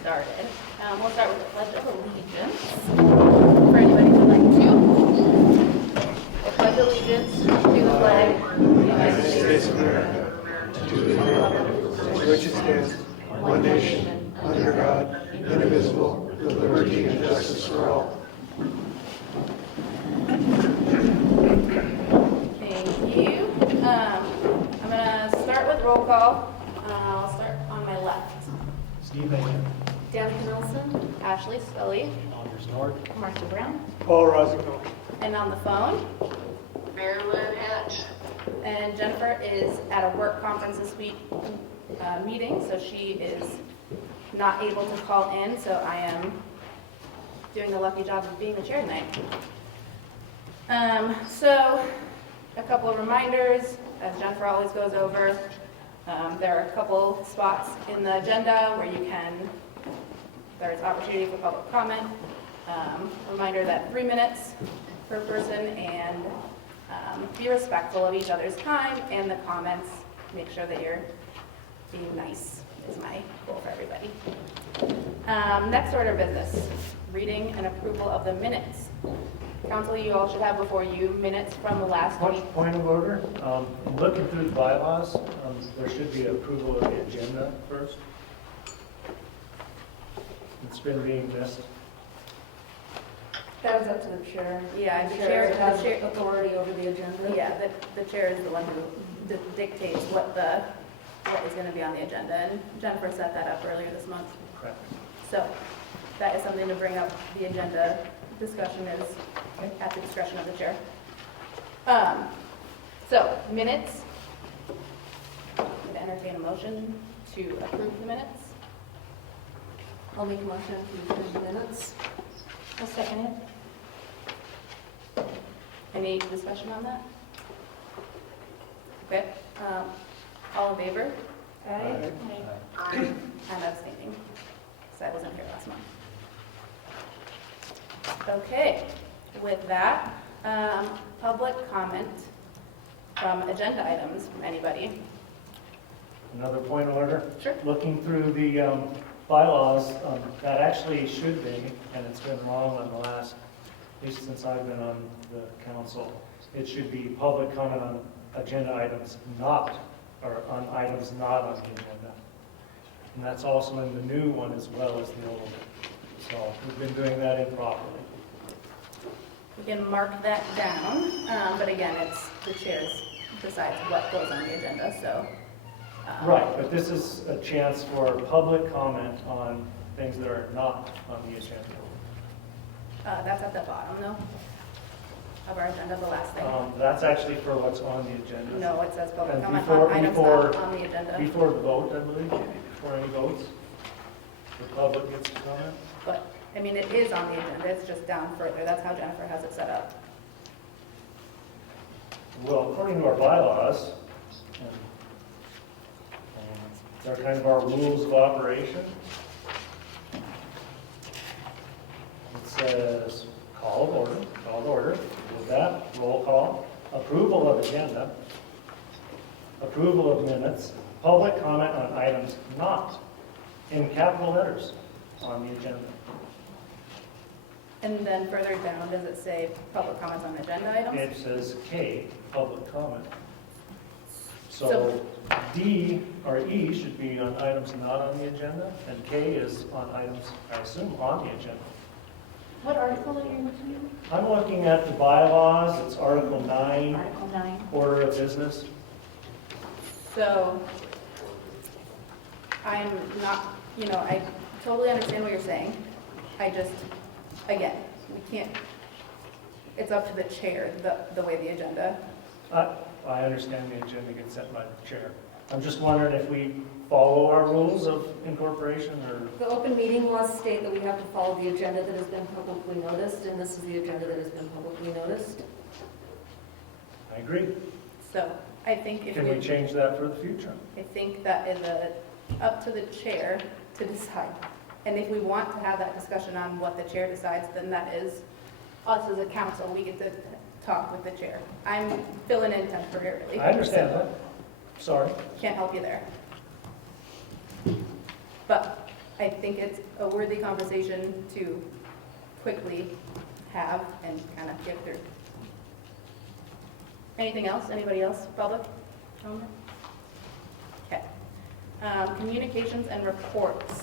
started. We'll start with the Pledge of Allegiance. For anybody who'd like to. I pledge allegiance to the flag of the United States of America, to the republic for which it stands, one nation, under God, indivisible, with liberty and justice for all. Thank you. I'm going to start with roll call. I'll start on my left. Steve Bacon. Danica Nelson, Ashley Scully, Anders Nord. Marcia Brown, Paul Rosignol. and on the phone. Marilyn Hatch. And Jennifer is at a work conference this week meeting, so she is not able to call in, so I am doing the lucky job of being the chair tonight. So a couple of reminders, as Jennifer always goes over. There are a couple spots in the agenda where there's opportunity for public comment. Reminder that 3 minutes per person, and be respectful of each other's time and the comments. Make sure that you're being nice is my goal for everybody. Next order of business, reading and approval of the minutes. Council, you all should have before you minutes from the last week. Point of order. Looking through the bylaws, there should be approval of the agenda first. It's been being missed. That was up to the chair. Yeah, the Chair has chair, authority over the agenda. yeah, the chair is the one who dictates what is going to be on the agenda, and Jennifer set that up earlier this month. Correct. So that is something to bring up. The agenda discussion is at the discretion of the chair. So minutes. I'm going to entertain a motion to approve the minutes. I'll make a motion to approve the minutes. I'll second it. Any discussion on that? Okay. All in favor? Aye. I'm abstaining, because I wasn't here last month. Okay, with that, public comment from agenda items from anybody. Another point of order. Sure. Looking through the bylaws, that actually should be, and it's been wrong on the last, at least since I've been on the council, it should be public comment on agenda items not, or on items not on the agenda. And that's also in the new one as well as the old one. So we've been doing that improperly. We can mark that down, but again, it's the chair decides what goes on the agenda, so. Right, but this is a chance for public comment on things that are not on the agenda. That's at the bottom, though, of our agenda, the last thing. That's actually for what's on the agenda. No, it says public And comment before- on items before- not on the agenda. Before the vote, I believe, before any votes, the public gets to comment. But, I mean, it is on the agenda, it's just down further. That's how Jennifer has it set up. Well, according to our bylaws, they're kind of our rules of operation. It says call to order. With that, roll call, approval of agenda, approval of minutes, public comment on items not in capital letters on the agenda. And then further down, does it say public comments on agenda items? It says K, public comment. So So- D or E should be on items not on the agenda, and K is on items, I assume, on the agenda. What article are you looking I'm looking at the bylaws, it's Article 9, at? Article 9. Order of Business. So, I'm not, I totally understand what you're saying. I just, again, we can't, it's up to the chair, the way the agenda. I understand the agenda gets set by the chair. I'm just wondering if we follow our rules of incorporation, or, The open meeting laws state that we have to follow the agenda that has been publicly noticed, and this is the agenda that has been publicly noticed. I agree. So, I think if Can we change that for the future? I think that is up to the chair to decide. And if we want to have that discussion on what the chair decides, then that is us as a council. We get to talk with the chair. I'm filling in temporarily. I understand that. Sorry. Can't help you there. But I think it's a worthy conversation to quickly have and kind of get through. Anything else? Anybody else? Public comment? Okay. Communications and reports.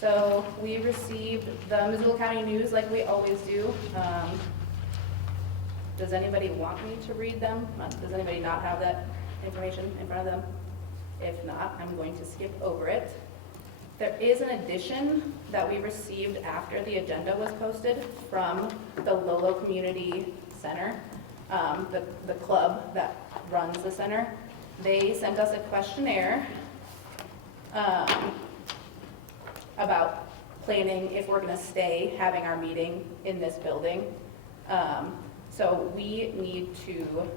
So we received the Missoula County News like we always do. Does anybody want me to read them? Does anybody not have that information in front of them? If not, I'm going to skip over it. There is an addition that we received after the agenda was posted from the Lolo Community Center, the club that runs the center. They sent us a questionnaire about planning if we're going to stay having our meeting in this building. So we need to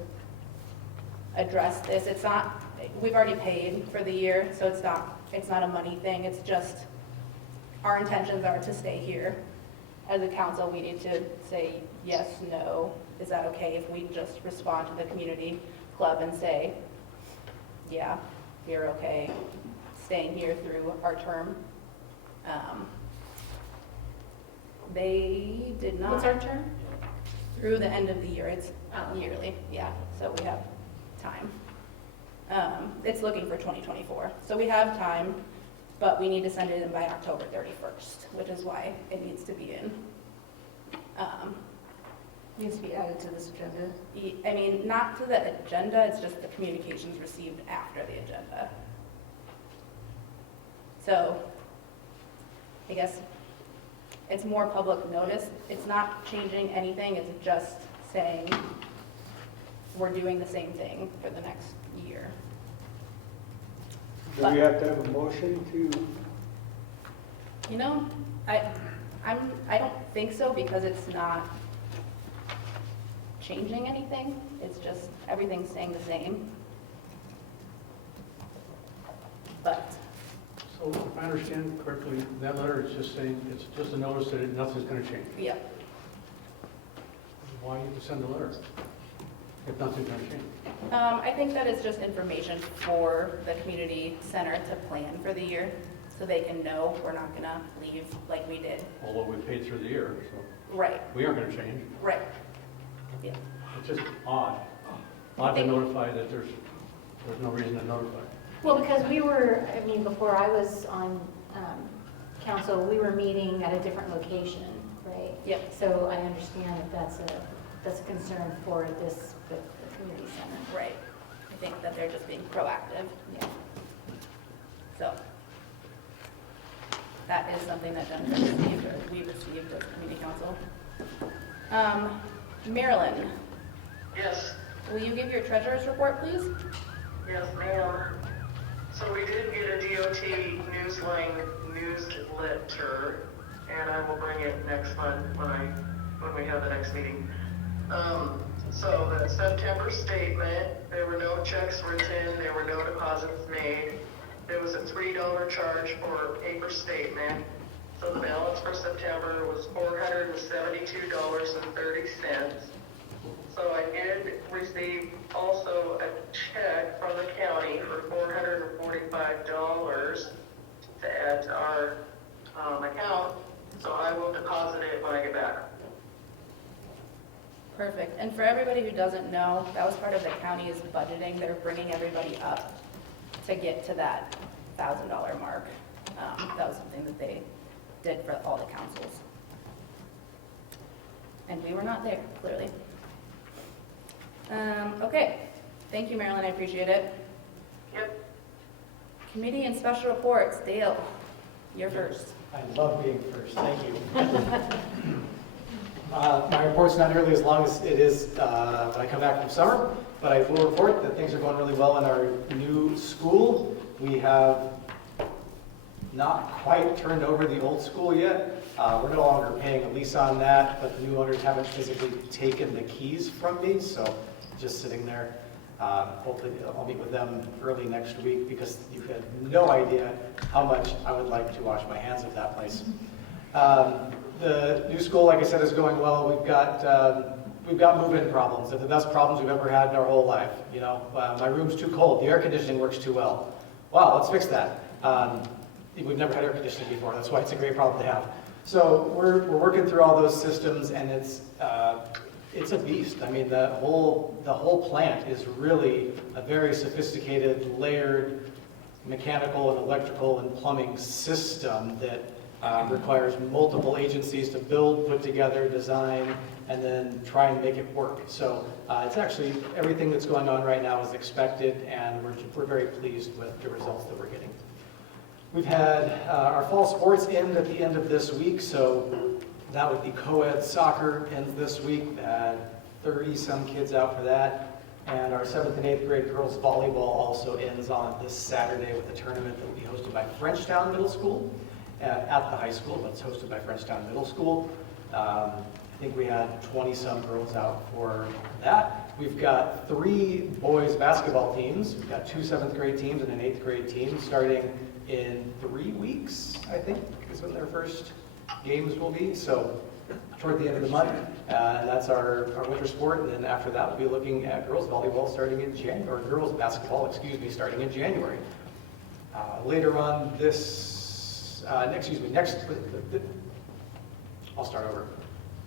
address this. It's not, we've already paid for the year, so it's not a money thing. It's just our intentions are to stay here. As a council, we need to say yes, no. Is that okay if we just respond to the community club and say, yeah, we're okay staying here through our term? They did not. What's our term? Through the end of the year. It's yearly, yeah, so we have time. It's looking for 2024, so we have time, but we need to send it in by October 31st, which is why it needs to be in. Needs to be added to this agenda. I mean, not to the agenda, it's just the communications received after the agenda. So, I guess it's more public notice. It's not changing anything, it's just saying we're doing the same thing for the next year. Do we have to have a motion to? You know, I don't think so, because it's not changing anything. It's just everything's staying the same. But So if I understand correctly, that letter is just saying, it's just a notice that nothing's going to change. yeah, Why you send a letter if nothing's going to change? I think that it's just information for the community center to plan for the year, so they can know we're not gonna leave like we did. Although we paid through the year, so Right, we aren't going to change. right. Yeah, It's just odd. Odd to notify that there's no reason to notify. Well, because we were, I mean, before I was on council, we were meeting at a different location, right? Yep. So I understand that that's a concern for this, the community center. right. I think that they're just being proactive, Yeah. so. That is something that Jennifer received, or we received as community council. Marilyn, Yes, will you give your treasurer's report, please? yes, ma'am. So we did get a DOT newsletter, and I will bring it next month when we have the next meeting. So the September statement, there were no checks written, there were no deposits made. There was a $3 charge for a paper statement. So the balance for September was $472.30. So I did receive also a check from the county for $445 to add to our account. So I will deposit it when I get back. Perfect. And for everybody who doesn't know, that was part of the county's budgeting. They're bringing everybody up to get to that $1,000 mark. That was something that they did for all the councils. And we were not there, clearly. Okay. Thank you, Marilyn. I appreciate it. Yep. Committee and special reports. Dale, you're first. I love being first, thank you. My report's not nearly as long as it is when I come back from summer, but I will report that things are going really well in our new school. We have not quite turned over the old school yet. We're no longer paying a lease on that, but the new owners haven't physically taken the keys from me, so just sitting there. Hopefully I'll meet with them early next week, because you have no idea how much I would like to wash my hands of that place. The new school, like I said, is going well. We've got move-in problems. They're the best problems we've ever had in our whole life. You know, my room's too cold. The air conditioning works too well. Wow, let's fix that. we've never had air conditioning before, that's why it's a great problem to have. So we're working through all those systems, and it's a beast. I mean, the whole plant is really a very sophisticated, layered mechanical and electrical and plumbing system that requires multiple agencies to build, put together, design, and then try and make it work. So it's actually, everything that's going on right now is expected, and we're very pleased with the results that we're getting. We've had our fall sports end at the end of this week, so that would be co-ed soccer ends this week. 30-some kids out for that. And our 7th and 8th grade girls volleyball also ends on this Saturday with a tournament that will be hosted by Frenchtown Middle School at the high school, but it's hosted by Frenchtown Middle School. I think we had 20-some girls out for that. We've got 3 boys basketball teams. We've got 2 7th grade teams and an 8th grade team starting in 3 weeks, I think, is when their first games will be. So toward the end of the month, and that's our winter sport. And then after that, we'll be looking at girls volleyball starting in January, or girls basketball, excuse me, starting in January. Later on this, I'll start over.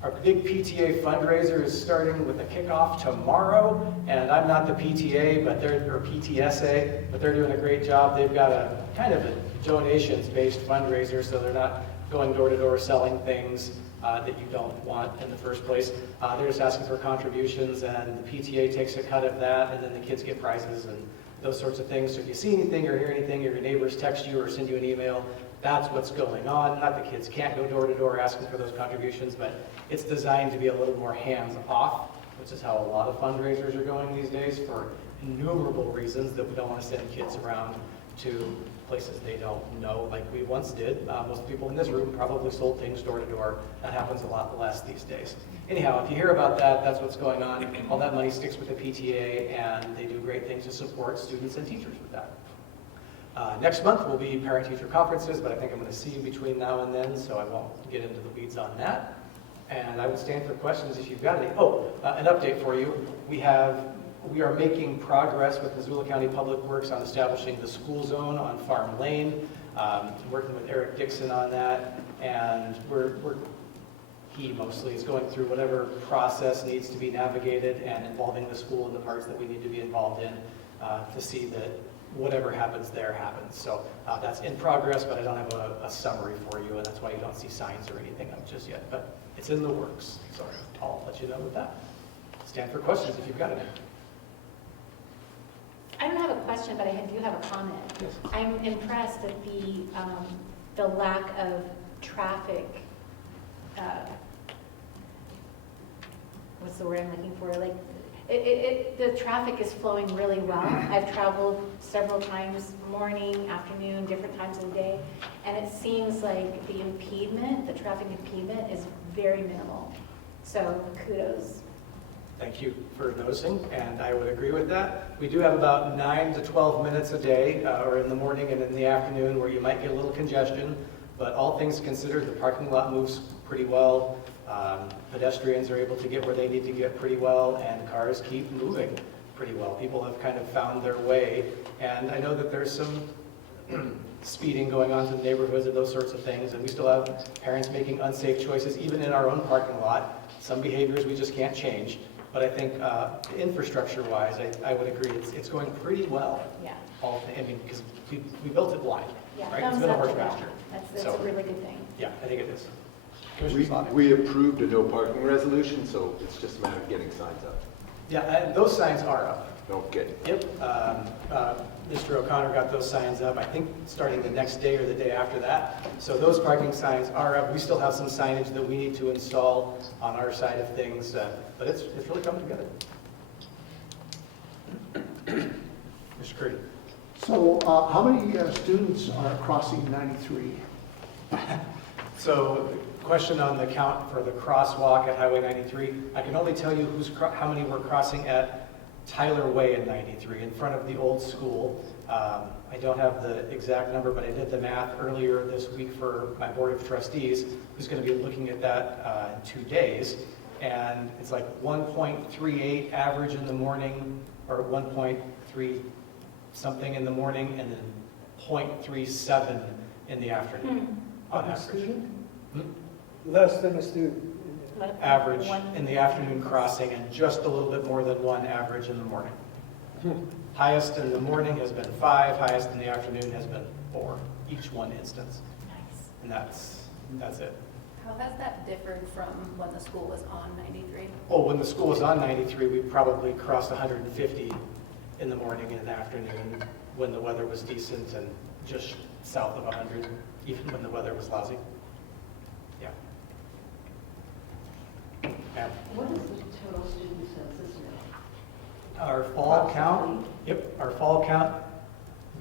Our big PTA fundraiser is starting with a kickoff tomorrow, and I'm not the PTA, or PTSA, but they're doing a great job. They've got a kind of a donations-based fundraiser, so they're not going door to door selling things that you don't want in the first place. They're just asking for contributions, and the PTA takes a cut of that, and then the kids get prizes and those sorts of things. So if you see anything or hear anything, or your neighbors text you or send you an email, that's what's going on. Not the kids can't go door to door asking for those contributions, but it's designed to be a little more hands-off, which is how a lot of fundraisers are going these days for innumerable reasons that we don't want to send kids around to places they don't know like we once did. Most people in this room probably sold things door to door. That happens a lot less these days. Anyhow, if you hear about that, that's what's going on. All that money sticks with the PTA, and they do great things to support students and teachers with that. Next month will be parent-teacher conferences, but I think I'm going to see you between now and then, so I won't get into the weeds on that. And I would stand for questions if you've got any. An update for you. We are making progress with Missoula County Public Works on establishing the school zone on Farm Lane. Working with Eric Dixon on that, and he mostly is going through whatever process needs to be navigated and involving the school in the parts that we need to be involved in to see that whatever happens there happens. So that's in progress, but I don't have a summary for you, and that's why you don't see signs or anything up just yet. But it's in the works, so I'll let you know with that. Stand for questions if you've got any. I don't have a question, but I do have a comment. Yes. I'm impressed at the lack of traffic. What's the word I'm looking for? Like, the traffic is flowing really well. I've traveled several times, morning, afternoon, different times of the day, and it seems like the traffic impediment is very minimal. So kudos. Thank you for noticing, and I would agree with that. We do have about 9 to 12 minutes a day, or in the morning and in the afternoon, where you might get a little congestion, but all things considered, the parking lot moves pretty well. Pedestrians are able to get where they need to get pretty well, and cars keep moving pretty well. People have kind of found their way, and I know that there's some speeding going on in the neighborhoods and those sorts of things, and we still have parents making unsafe choices, even in our own parking lot. Some behaviors we just can't change. But I think infrastructure-wise, I would agree, it's going pretty well. Yeah. Because we built it blind, Yeah. right? It's Thumbs been a up horse to that. pasture. That's a really good thing. Yeah, I think it is. We approved a no parking resolution, so it's just a matter of getting signs up. Yeah, and those signs are up. Okay. Yep. Mr. O'Connor got those signs up, I think, starting the next day or the day after that. So those parking signs are up. We still have some signage that we need to install on our side of things, but it's really coming together. Mr. Curdy. So how many students are crossing 93? So, question on the count for the crosswalk at Highway 93. I can only tell you how many were crossing at Tyler Way in 93, in front of the old school. I don't have the exact number, but I did the math earlier this week for my board of trustees, who's going to be looking at that in 2 days. And it's like 1.38 average in the morning, or 1.3 something in the morning, and then 0.37 in the afternoon, on A average. student? Hmm? Less than a student. Average in the afternoon crossing, and just a little bit more than one average in the morning. Highest in the morning has been 5, highest in the afternoon has been 4, each one instance. Nice. And that's it. How has that differed from when the school was on 93? Oh, when the school was on 93, we probably crossed 150 in the morning and in the afternoon when the weather was decent, and just south of 100, even when the weather was lousy. Yeah. Yeah. What is the total student census now? Our fall count, our fall count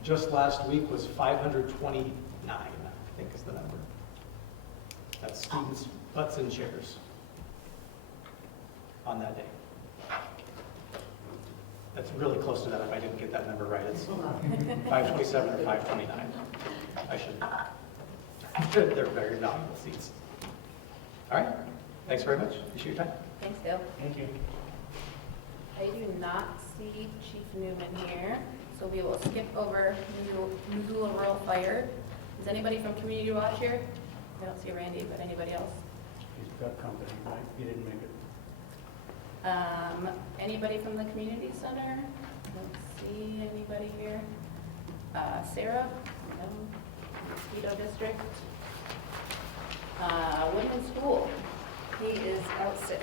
just last week was 529, I think is the number. That's students, butts and chairs on that day. That's really close to that if I didn't get that number right. It's 527 or 529. They're very valuable seats. All right, thanks very much. Appreciate your time. Thanks, Dale. Thank you. I do not see Chief Newman here, so we will skip over Missoula Rural Fire. Is anybody from Community Watch here? I don't see Randy, but anybody else? He's got company, right? He didn't make it. Anybody from the Community Center? Don't see anybody here. Sarah? No. Mosquito District? Women's School? He is out sick.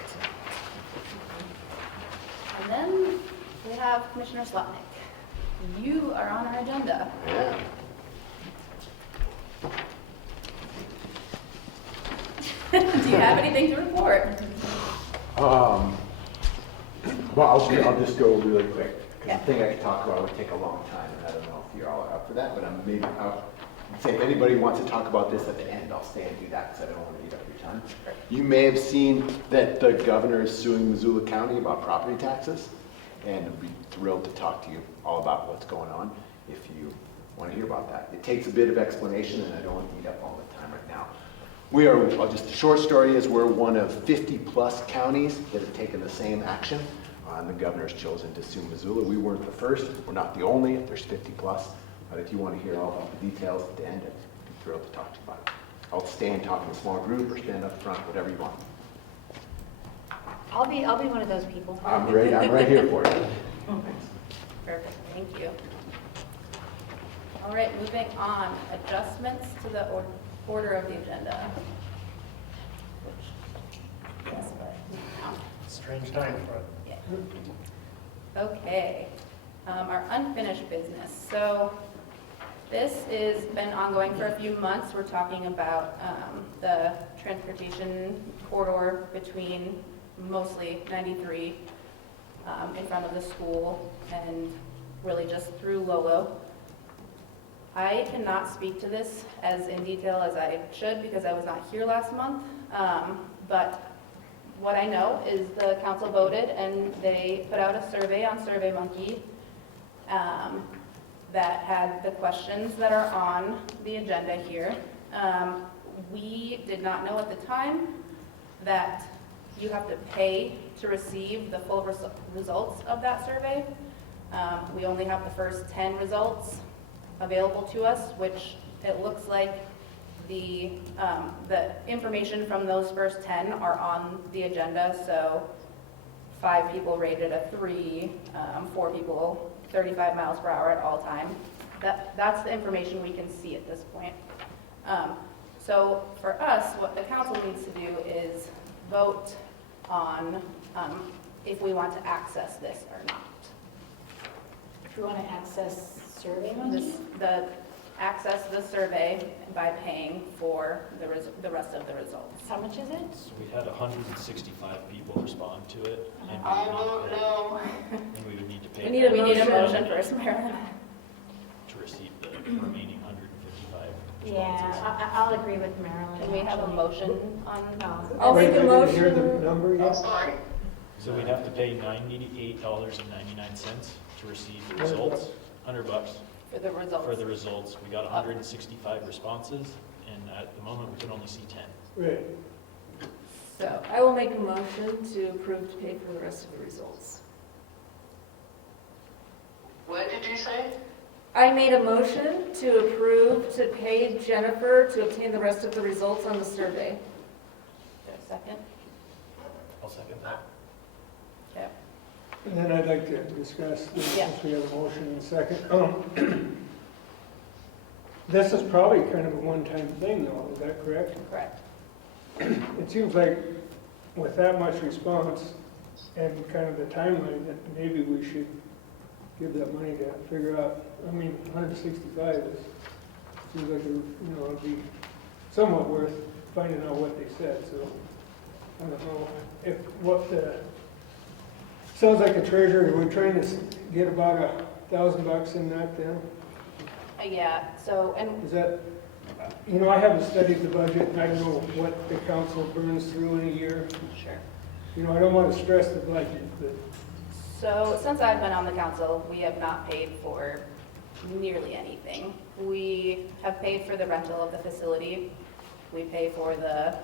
And then we have Commissioner Slotnick. You are on our agenda. Yeah. Do you have anything to report? Well, I'll just go really quick, because Yeah. the thing I could talk about would take a long time, and I don't know if you're all up for that, but I'll say if anybody wants to talk about this at the end, I'll stay and do that, because I don't want to eat up your time. You may have seen that the governor is suing Missoula County about property taxes, and I'd be thrilled to talk to you all about what's going on if you want to hear about that. It takes a bit of explanation, and I don't want to eat up all the time right now. Just the short story is we're one of 50-plus counties that have taken the same action. And the governor's chosen to sue Missoula. We weren't the first, we're not the only, there's 50-plus. But if you want to hear all about the details at the end, I'd be thrilled to talk to you about it. I'll stay and talk in a small group or stand up front, whatever you want. I'll be one of those people. I'm right here for you. Perfect, thank you. All right, moving on, adjustments to the order of the agenda. Yes, but, Strange time for it. yeah. Okay, our unfinished business. So this has been ongoing for a few months. We're talking about the transportation corridor between mostly 93 in front of the school and really just through Lolo. I cannot speak to this as in detail as I should because I was not here last month, but what I know is the council voted and they put out a survey on SurveyMonkey that had the questions that are on the agenda here. We did not know at the time that you have to pay to receive the full results of that survey. We only have the first 10 results available to us, which it looks like the information from those first 10 are on the agenda. So 5 people rated a 3, 4 people 35 miles per hour at all times. That's the information we can see at this point. So for us, what the council needs to do is vote on if we want to access this or not. If you want to access SurveyMonkey? Access the survey by paying for the rest of the results. How much is it? So we had 165 people respond to it, and I vote no. we would need to pay We need a We need a motion. motion first, Marilyn. to receive the remaining 155 Yeah, responses. I'll agree with Marilyn. Can we have a actually. motion on? No. I'll make a I didn't hear the motion. number I'm yet. sorry. So we'd have to pay $98.99 to receive the results, $100 For the results. for the results. We got 165 responses, and at the moment, we can only see 10. Right. So, I will make a motion to approve to pay for the rest of the results. What did you say? I made a motion to approve to pay Jennifer to obtain the rest of the results on the survey. Is there a second? I'll second that. Okay. And then I'd like to discuss, this, Yeah. since we have a motion and a second. This is probably kind of a one-time thing though, is that correct? Correct. It seems like with that much response and kind of the timeline, that maybe we should give that money to figure out, I mean, 165 is, seems like, it'd be somewhat worth finding out what they said, so I don't know if sounds like a treasurer, we're trying to get about $1,000 in that then? Yeah, so, and Is that, I haven't studied the budget and I don't know what the council burns through in a year. sure. I don't want to stress the budget, but So since I've been on the council, we have not paid for nearly anything. We have paid for the rental of the facility. We pay for the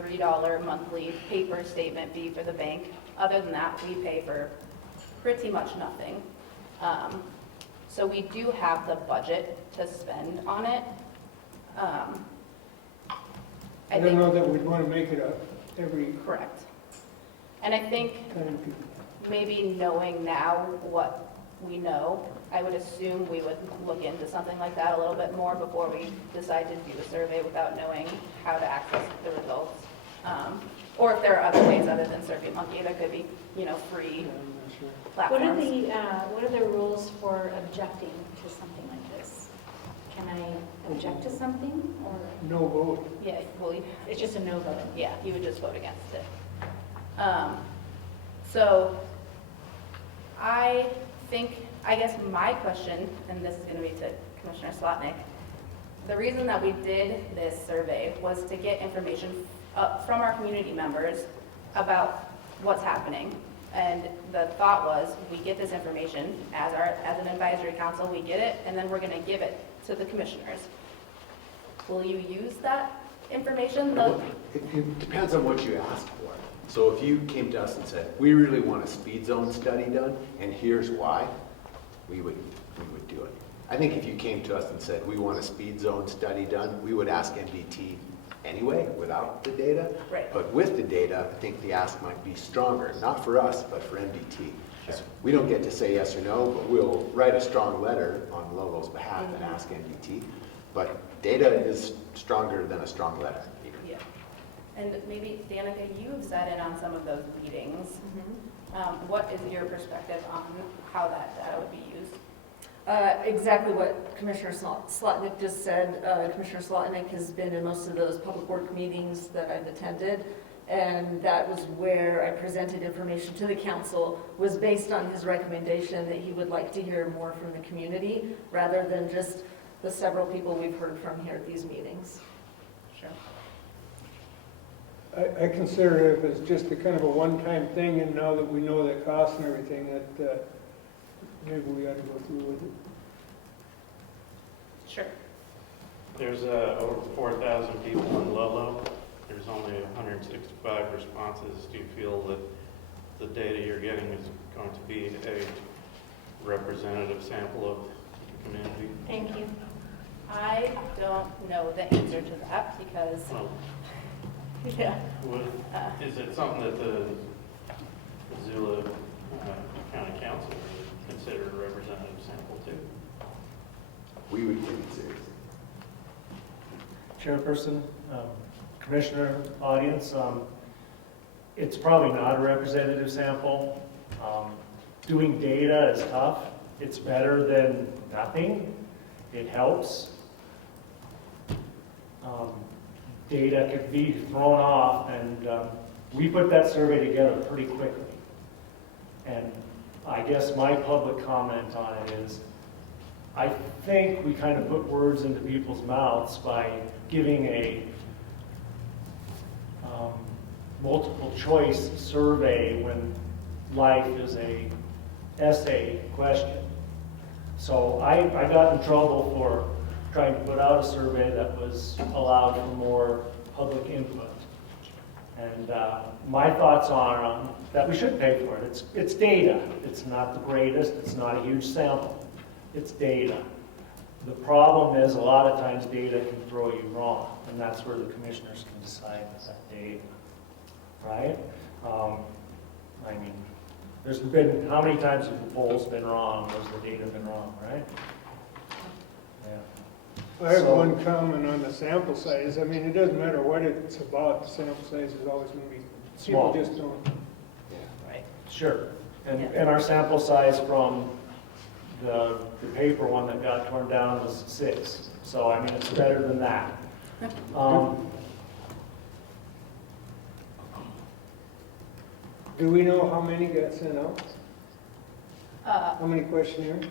$3 monthly paper statement fee for the bank. Other than that, we pay for pretty much nothing. So we do have the budget to spend on it. I don't know that we'd want to make it up every Correct. And I think time people. maybe knowing now what we know, I would assume we would look into something like that a little bit more before we decide to do the survey without knowing how to access the results. Or if there are other ways other than SurveyMonkey, there could be, free What are platforms. what are the rules for objecting to something like this? Can I object to something, or No vote. Yeah, well, it's just a no vote? yeah, you would just vote against it. So I guess my question, and this is going to be to Commissioner Slotnick, the reason that we did this survey was to get information from our community members about what's happening. And the thought was, we get this information as an advisory council, we get it, and then we're going to give it to the commissioners. Will you use that information? It depends on what you ask for. So if you came to us and said, we really want a speed zone study done, and here's why, we would do it. I think if you came to us and said, we want a speed zone study done, we would ask NBT anyway, without the data. Right. But with the data, I think the ask might be stronger, not for us, but for NBT. We don't get to say yes or no, but we'll write a strong letter on Lolo's behalf and ask NBT. But data is stronger than a strong letter. Yeah. And maybe, Danica, you've sat in on some of those meetings. What is your perspective on how that data would be used? Exactly what Commissioner Slotnick just said. Commissioner Slotnick has been in most of those public work meetings that I've attended, and that was where I presented information to the council, was based on his recommendation that he would like to hear more from the community, rather than just the several people we've heard from here at these meetings. Sure. I consider it as just a kind of a one-time thing, and now that we know the cost and everything, that maybe we ought to go through with it. Sure. There's over 4,000 people in Lolo. There's only 165 responses. Do you feel that the data you're getting is going to be a representative sample of the community? Thank you. I don't know the answer to that because, Well, yeah. is it something that the Missoula County Council would consider a representative sample too? We would take it seriously. Chairperson, Commissioner, audience, it's probably not a representative sample. Doing data is tough. It's better than nothing. It helps. Data could be thrown off, and we put that survey together pretty quickly. And I guess my public comment on it is, I think we kind of put words into people's mouths by giving a multiple choice survey when life is a essay question. So I got in trouble for trying to put out a survey that was allowed for more public input. And my thoughts are that we should pay for it. It's data. It's not the greatest. It's not a huge sample. It's data. The problem is, a lot of times data can throw you wrong, and that's where the commissioners can decide that data, right? I mean, there's been, how many times have the polls been wrong, has the data been wrong, right? Yeah. I have So- one comment on the sample size. I mean, it doesn't matter what it's about, the sample size is always gonna be, Small. people just don't. Right. Sure, and, Yeah. and our sample size from the paper one that got torn down was 6, so I mean, it's better than that. Do we know how many got sent out? How many questionnaires?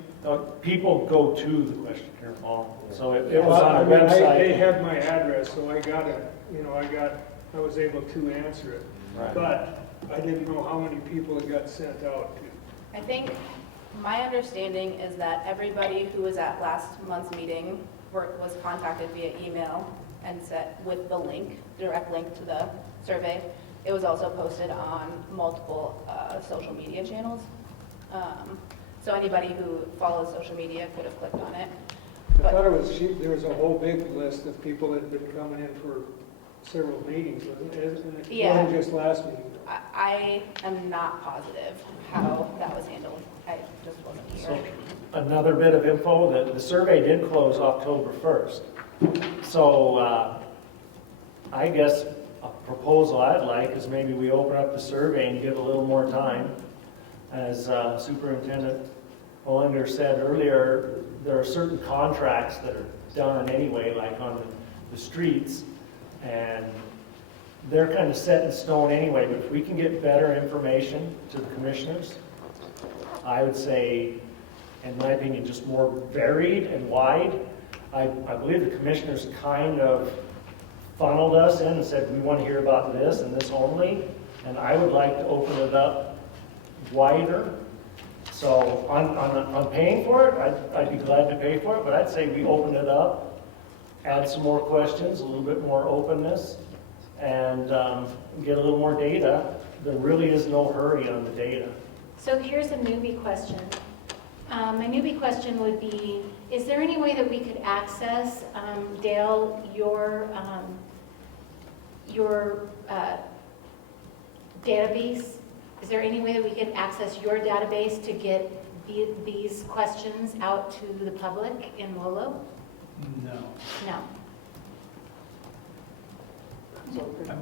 People go to the questionnaire, Paul, so it was on I our mean, They website. have my address, so I got it, I was able to answer it. Right. But I didn't know how many people it got sent out to. I think my understanding is that everybody who was at last month's meeting was contacted via email and set with the link, direct link to the survey. It was also posted on multiple social media channels. So anybody who follows social media could have clicked on it. I thought it was, there was a whole big list of people that had been coming in for several meetings, wasn't it? It Yeah. wasn't just last meeting. I am not positive how that was handled. I just wasn't So, here. another bit of info, that the survey did close October 1st. So, I guess a proposal I'd like is maybe we open up the survey and give a little more time. As Superintendent Olinger said earlier, there are certain contracts that are done anyway, like on the streets, and they're kind of set in stone anyway, but if we can get better information to the commissioners, I would say, in my opinion, just more varied and wide. I believe the commissioners kind of funneled us in and said, we want to hear about this and this only, and I would like to open it up wider. So on paying for it, I'd be glad to pay for it, but I'd say we open it up, add some more questions, a little bit more openness, and get a little more data. There really is no hurry on the data. So here's a newbie question. My newbie question would be, is there any way that we could access, Dale, your database? Is there any way that we could access your database to get these questions out to the public in Lolo? No. No.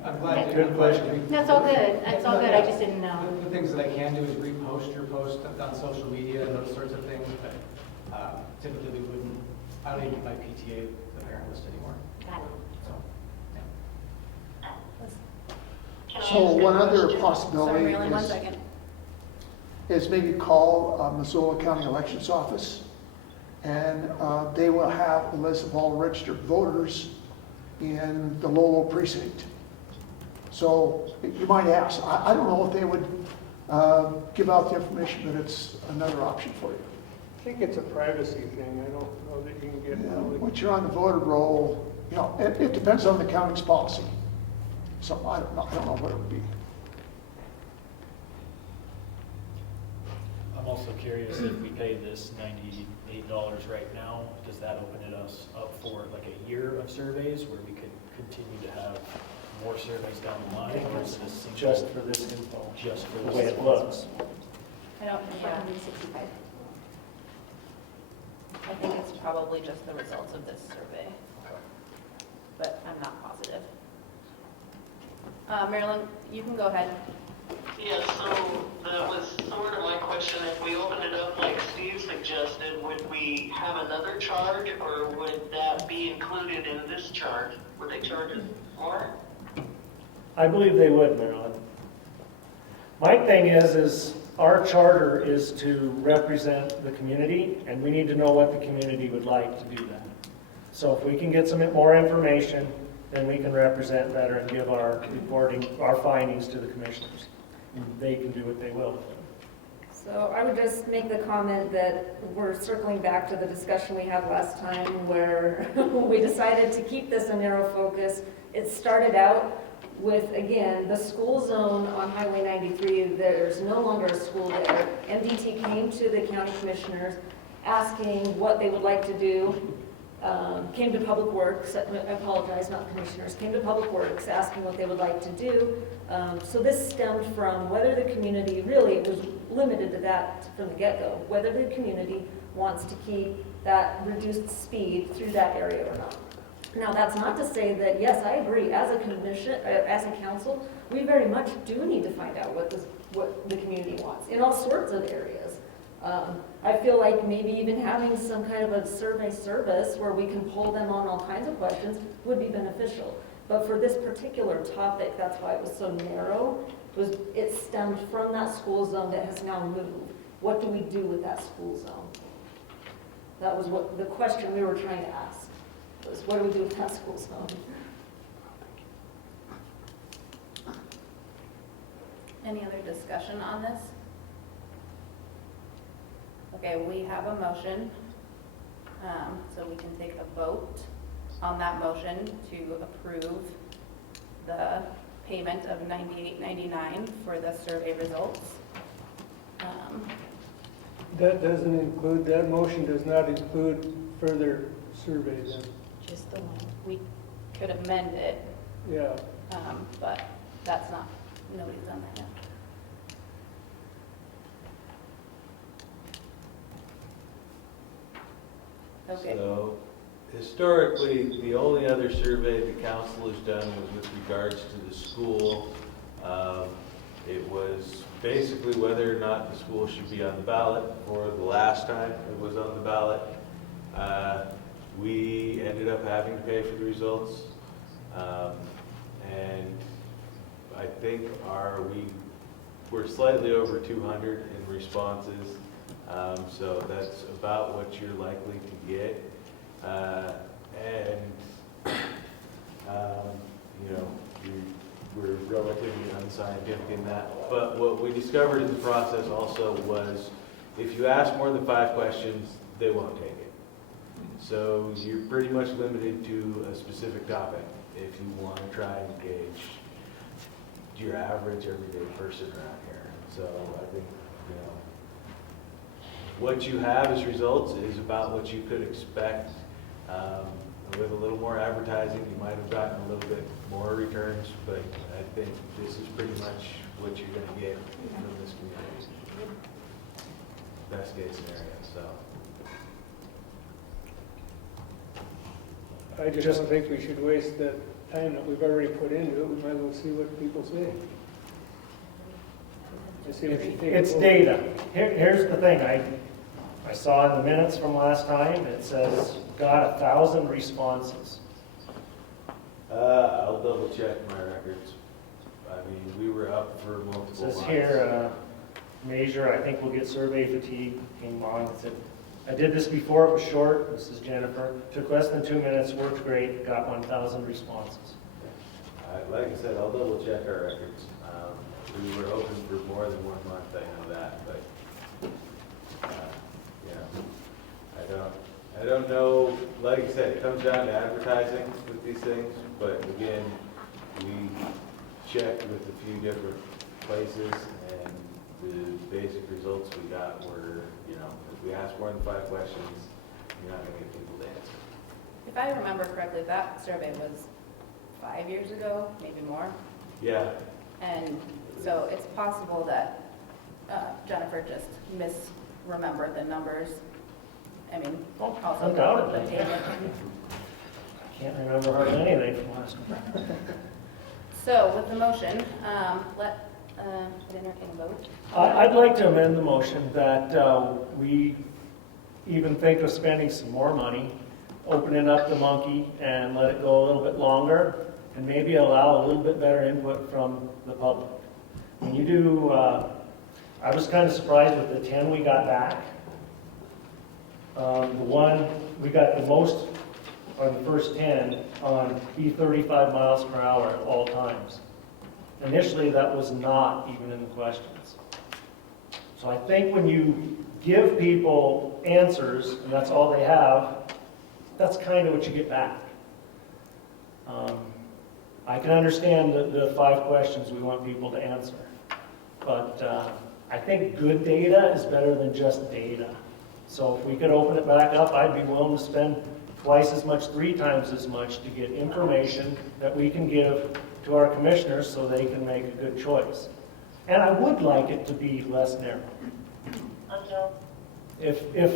I'm glad to. Good question. That's all good. That's all good. I just didn't know. The things that I can do is repost your post on social media and those sorts of things, but typically we wouldn't, I don't even get my PTA, the parent list anymore, Got it. so. So one other Sorry, possibility Marilyn, 1 second. is maybe call Missoula County Elections Office, and they will have a list of all registered voters in the Lolo precinct. So you might ask, I don't know if they would give out the information, but it's another option for you. I think it's a privacy thing. I don't know that you can get Yeah, public. once you're on the voter roll, it depends on the county's policy. So I don't know what it would be. I'm also curious if we pay this $98 right now, does that open it us up for like a year of surveys where we could continue to have more surveys down the line, or is this single- Just for this info, just for the this? way it looks. I don't, yeah. 165. I think it's probably just the results of this survey, but I'm not positive. Marilyn, you can go ahead. Yeah, so that was sort of my question. If we open it up like Steve suggested, would we have another charge, or would that be included in this charge? Would they charge us more? I believe they would, Marilyn. My thing is our charter is to represent the community, and we need to know what the community would like to do that. So if we can get some more information, then we can represent better and give our reporting, our findings to the commissioners. And they can do what they will with them. So I would just make the comment that we're circling back to the discussion we had last time where we decided to keep this a narrow focus. It started out with, again, the school zone on Highway 93. There's no longer a school there. MDT came to the county commissioners asking what they would like to do. Came to Public Works, I apologize, not commissioners, came to Public Works asking what they would like to do. So this stemmed from whether the community, really it was limited to that from the get-go, whether the community wants to keep that reduced speed through that area or not. Now, that's not to say that, yes, I agree, as a commission, as a council, we very much do need to find out what the community wants in all sorts of areas. I feel like maybe even having some kind of a survey service where we can pull them on all kinds of questions would be beneficial. But for this particular topic, that's why it was so narrow. It stemmed from that school zone that has now moved. What do we do with that school zone? That was what the question we were trying to ask. Was what do we do with that school zone? Any other discussion on this? Okay, we have a motion, so we can take a vote on that motion to approve the payment of $98.99 for the survey results. That doesn't include, that motion does not include further surveys then? Just the one. We could amend it, Yeah. but that's not, nobody's done that yet. Okay. So historically, the only other survey the council has done was with regards to the school. It was basically whether or not the school should be on the ballot. For the last time it was on the ballot, we ended up having to pay for the results. And I think we're slightly over 200 in responses. So that's about what you're likely to get. We're relatively unscientific in that. But what we discovered in the process also was if you ask more than 5 questions, they won't take it. So you're pretty much limited to a specific topic if you want to try and gauge your average everyday person around here. So I think, what you have as results is about what you could expect. With a little more advertising, you might have gotten a little bit more returns, but I think this is pretty much what you're going to get from this community. Best case scenario, so. I just don't think we should waste the time that we've already put into it. We might as well see what people say. Just see what you think. It's data. Here's the thing, I saw in the minutes from last time, it says, got 1,000 responses. I'll double check my records. I mean, we were up for multiple It says months. here, measure, I think we'll get survey fatigue, came on, it said, I did this before, it was short, this is Jennifer, took less than 2 minutes, worked great, got 1,000 responses. Like I said, I'll double check our records. We were open for more than 1 month, I know that, but I don't know, like I said, it comes down to advertising with these things, but again, we checked with a few different places, and the basic results we got were, if we ask more than 5 questions, you're not gonna get people to answer. If I remember correctly, that survey was 5 years ago, maybe more. Yeah. And so it's possible that Jennifer just misremembered the numbers. I mean, also undoubtedly. the payment. I can't remember hardly anything from last time. So with the motion, let entertain a vote. I'd like to amend the motion that we even think of spending some more money, opening up the monkey and let it go a little bit longer, and maybe allow a little bit better input from the public. When you do, I was kind of surprised with the 10 we got back. The one, we got the most on the first 10 on be 35 miles per hour at all times. Initially, that was not even in the questions. So I think when you give people answers, and that's all they have, that's kind of what you get back. I can understand the 5 questions we want people to answer, but I think good data is better than just data. So if we could open it back up, I'd be willing to spend twice as much, 3 times as much to get information that we can give to our commissioners so they can make a good choice. And I would like it to be less narrow. If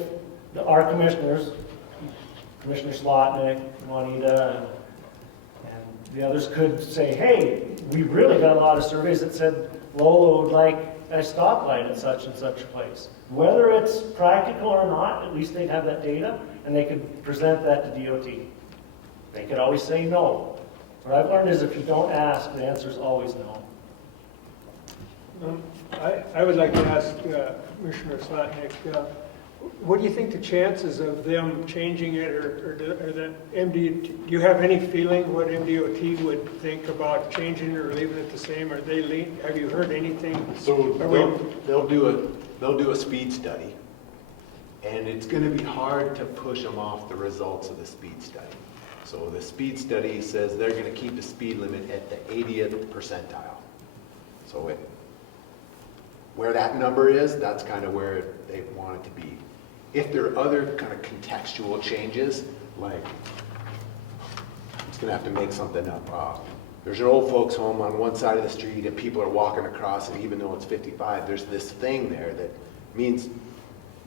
our commissioners, Commissioner Slotnick, Juanita, and the others could say, hey, we really got a lot of surveys that said Lolo would like a stoplight at such and such a place. Whether it's practical or not, at least they'd have that data, and they could present that to DOT. They could always say no. What I've learned is if you don't ask, the answer is always no. I would like to ask Commissioner Slotnick, what do you think the chances of them changing it, or the MDOT, do you have any feeling what MDOT would think about changing it or leaving it the same? Are they have you heard anything? So they'll do a speed study, and it's going to be hard to push them off the results of the speed study. So the speed study says they're going to keep the speed limit at the 80th percentile. So where that number is, that's kind of where they want it to be. If there are other kind of contextual changes, like, it's going to have to make something up. There's an old folks home on one side of the street and people are walking across it even though it's 55. There's this thing there that means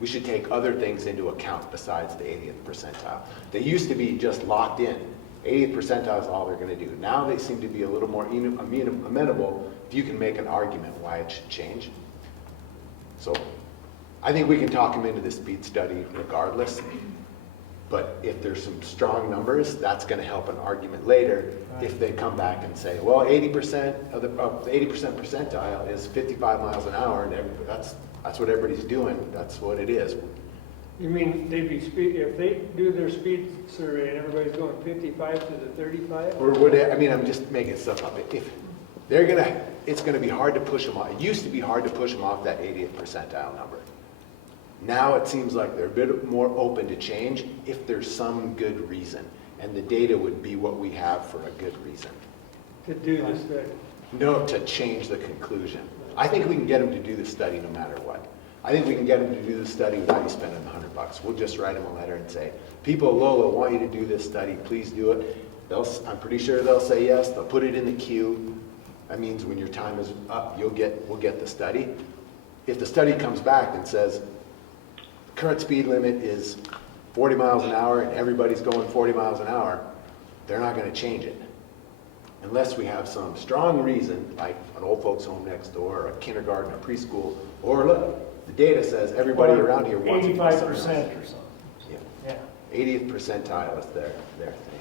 we should take other things into account besides the 80th percentile. They used to be just locked in. 80th percentile is all they're going to do. Now they seem to be a little more amenable if you can make an argument why it should change. So I think we can talk them into the speed study regardless, but if there's some strong numbers, that's going to help an argument later if they come back and say, well, 80% of the 80% percentile is 55 miles an hour, and that's what everybody's doing. That's what it is. You mean they'd be if they do their speed survey and everybody's going 55 to the 35? Or would it, I mean, I'm just making stuff up. If they're gonna, it's gonna be hard to push them off. It used to be hard to push them off that 80th percentile number. Now it seems like they're a bit more open to change if there's some good reason. And the data would be what we have for a good reason. To do the study? No, to change the conclusion. I think we can get them to do the study no matter what. I think we can get them to do the study without you spending $100. We'll just write them a letter and say, people at Lolo want you to do this study, please do it. I'm pretty sure they'll say yes, they'll put it in the queue. That means when your time is up, we'll get the study. If the study comes back and says, current speed limit is 40 miles an hour and everybody's going 40 miles an hour, they're not going to change it. Unless we have some strong reason, like an old folks home next door, or a kindergarten, or preschool, or look, the data says everybody around here wants 85% to or something. Yeah. 80th percentile is their thing.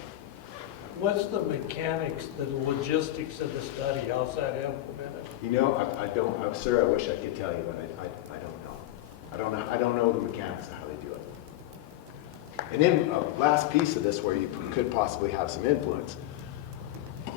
What's the mechanics, the logistics of the study? How's that implemented? You know, I don't, sir, I wish I could tell you, but I don't know. I don't know the mechanics of how they do it. And then a last piece of this where you could possibly have some influence.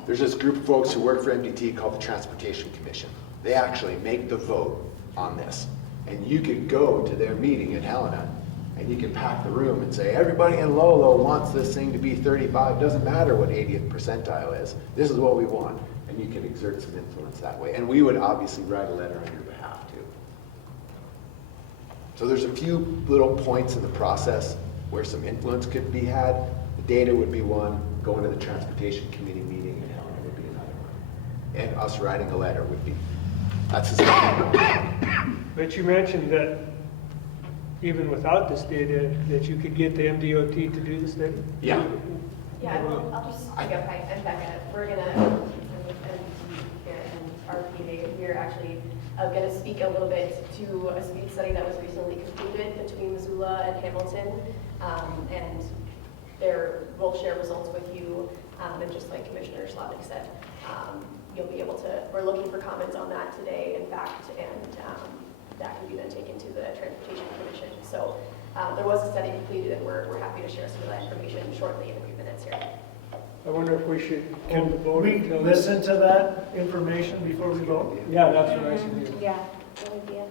There's this group of folks who work for MDT called the Transportation Commission. They actually make the vote on this. And you could go to their meeting in Helena and you can pack the room and say, everybody in Lolo wants this thing to be 35. Doesn't matter what 80th percentile is. This is what we want. And you can exert some influence that way. And we would obviously write a letter on your behalf too. So there's a few little points in the process where some influence could be had. The data would be one. Going to the Transportation Committee meeting in Helena would be another one. And us writing a letter would be, that's as But you mentioned that even without this data, that you could get the MDOT to do the study? Yeah. Yeah, well, I'll just pick up, I'm back at, we're gonna, and our meeting, we're actually gonna speak a little bit to a speed study that was recently concluded between Missoula and Hamilton. And we'll share results with you, and just like Commissioner Slotnick said, you'll be able to, we're looking for comments on that today, in fact, and that can be then taken to the Transportation Commission. So there was a study completed, and we're happy to share some of that information shortly in a few minutes here. I wonder if we should Can we listen to that information before we vote? Yeah, that's what I said. Yeah, that would be it.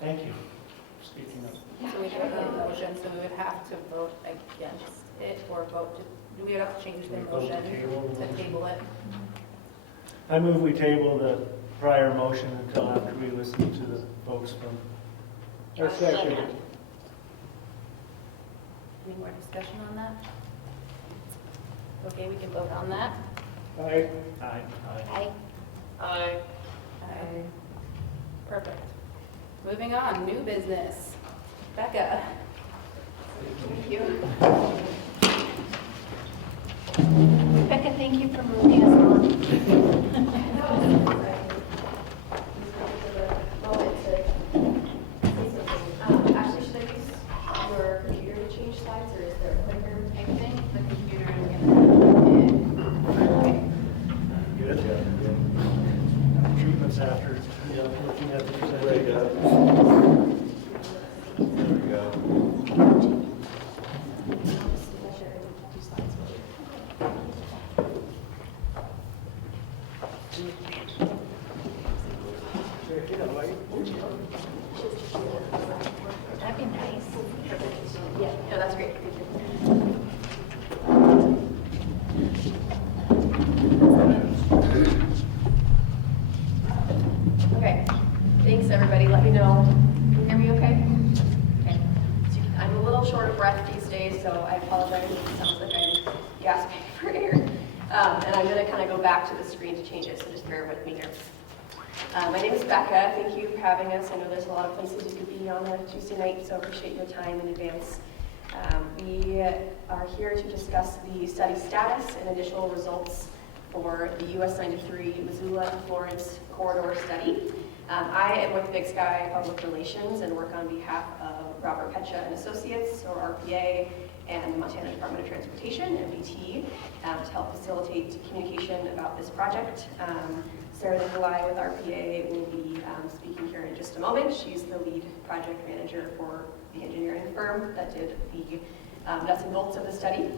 Thank you for speaking up. So we have a motion, so we would have to vote against it or vote to, do we have to change the motion to table it? I move we table the prior motion until after we listen to the folks from I second it. Any more discussion on that? Okay, we can vote on that. Aye. Aye. Aye. Aye. Aye. Perfect. Moving on, new business. Becca. Thank you. Becca, thank you for moving us on. Actually, should I use your computer to change slides, or is there a clicker? I think the computer is gonna. Good. Treatments after, looking at the There you presentation. go. There we go. That'd be nice. Yeah, no, that's great. Okay, thanks, everybody. Let me know. Can you hear me okay? Okay. So I'm a little short of breath these days, so I apologize if it sounds like I'm gasping for air. And I'm going to kind of go back to the screen to change it, so just bear with me here. My name is Becca. Thank you for having us. I know there's a lot of places you could be on a Tuesday night, so appreciate your time in advance. We are here to discuss the study status and initial results for the US 93 Missoula to Florence corridor study. I am with Big Sky Public Relations and work on behalf of Robert Petcha and Associates, or RPA, and the Montana Department of Transportation, MDT, to help facilitate communication about this project. Sarah Nicolai with RPA will be speaking here in just a moment. She's the lead project manager for the engineering firm that did the nuts and bolts of the study.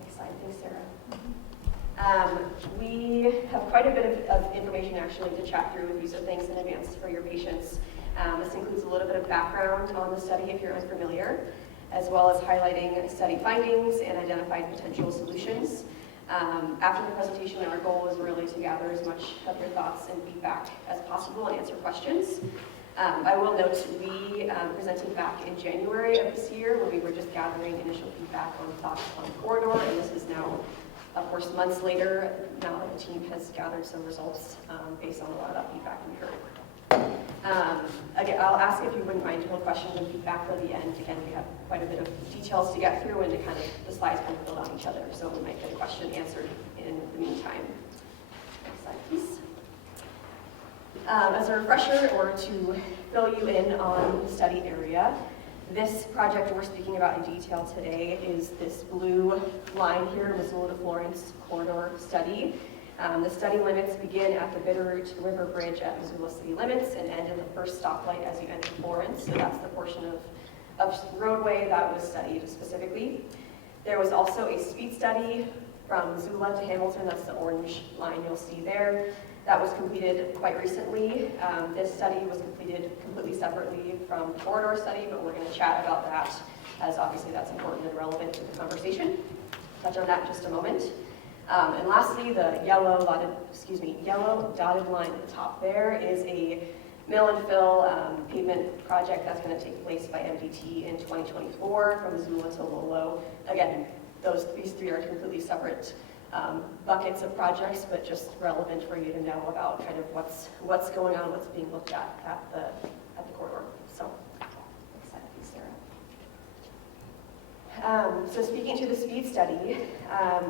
Next slide, thanks, Sarah. We have quite a bit of information actually to chat through with you, so thanks in advance for your patience. This includes a little bit of background on the study if you're unfamiliar, as well as highlighting study findings and identified potential solutions. After the presentation, our goal is really to gather as much of your thoughts and feedback as possible and answer questions. I will note we presented back in January of this year when we were just gathering initial feedback on thoughts on the corridor, and this is now, of course, months later, now that the team has gathered some results based on a lot of that feedback we heard. Again, I'll ask if you wouldn't mind to hold questions and feedback for the end. Again, we have quite a bit of details to get through and to kind of, the slides kind of build on each other, so we might get a question answered in the meantime. Next slide, please. As a refresher, or to fill you in on the study area, this project we're speaking about in detail today is this blue line here, Missoula to Florence corridor study. The study limits begin at the Bitterroot River Bridge at Missoula city limits and end in the first stoplight as you enter Florence. So that's the portion of roadway that was studied specifically. There was also a speed study from Missoula to Hamilton. That's the orange line you'll see there. That was completed quite recently. This study was completed completely separately from the corridor study, but we're going to chat about that as obviously that's important and relevant to the conversation. Touch on that in just a moment. And lastly, the yellow dotted line at the top there is a mill and fill pavement project that's going to take place by MDT in 2024 from Missoula to Lolo. Again, these three are completely separate buckets of projects, but just relevant for you to know about kind of what's going on, what's being looked at the corridor. So, next slide, please, Sarah. So speaking to the speed study,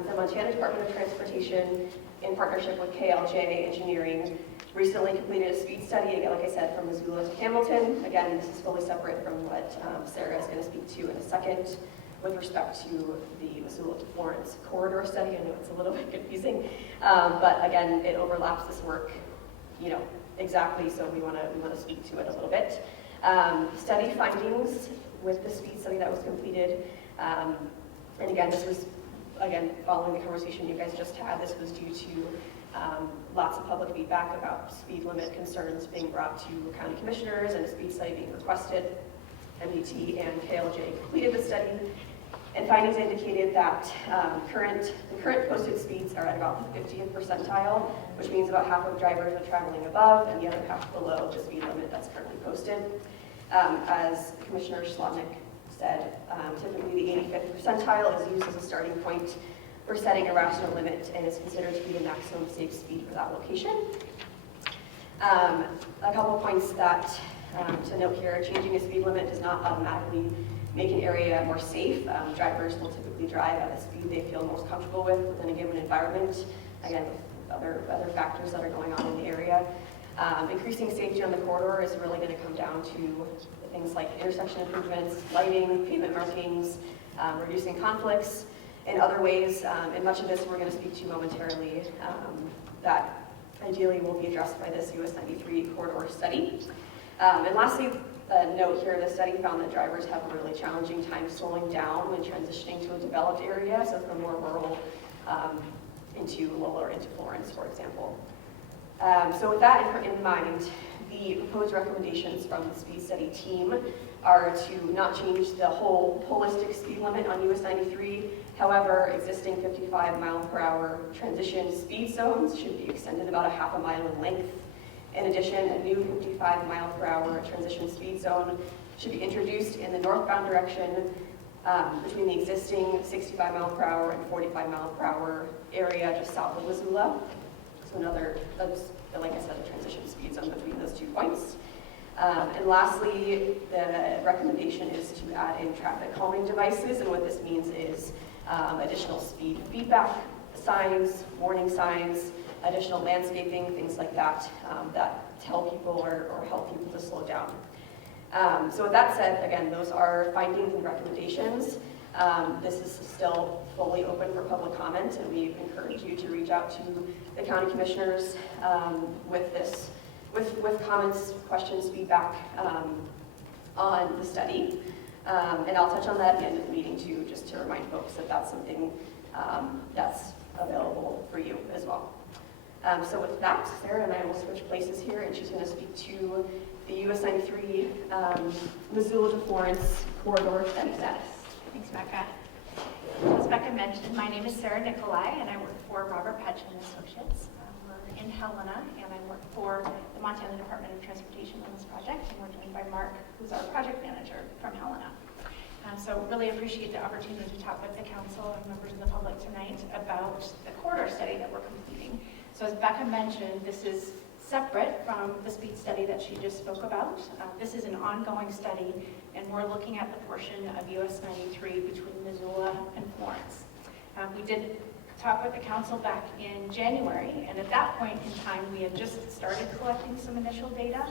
the Montana Department of Transportation, in partnership with KLJ Engineering, recently completed a speed study, again, like I said, from Missoula to Hamilton. Again, this is fully separate from what Sarah is going to speak to in a second with respect to the Missoula to Florence corridor study. I know it's a little bit confusing, but again, it overlaps this work, exactly, so we want to speak to it a little bit. Study findings with the speed study that was completed, and again, this was, following the conversation you guys just had, this was due to lots of public feedback about speed limit concerns being brought to county commissioners and a speed study being requested. MDT and KLJ completed the study, And findings indicated that the current posted speeds are at about the 50th percentile, which means about half of drivers are traveling above and the other half below the speed limit that's currently posted. As Commissioner Slotnick said, typically the 85th percentile is used as a starting point for setting a rational limit and is considered to be the maximum safe speed for that location. A couple of points that to note here: changing a speed limit does not automatically make an area more safe. Drivers will typically drive at the speed they feel most comfortable with within a given environment, again, with other factors that are going on in the area. Increasing safety on the corridor is really going to come down to things like intersection improvements, lighting, pavement markings, reducing conflicts, and other ways, and much of this we're going to speak to momentarily, that ideally will be addressed by this US 93 corridor study. And lastly, a note here, the study found that drivers have a really challenging time slowing down when transitioning to a developed area, so from more rural into Lolo or into Florence, for example. So with that in mind, the proposed recommendations from the speed study team are to not change the whole holistic speed limit on US 93. However, existing 55-mile-per-hour transition speed zones should be extended about a half a mile in length. In addition, a new 55-mile-per-hour transition speed zone should be introduced in the northbound direction between the existing 65-mile-per-hour and 45-mile-per-hour area just south of Missoula. So another, like I said, a transition speed zone between those 2 points. And lastly, the recommendation is to add in traffic calming devices, and what this means is additional speed feedback signs, warning signs, additional landscaping, things like that, that tell people or help people to slow down. So with that said, again, those are findings and recommendations. This is still fully open for public comment, and we encourage you to reach out to the county commissioners with comments, questions, feedback on the study. And I'll touch on that at the end of the meeting too, just to remind folks that that's something that's available for you as well. So with that, Sarah and I will switch places here, and she's going to speak to the US 93 Missoula to Florence corridor study status. Thanks, Becca. As Becca mentioned, my name is Sarah Nicolai, and I work for Robert Petch and Associates. We're in Helena, and I work for the Montana Department of Transportation on this project, and we're joined by Mark, who's our project manager from Helena. So really appreciate the opportunity to talk with the council and members of the public tonight about the corridor study that we're completing. So as Becca mentioned, this is separate from the speed study that she just spoke about. This is an ongoing study, and we're looking at the portion of US 93 between Missoula and Florence. We did talk with the council back in January, and at that point in time, we had just started collecting some initial data,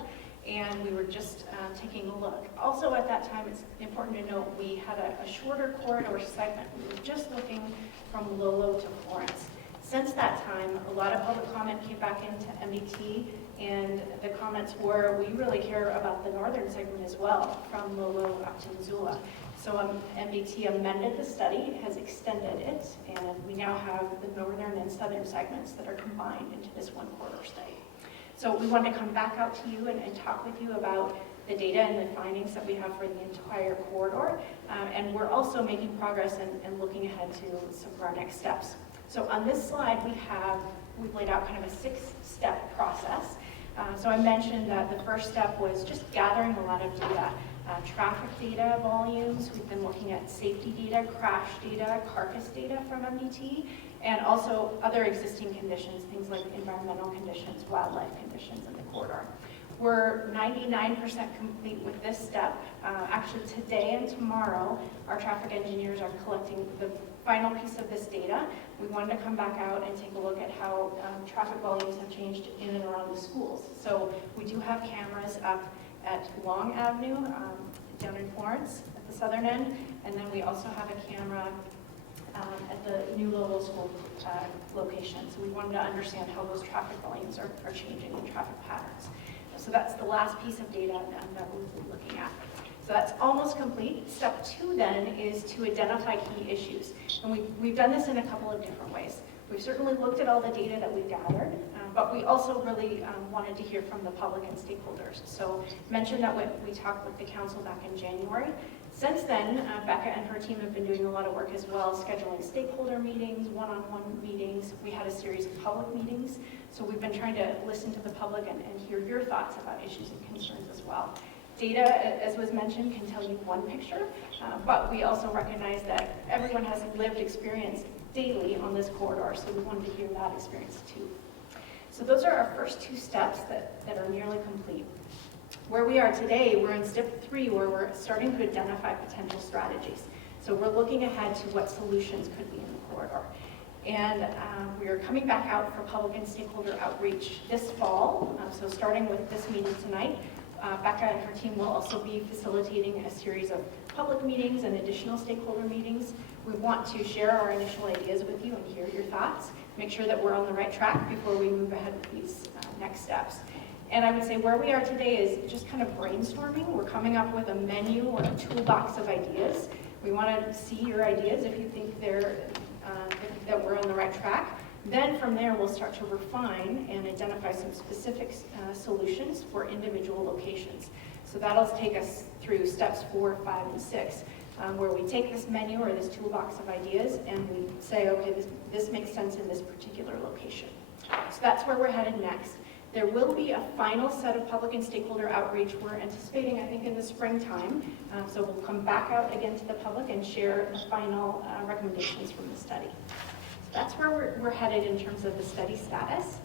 and we were just taking a look. Also at that time, it's important to note we had a shorter corridor segment. We were just looking from Lolo to Florence. Since that time, a lot of public comment came back into MDT, and the comments were, we really care about the northern segment as well, from Lolo up to Missoula. So MDT amended the study, has extended it, and we now have the northern and southern segments that are combined into this one corridor study. So we wanted to come back out to you and talk with you about the data and the findings that we have for the entire corridor. And we're also making progress and looking ahead to some of our next steps. So on this slide, we've laid out kind of a 6-step process. So I mentioned that the first step was just gathering a lot of data. Traffic data volumes, we've been looking at safety data, crash data, carcass data from MDT, and also other existing conditions, things like environmental conditions, wildlife conditions in the corridor. We're 99% complete with this step. Actually today and tomorrow, our traffic engineers are collecting the final piece of this data. We wanted to come back out and take a look at how traffic volumes have changed in and around the schools. So we do have cameras up at Long Avenue down in Florence at the southern end, and then we also have a camera at the new Lolo school location. So we wanted to understand how those traffic volumes are changing in traffic patterns. So that's the last piece of data that we'll be looking at. So that's almost complete. Step 2 then is to identify key issues. And we've done this in a couple of different ways. We've certainly looked at all the data that we've gathered, but we also really wanted to hear from the public and stakeholders. So mentioned that when we talked with the council back in January. Since then, Becca and her team have been doing a lot of work as well, scheduling stakeholder meetings, one-on-one meetings. We had a series of public meetings. So we've been trying to listen to the public and hear your thoughts about issues and concerns as well. Data, as was mentioned, can tell you one picture, but we also recognize that everyone has lived experience daily on this corridor, so we wanted to hear that experience too. So those are our first two steps that are nearly complete. Where we are today, we're in step 3, where we're starting to identify potential strategies. So we're looking ahead to what solutions could be in the corridor. And we are coming back out for public and stakeholder outreach this fall. So starting with this meeting tonight, Becca and her team will also be facilitating a series of public meetings and additional stakeholder meetings. We want to share our initial ideas with you and hear your thoughts, make sure that we're on the right track before we move ahead with these next steps. And I would say where we are today is just kind of brainstorming. We're coming up with a menu or a toolbox of ideas. We want to see your ideas if you think that we're on the right track. Then from there, we'll start to refine and identify some specific solutions for individual locations. So that'll take us through steps 4, 5, and 6, where we take this menu or this toolbox of ideas and we say, okay, this makes sense in this particular location. So that's where we're headed next. There will be a final set of public and stakeholder outreach we're anticipating, I think, in the springtime. So we'll come back out again to the public and share the final recommendations from the study. So that's where we're headed in terms of the study status.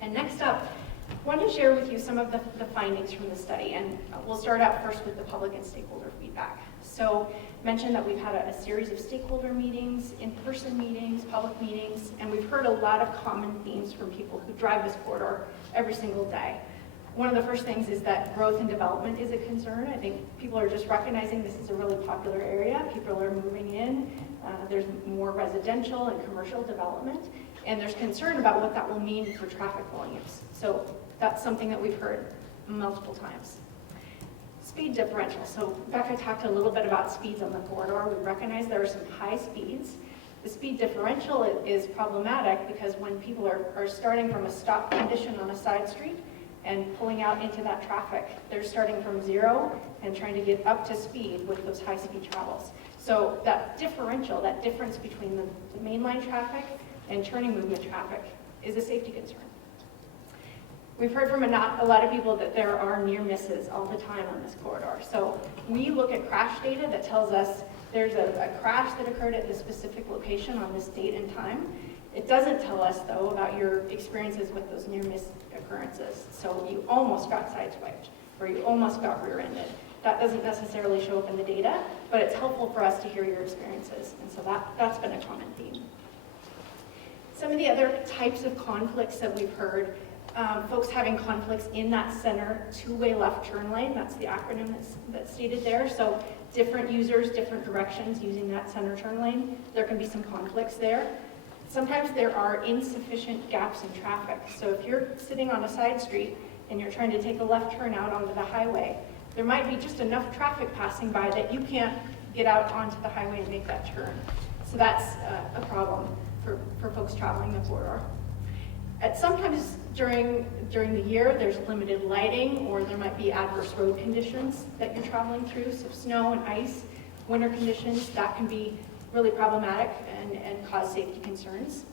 And next up, I want to share with you some of the findings from the study. And we'll start out first with the public and stakeholder feedback. So mentioned that we've had a series of stakeholder meetings, in-person meetings, public meetings, and we've heard a lot of common themes from people who drive this corridor every single day. One of the first things is that growth and development is a concern. I think people are just recognizing this is a really popular area. People are moving in. There's more residential and commercial development, and there's concern about what that will mean for traffic volumes. So that's something that we've heard multiple times. Speed differential. So Becca talked a little bit about speeds on the corridor. We recognize there are some high speeds. The speed differential is problematic because when people are starting from a stop condition on a side street and pulling out into that traffic, they're starting from 0 and trying to get up to speed with those high speed travels. So that differential, that difference between the mainline traffic and turning movement traffic is a safety concern. We've heard from a lot of people that there are near misses all the time on this corridor. So we look at crash data that tells us there's a crash that occurred at this specific location on this date and time. It doesn't tell us, though, about your experiences with those near miss occurrences. So you almost got sideswiped or you almost got rear-ended. That doesn't necessarily show up in the data, but it's helpful for us to hear your experiences. And so that's been a common theme. Some of the other types of conflicts that we've heard, folks having conflicts in that center two-way left turn lane. That's the acronym that's stated there. So different users, different directions using that center turn lane. There can be some conflicts there. Sometimes there are insufficient gaps in traffic. So if you're sitting on a side street and you're trying to take a left turn out onto the highway, there might be just enough traffic passing by that you can't get out onto the highway and make that turn. So that's a problem for folks traveling the corridor. Sometimes during the year, there's limited lighting, or there might be adverse road conditions that you're traveling through, so snow and ice, winter conditions, that can be really problematic and cause safety concerns.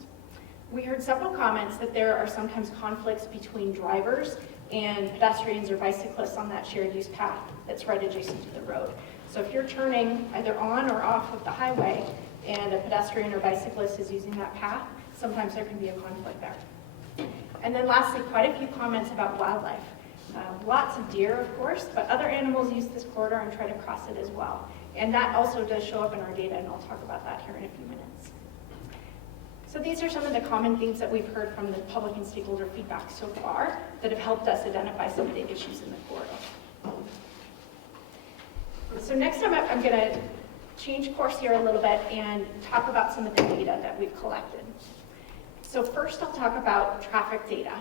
We heard several comments that there are sometimes conflicts between drivers and pedestrians or bicyclists on that shared use path that's right adjacent to the road. So if you're turning either on or off of the highway and a pedestrian or bicyclist is using that path, sometimes there can be a conflict there. And then lastly, quite a few comments about wildlife. Lots of deer, of course, but other animals use this corridor and try to cross it as well. And that also does show up in our data, and I'll talk about that here in a few minutes. So these are some of the common themes that we've heard from the public and stakeholder feedback so far that have helped us identify some of the issues in the corridor. So next time I'm going to change course here a little bit and talk about some of the data that we've collected. So first I'll talk about traffic data.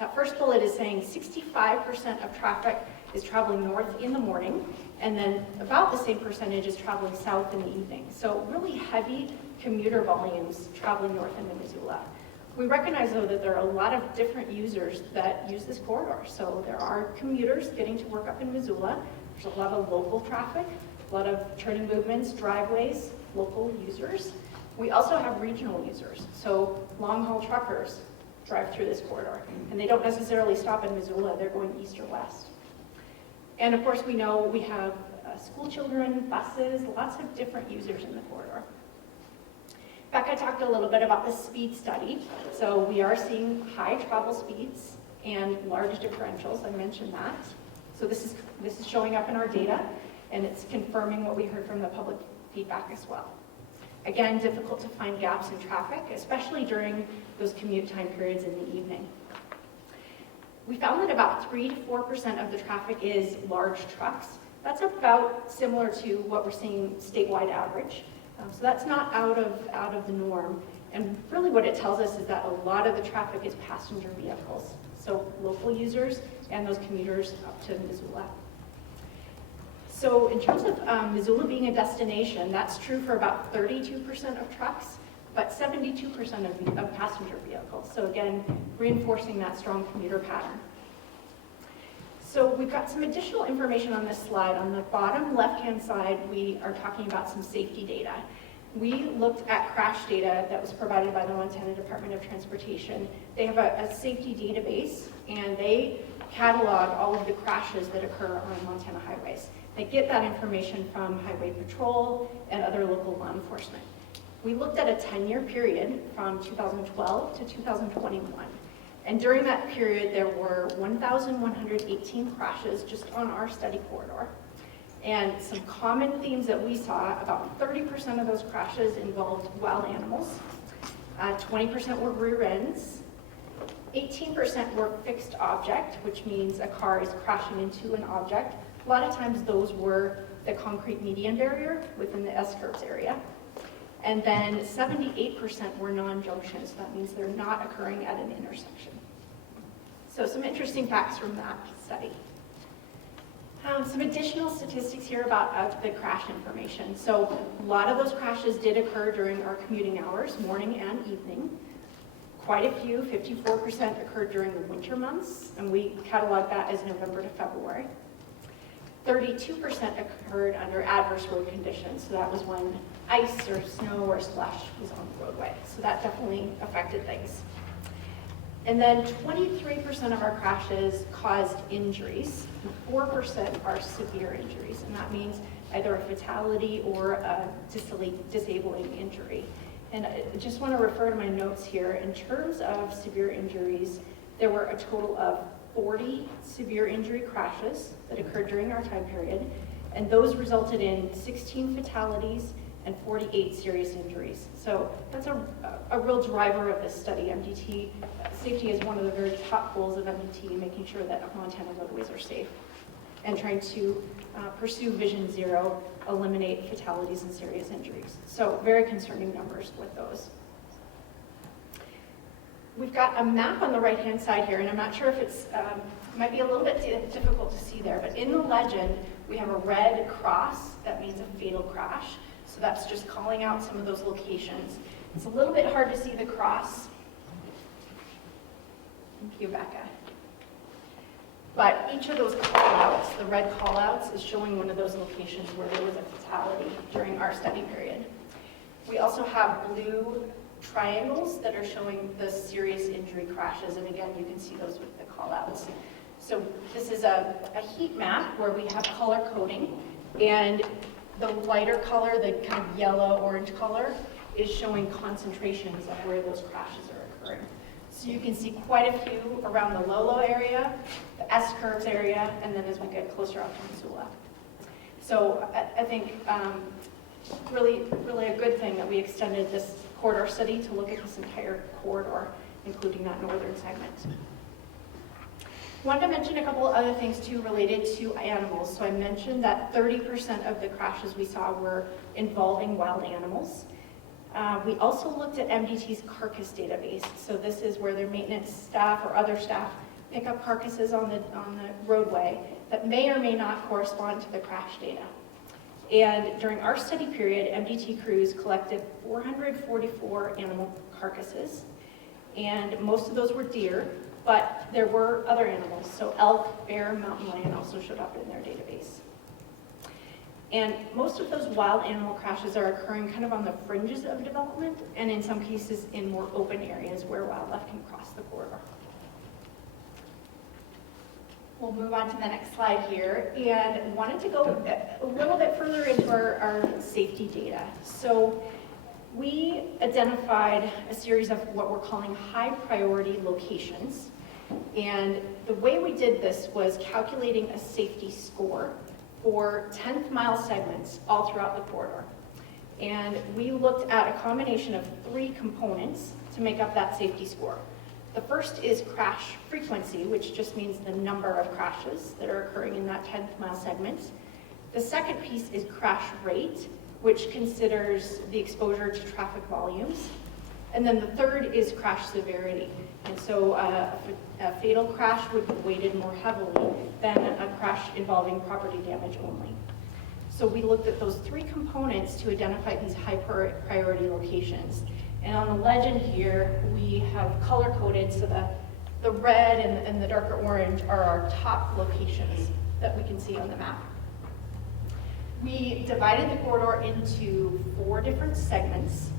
That first bullet is saying 65% of traffic is traveling north in the morning, and then about the same percentage is traveling south in the evening. So really heavy commuter volumes traveling north into Missoula. We recognize, though, that there are a lot of different users that use this corridor. So there are commuters getting to work up in Missoula. There's a lot of local traffic, a lot of turning movements, driveways, local users. We also have regional users. So long-haul truckers drive through this corridor, and they don't necessarily stop in Missoula. They're going east or west. And of course, we know we have school children, buses, lots of different users in the corridor. Becca talked a little bit about the speed study. So we are seeing high travel speeds and large differentials. I mentioned that. So this is showing up in our data, and it's confirming what we heard from the public feedback as well. Again, difficult to find gaps in traffic, especially during those commute time periods in the evening. We found that about 3 to 4% of the traffic is large trucks. That's about similar to what we're seeing statewide average. So that's not out of the norm. And really what it tells us is that a lot of the traffic is passenger vehicles. So local users and those commuters up to Missoula. So in terms of Missoula being a destination, that's true for about 32% of trucks, but 72% of passenger vehicles. So again, reinforcing that strong commuter pattern. So we've got some additional information on this slide. On the bottom left-hand side, we are talking about some safety data. We looked at crash data that was provided by the Montana Department of Transportation. They have a safety database, and they catalog all of the crashes that occur on Montana highways. They get that information from Highway Patrol and other local law enforcement. We looked at a 10-year period from 2012 to 2021. And during that period, there were 1,118 crashes just on our study corridor. And some common themes that we saw, about 30% of those crashes involved wild animals, 20% were rear ends, 18% were fixed object, which means a car is crashing into an object. A lot of times those were the concrete median barrier within the S-curves area. And then 78% were non-junction, so that means they're not occurring at an intersection. So some interesting facts from that study. Some additional statistics here about the crash information. So a lot of those crashes did occur during our commuting hours, morning and evening. Quite a few, 54% occurred during the winter months, and we cataloged that as November to February. 32% occurred under adverse road conditions, so that was when ice or snow or slush was on the roadway. So that definitely affected things. And then 23% of our crashes caused injuries, and 4% are severe injuries, and that means either a fatality or a disabling injury. And I just want to refer to my notes here. In terms of severe injuries, there were a total of 40 severe injury crashes that occurred during our time period, and those resulted in 16 fatalities and 48 serious injuries. So that's a real driver of this study. MDT safety is one of the very top goals of MDT, making sure that Montana roadways are safe and trying to pursue Vision Zero, eliminate fatalities and serious injuries. So very concerning numbers with those. We've got a map on the right-hand side here, and I'm not sure if it's, might be a little bit difficult to see there, but in the legend, we have a red cross. That means a fatal crash. So that's just calling out some of those locations. It's a little bit hard to see the cross. Thank you, Becca. But each of those call-outs, the red call-outs, is showing one of those locations where there was a fatality during our study period. We also have blue triangles that are showing the serious injury crashes, and again, you can see those with the call-outs. So this is a heat map where we have color coding, and the lighter color, the kind of yellow-orange color, is showing concentrations of where those crashes are occurring. So you can see quite a few around the Lolo area, the S-curves area, and then as we get closer out to Missoula. So I think really a good thing that we extended this corridor study to look at this entire corridor, including that northern segment. Wanted to mention a couple other things too related to animals. So I mentioned that 30% of the crashes we saw were involving wild animals. We also looked at MDT's carcass database. So this is where their maintenance staff or other staff pick up carcasses on the roadway that may or may not correspond to the crash data. And during our study period, MDT crews collected 444 animal carcasses, and most of those were deer, but there were other animals. So elk, bear, mountain lion also showed up in their database. And most of those wild animal crashes are occurring kind of on the fringes of development, and in some cases in more open areas where wildlife can cross the corridor. We'll move on to the next slide here, and wanted to go a little bit further into our safety data. So we identified a series of what we're calling high priority locations. And the way we did this was calculating a safety score for 10th mile segments all throughout the corridor. And we looked at a combination of 3 components to make up that safety score. The first is crash frequency, which just means the number of crashes that are occurring in that 10th mile segment. The second piece is crash rate, which considers the exposure to traffic volumes. And then the third is crash severity. And so a fatal crash would be weighted more heavily than a crash involving property damage only. So we looked at those 3 components to identify these high priority locations. And on the legend here, we have color-coded so that the red and the darker orange are our top locations that we can see on the map. We divided the corridor into 4 different segments.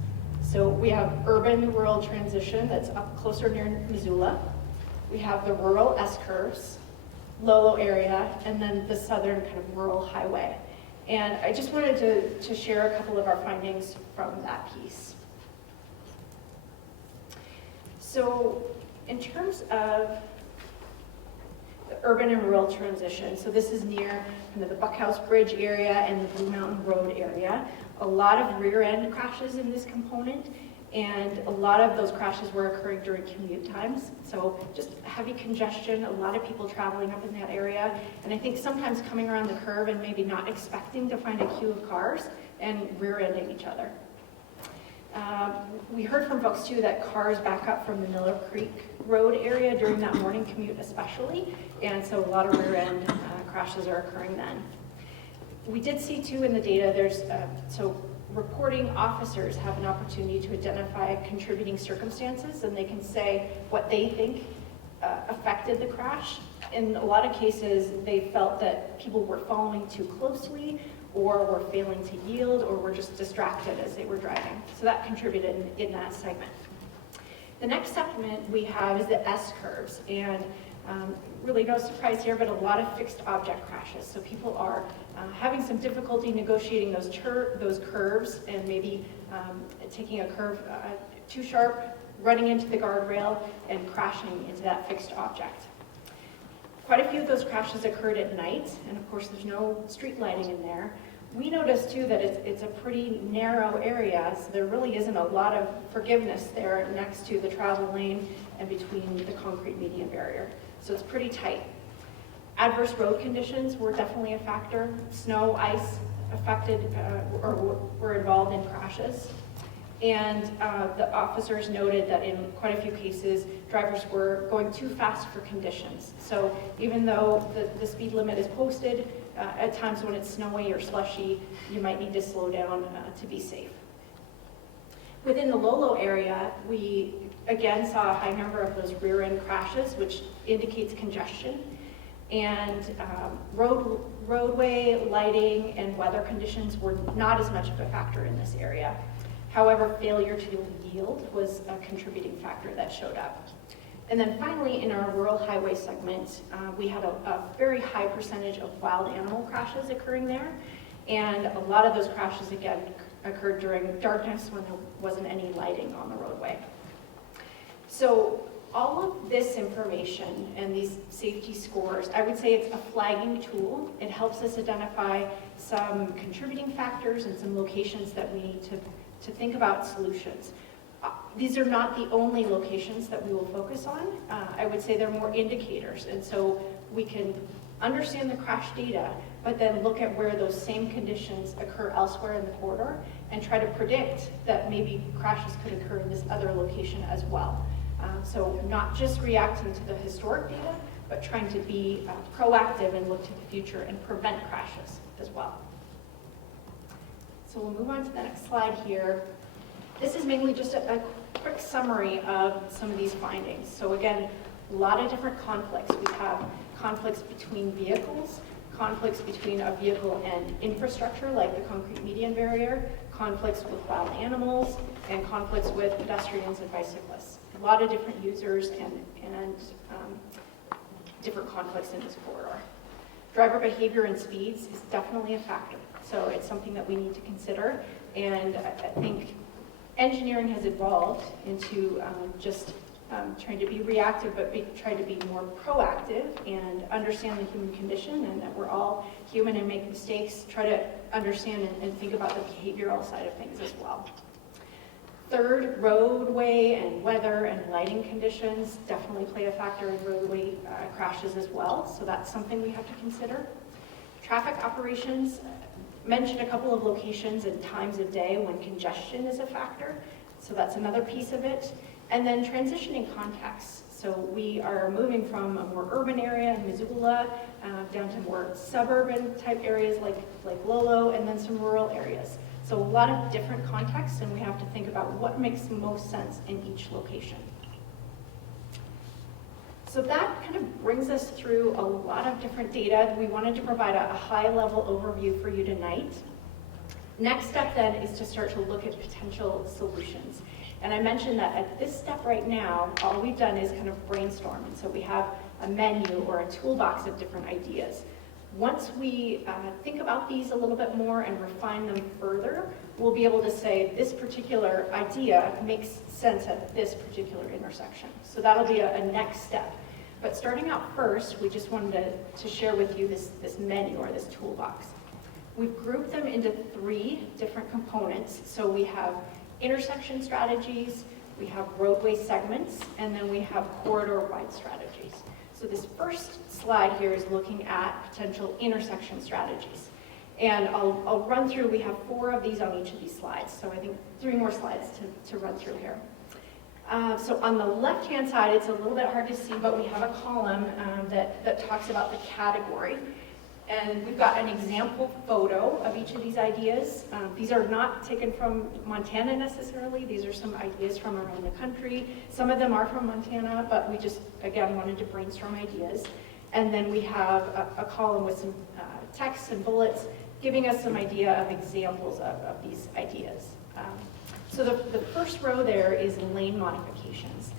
So we have urban-rural transition that's up closer near Missoula. We have the rural S-curves, Lolo area, and then the southern kind of rural highway. And I just wanted to share a couple of our findings from that piece. So in terms of the urban and rural transition, so this is near kind of the Buckhouse Bridge area and the Blue Mountain Road area. A lot of rear end crashes in this component, and a lot of those crashes were occurring during commute times. So just heavy congestion, a lot of people traveling up in that area, and I think sometimes coming around the curve and maybe not expecting to find a queue of cars and rear-ending each other. We heard from folks too that cars back up from the Miller Creek Road area during that morning commute especially, and so a lot of rear-end crashes are occurring then. We did see too in the data, so reporting officers have an opportunity to identify contributing circumstances, and they can say what they think affected the crash. In a lot of cases, they felt that people were following too closely, or were failing to yield, or were just distracted as they were driving. So that contributed in that segment. The next segment we have is the S-curves, and really no surprise here, but a lot of fixed object crashes. So people are having some difficulty negotiating those curves, and maybe taking a curve too sharp, running into the guardrail, and crashing into that fixed object. Quite a few of those crashes occurred at night, and of course there's no street lighting in there. We noticed too that it's a pretty narrow area, so there really isn't a lot of forgiveness there next to the travel lane and between the concrete median barrier. So it's pretty tight. Adverse road conditions were definitely a factor. Snow, ice affected or were involved in crashes. And the officers noted that in quite a few cases, drivers were going too fast for conditions. So even though the speed limit is posted, at times when it's snowy or slushy, you might need to slow down to be safe. Within the Lolo area, we again saw a high number of those rear-end crashes, which indicates congestion. And roadway lighting and weather conditions were not as much of a factor in this area. However, failure to yield was a contributing factor that showed up. And then finally, in our rural highway segment, we had a very high percentage of wild animal crashes occurring there. And a lot of those crashes, again, occurred during darkness when there wasn't any lighting on the roadway. So all of this information and these safety scores, I would say it's a flagging tool. It helps us identify some contributing factors and some locations that we need to think about solutions. These are not the only locations that we will focus on. I would say they're more indicators, and so we can understand the crash data, but then look at where those same conditions occur elsewhere in the corridor and try to predict that maybe crashes could occur in this other location as well. So not just reacting to the historic data, but trying to be proactive and look to the future and prevent crashes as well. So we'll move on to the next slide here. This is mainly just a quick summary of some of these findings. So again, a lot of different conflicts. We have conflicts between vehicles, conflicts between a vehicle and infrastructure like the concrete median barrier, conflicts with wild animals, and conflicts with pedestrians and bicyclists. A lot of different users and different conflicts in this corridor. Driver behavior and speeds is definitely a factor. So it's something that we need to consider. And I think engineering has evolved into trying to be reactive, but try to be more proactive and understand the human condition and that we're all human and make mistakes, try to understand and think about the behavioral side of things as well. Third, roadway and weather and lighting conditions definitely play a factor in roadway crashes as well, so that's something we have to consider. Traffic operations, mentioned a couple of locations and times of day when congestion is a factor, so that's another piece of it. And then transitioning contexts. So we are moving from a more urban area in Missoula down to more suburban type areas like Lolo, and then some rural areas. So a lot of different contexts, and we have to think about what makes the most sense in each location. So that kind of brings us through a lot of different data. We wanted to provide a high-level overview for you tonight. Next step then is to start to look at potential solutions. And I mentioned that at this step right now, all we've done is kind of brainstorm. And so we have a menu or a toolbox of different ideas. Once we think about these a little bit more and refine them further, we'll be able to say this particular idea makes sense at this particular intersection. So that'll be a next step. But starting out first, we just wanted to share with you this menu or this toolbox. We've grouped them into 3 different components. So we have intersection strategies, we have roadway segments, and then we have corridor-wide strategies. So this first slide here is looking at potential intersection strategies. And I'll run through, we have 4 of these on each of these slides, so I think 3 more slides to run through here. So on the left-hand side, it's a little bit hard to see, but we have a column that talks about the category. And we've got an example photo of each of these ideas. These are not taken from Montana necessarily. These are some ideas from around the country. Some of them are from Montana, but we just, again, wanted to brainstorm ideas. And then we have a column with some text and bullets giving us some idea of examples of these ideas. So the first row there is lane modifications.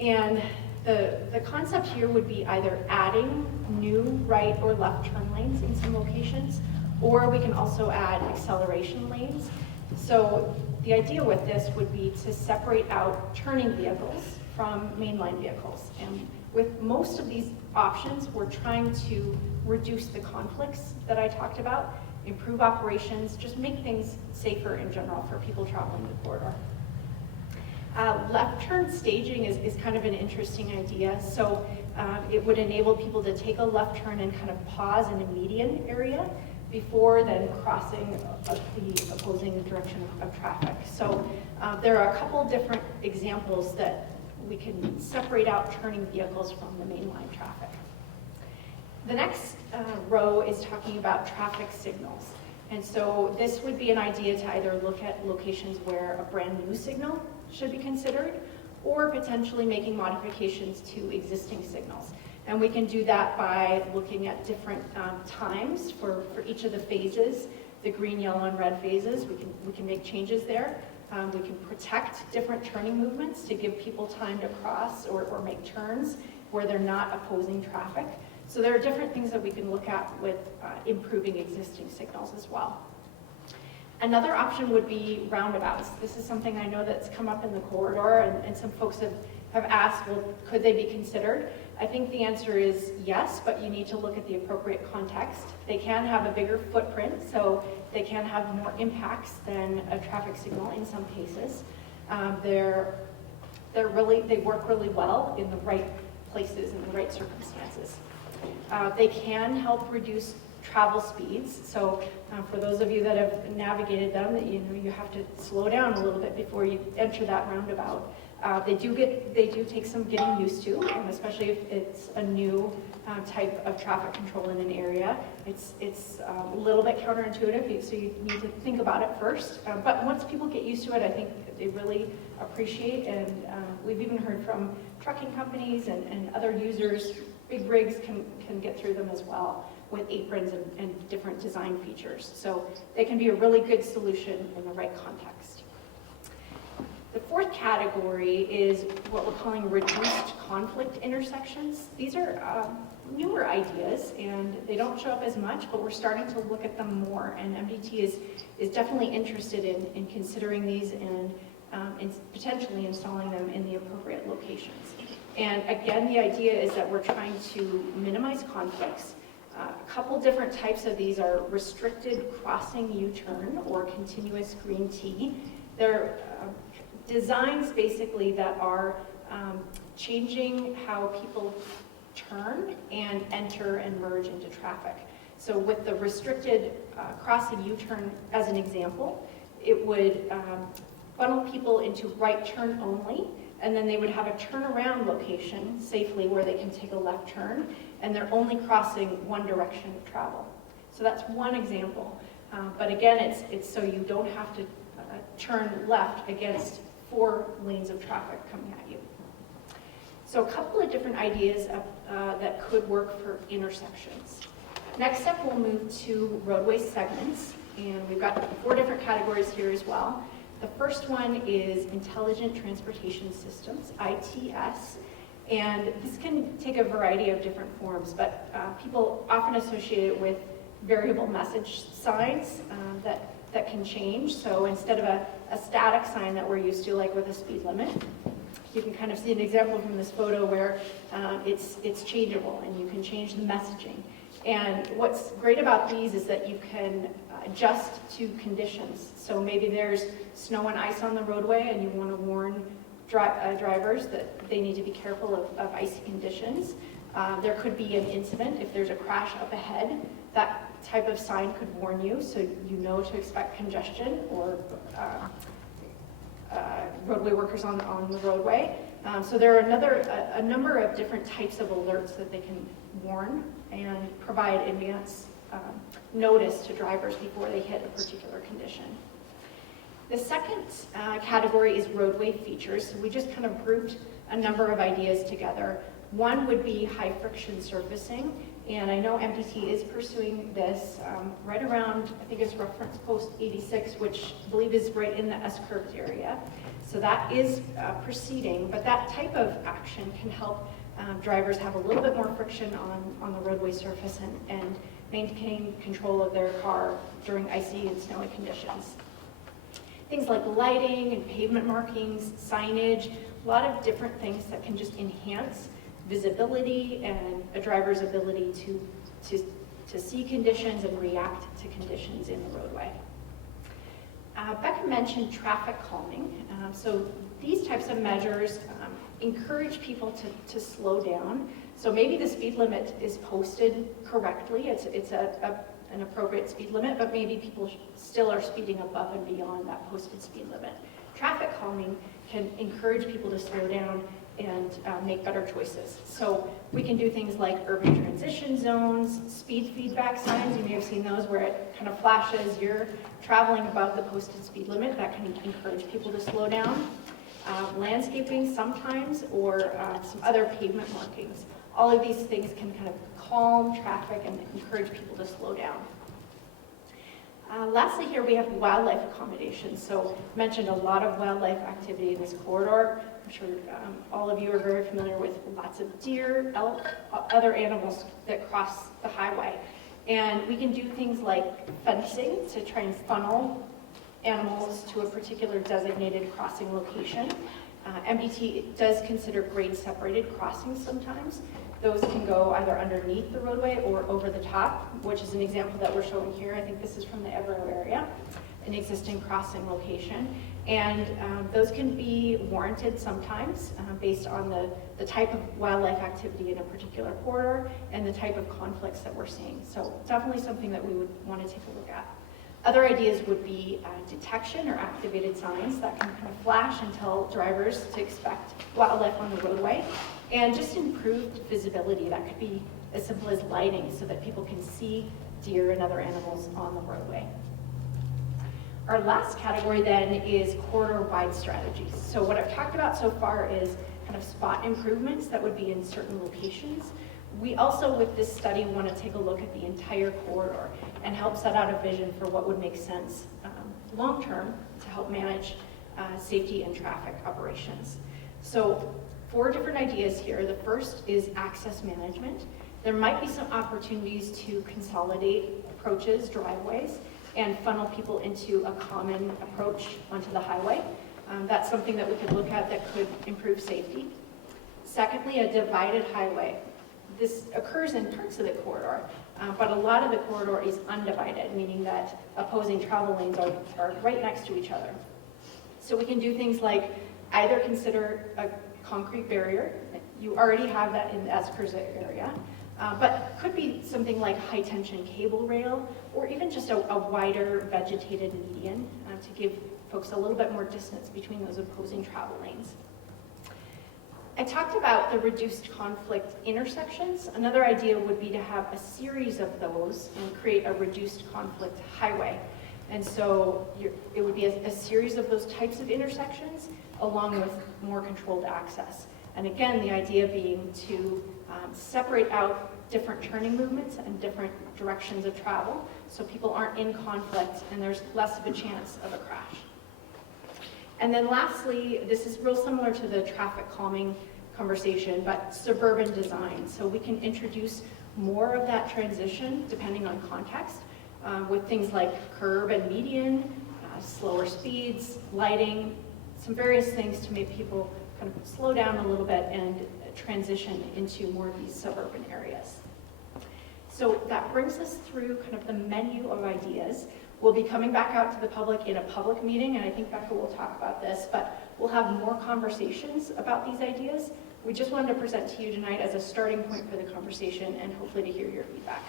And the concept here would be either adding new right or left turn lanes in some locations, or we can also add acceleration lanes. So the idea with this would be to separate out turning vehicles from mainline vehicles. And with most of these options, we're trying to reduce the conflicts that I talked about, improve operations, just make things safer in general for people traveling the corridor. Left turn staging is kind of an interesting idea. So it would enable people to take a left turn and kind of pause in a median area before then crossing the opposing direction of traffic. So there are a couple different examples that we can separate out turning vehicles from the mainline traffic. The next row is talking about traffic signals. And so this would be an idea to either look at locations where a brand new signal should be considered, or potentially making modifications to existing signals. And we can do that by looking at different times for each of the phases, the green, yellow, and red phases. We can make changes there. We can protect different turning movements to give people time to cross or make turns where they're not opposing traffic. So there are different things that we can look at with improving existing signals as well. Another option would be roundabouts. This is something I know that's come up in the corridor, and some folks have asked, well, could they be considered? I think the answer is yes, but you need to look at the appropriate context. They can have a bigger footprint, so they can have more impacts than a traffic signal in some cases. They work really well in the right places and the right circumstances. They can help reduce travel speeds. So for those of you that have navigated them, you have to slow down a little bit before you enter that roundabout. They do take some getting used to, especially if it's a new type of traffic control in an area. It's a little bit counterintuitive, so you need to think about it first. But once people get used to it, I think they really appreciate, and we've even heard from trucking companies and other users, big rigs can get through them as well with aprons and different design features. So they can be a really good solution in the right context. The fourth category is what we're calling reduced conflict intersections. These are newer ideas, and they don't show up as much, but we're starting to look at them more, and MDT is definitely interested in considering these and potentially installing them in the appropriate locations. And again, the idea is that we're trying to minimize conflicts. A couple different types of these are restricted crossing U-turn or continuous green T. They're designs basically that are changing how people turn and enter and merge into traffic. So with the restricted crossing U-turn as an example, it would funnel people into right turn only, and then they would have a turnaround location safely where they can take a left turn, and they're only crossing one direction of travel. So that's one example. But again, it's so you don't have to turn left against 4 lanes of traffic coming at you. So a couple of different ideas that could work for intersections. Next up, we'll move to roadway segments, and we've got 4 different categories here as well. The first one is Intelligent Transportation Systems, ITS, and this can take a variety of different forms, but people often associate it with variable message signs that can change. So instead of a static sign that we're used to, like with a speed limit, you can kind of see an example from this photo where it's changeable and you can change the messaging. And what's great about these is that you can adjust to conditions. So maybe there's snow and ice on the roadway and you want to warn drivers that they need to be careful of icy conditions. There could be an incident if there's a crash up ahead. That type of sign could warn you, so you know to expect congestion or roadway workers on the roadway. So there are a number of different types of alerts that they can warn and provide advance notice to drivers before they hit a particular condition. The second category is roadway features. So we just kind of grouped a number of ideas together. One would be high friction surfacing, and I know MDT is pursuing this right around, I think it's reference post 86, which I believe is right in the S-curved area. So that is proceeding, but that type of action can help drivers have a little bit more friction on the roadway surface and maintain control of their car during icy and snowy conditions. Things like lighting and pavement markings, signage, a lot of different things that can just enhance visibility and a driver's ability to see conditions and react to conditions in the roadway. Becca mentioned traffic calming. So these types of measures encourage people to slow down. So maybe the speed limit is posted correctly. It's an appropriate speed limit, but maybe people still are speeding above and beyond that posted speed limit. Traffic calming can encourage people to slow down and make better choices. So we can do things like urban transition zones, speed feedback signs. You may have seen those where it kind of flashes you're traveling above the posted speed limit. That can encourage people to slow down. Landscaping sometimes, or some other pavement markings. All of these things can kind of calm traffic and encourage people to slow down. Lastly here we have wildlife accommodations. So I mentioned a lot of wildlife activity in this corridor. I'm sure all of you are very familiar with lots of deer, elk, other animals that cross the highway. And we can do things like fencing to try and funnel animals to a particular designated crossing location. MDT does consider grade separated crossings sometimes. Those can go either underneath the roadway or over the top, which is an example that we're showing here. I think this is from the Evero area, an existing crossing location. And those can be warranted sometimes based on the type of wildlife activity in a particular corridor and the type of conflicts that we're seeing. So definitely something that we would want to take a look at. Other ideas would be detection or activated signs that can kind of flash and tell drivers to expect wildlife on the roadway, and just improved visibility. That could be as simple as lighting so that people can see deer and other animals on the roadway. Our last category then is corridor-wide strategies. So what I've talked about so far is kind of spot improvements that would be in certain locations. We also, with this study, want to take a look at the entire corridor and help set out a vision for what would make sense long-term to help manage safety and traffic operations. So 4 different ideas here. The first is access management. There might be some opportunities to consolidate approaches, driveways, and funnel people into a common approach onto the highway. That's something that we could look at that could improve safety. Secondly, a divided highway. This occurs in parts of the corridor, but a lot of the corridor is undivided, meaning that opposing travel lanes are right next to each other. So we can do things like either consider a concrete barrier. You already have that in the Eskerza area, but could be something like high-tension cable rail, or even just a wider vegetated median to give folks a little bit more distance between those opposing travel lanes. I talked about the reduced conflict intersections. Another idea would be to have a series of those and create a reduced conflict highway. And so it would be a series of those types of intersections along with more controlled access. And again, the idea being to separate out different turning movements and different directions of travel so people aren't in conflict and there's less of a chance of a crash. And then lastly, this is real similar to the traffic calming conversation, but suburban design. So we can introduce more of that transition depending on context with things like curb and median, slower speeds, lighting, some various things to make people kind of slow down a little bit and transition into more of these suburban areas. So that brings us through kind of the menu of ideas. We'll be coming back out to the public in a public meeting, and I think Becca will talk about this, but we'll have more conversations about these ideas. We just wanted to present to you tonight as a starting point for the conversation and hopefully to hear your feedback.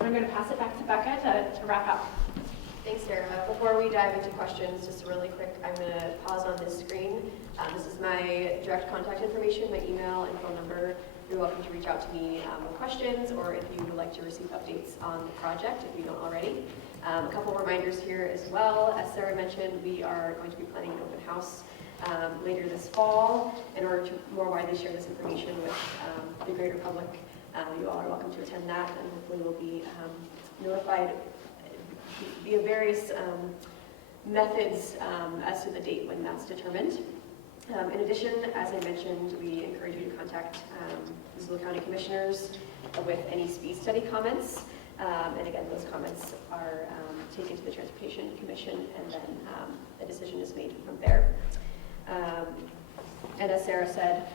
I'm going to pass it back to Becca to wrap up. Thanks, Sarah. Before we dive into questions, just really quick, I'm going to pause on this screen. This is my direct contact information, my email and phone number. You're welcome to reach out to me with questions, or if you would like to receive updates on the project, if you don't already. A couple reminders here as well. As Sarah mentioned, we are going to be planning an open house later this fall in order to more widely share this information with the greater public. You all are welcome to attend that, and hopefully we'll be notified via various methods as to the date when that's determined. In addition, as I mentioned, we encourage you to contact Missoula County Commissioners with any speed study comments. And again, those comments are taken to the Transportation Commission, and then a decision is made from there. And as Sarah said,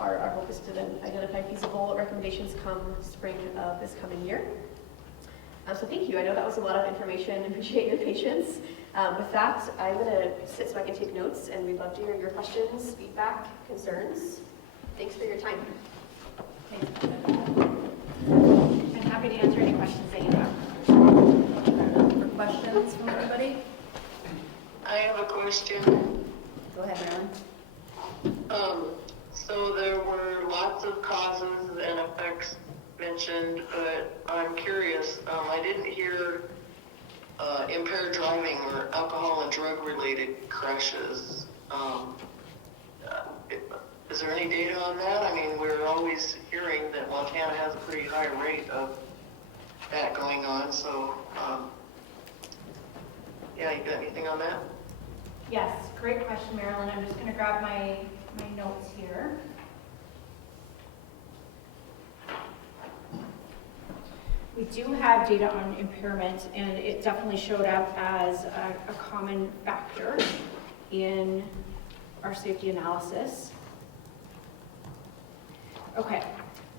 our hope is to then identify feasible recommendations come spring of this coming year. So thank you. I know that was a lot of information. Appreciate your patience. With that, I'm going to sit so I can take notes, and we'd love to hear your questions, feedback, concerns. Thanks for your time. I'm happy to answer any questions that you have. For questions from everybody? I have a question. Go ahead, Marilyn. So there were lots of causes and effects mentioned, but I'm curious. I didn't hear impaired driving or alcohol and drug related crashes. Is there any data on that? I mean, we're always hearing that Montana has a pretty high rate of that going on. So, yeah, you got anything on that? Yes, great question, Marilyn. I'm just going to grab my notes here. We do have data on impairment, and it definitely showed up as a common factor in our safety analysis. Okay,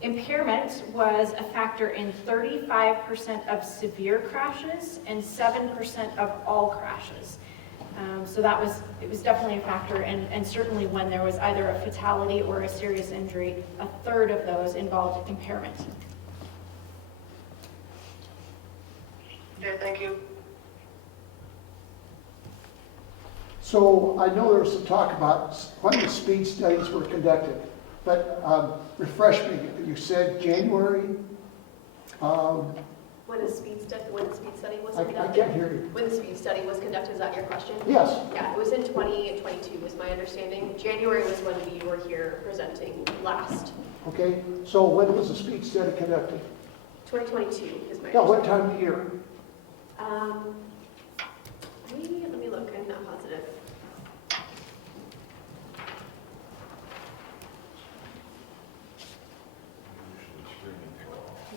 impairment was a factor in 35% of severe crashes and 7% of all crashes. So it was definitely a factor, and certainly when there was either a fatality or a serious injury, a third of those involved impairment. Okay. Thank you. So I know there was some talk about when the speed studies were conducted, but refresh me, you said January? When the speed study was I conducted? can't hear you. When the speed study was conducted, is that your question? Yes. Yeah, it was in 2022 was my understanding. January was when we were here presenting last. Okay, so when was the speed study conducted? 2022 is my Yeah, what understanding. time of year? Let me look, I'm not positive.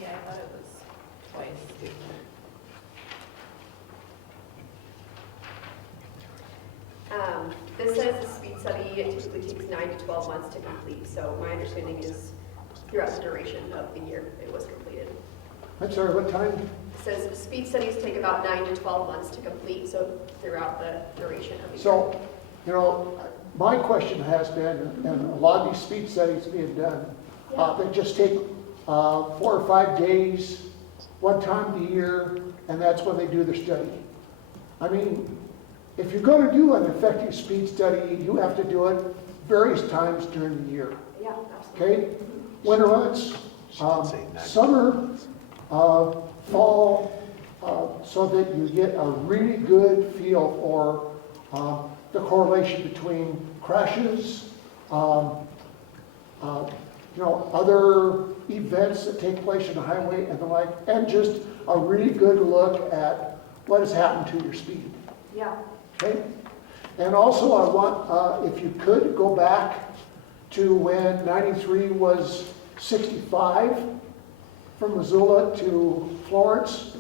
Yeah, I thought it was twice. This says the speed study typically takes 9 to 12 months to complete, so my understanding is throughout the duration of the year it was completed. I'm sorry, what time? It says speed studies take about 9 to 12 months to complete, so throughout the duration of the year. So, you know, my question has been, and a lot of these speed studies being done, they just take 4 or 5 days, one time a year, and that's when they do their study. I mean, if you're going to do an effective speed study, you have to do it various times during the year. Yeah, absolutely. Okay? Winter months, summer, fall, so that you get a really good feel for the correlation between crashes, you know, other events that take place on the highway and the like, and just a really good look at what has happened to your speed. Yeah. Okay? And also I want, if you could, go back to when 93 was 65 from Missoula to Florence,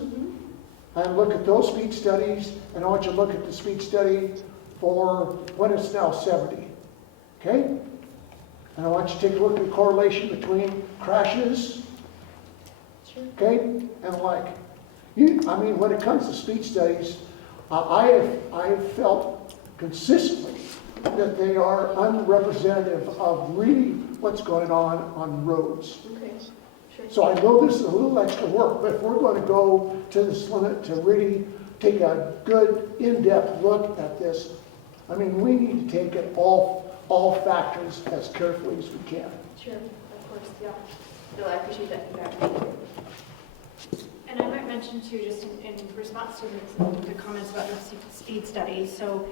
and look at those speed studies, and I want you to look at the speed study for when it's now 70. Okay? And I want you to take a look at the correlation between crashes, okay, and the like. I mean, when it comes to speed studies, I have felt consistently that they are unrepresentative of really what's going on roads. Okay, sure. So I know this is a little extra work, but if we're going to go to this limit to really take a good in-depth look at this, I mean, we need to take it all factors as carefully as we can. Sure, of course, yeah. No, I appreciate that feedback. Thank you. And I might mention too, just in response to the comments about the speed study, so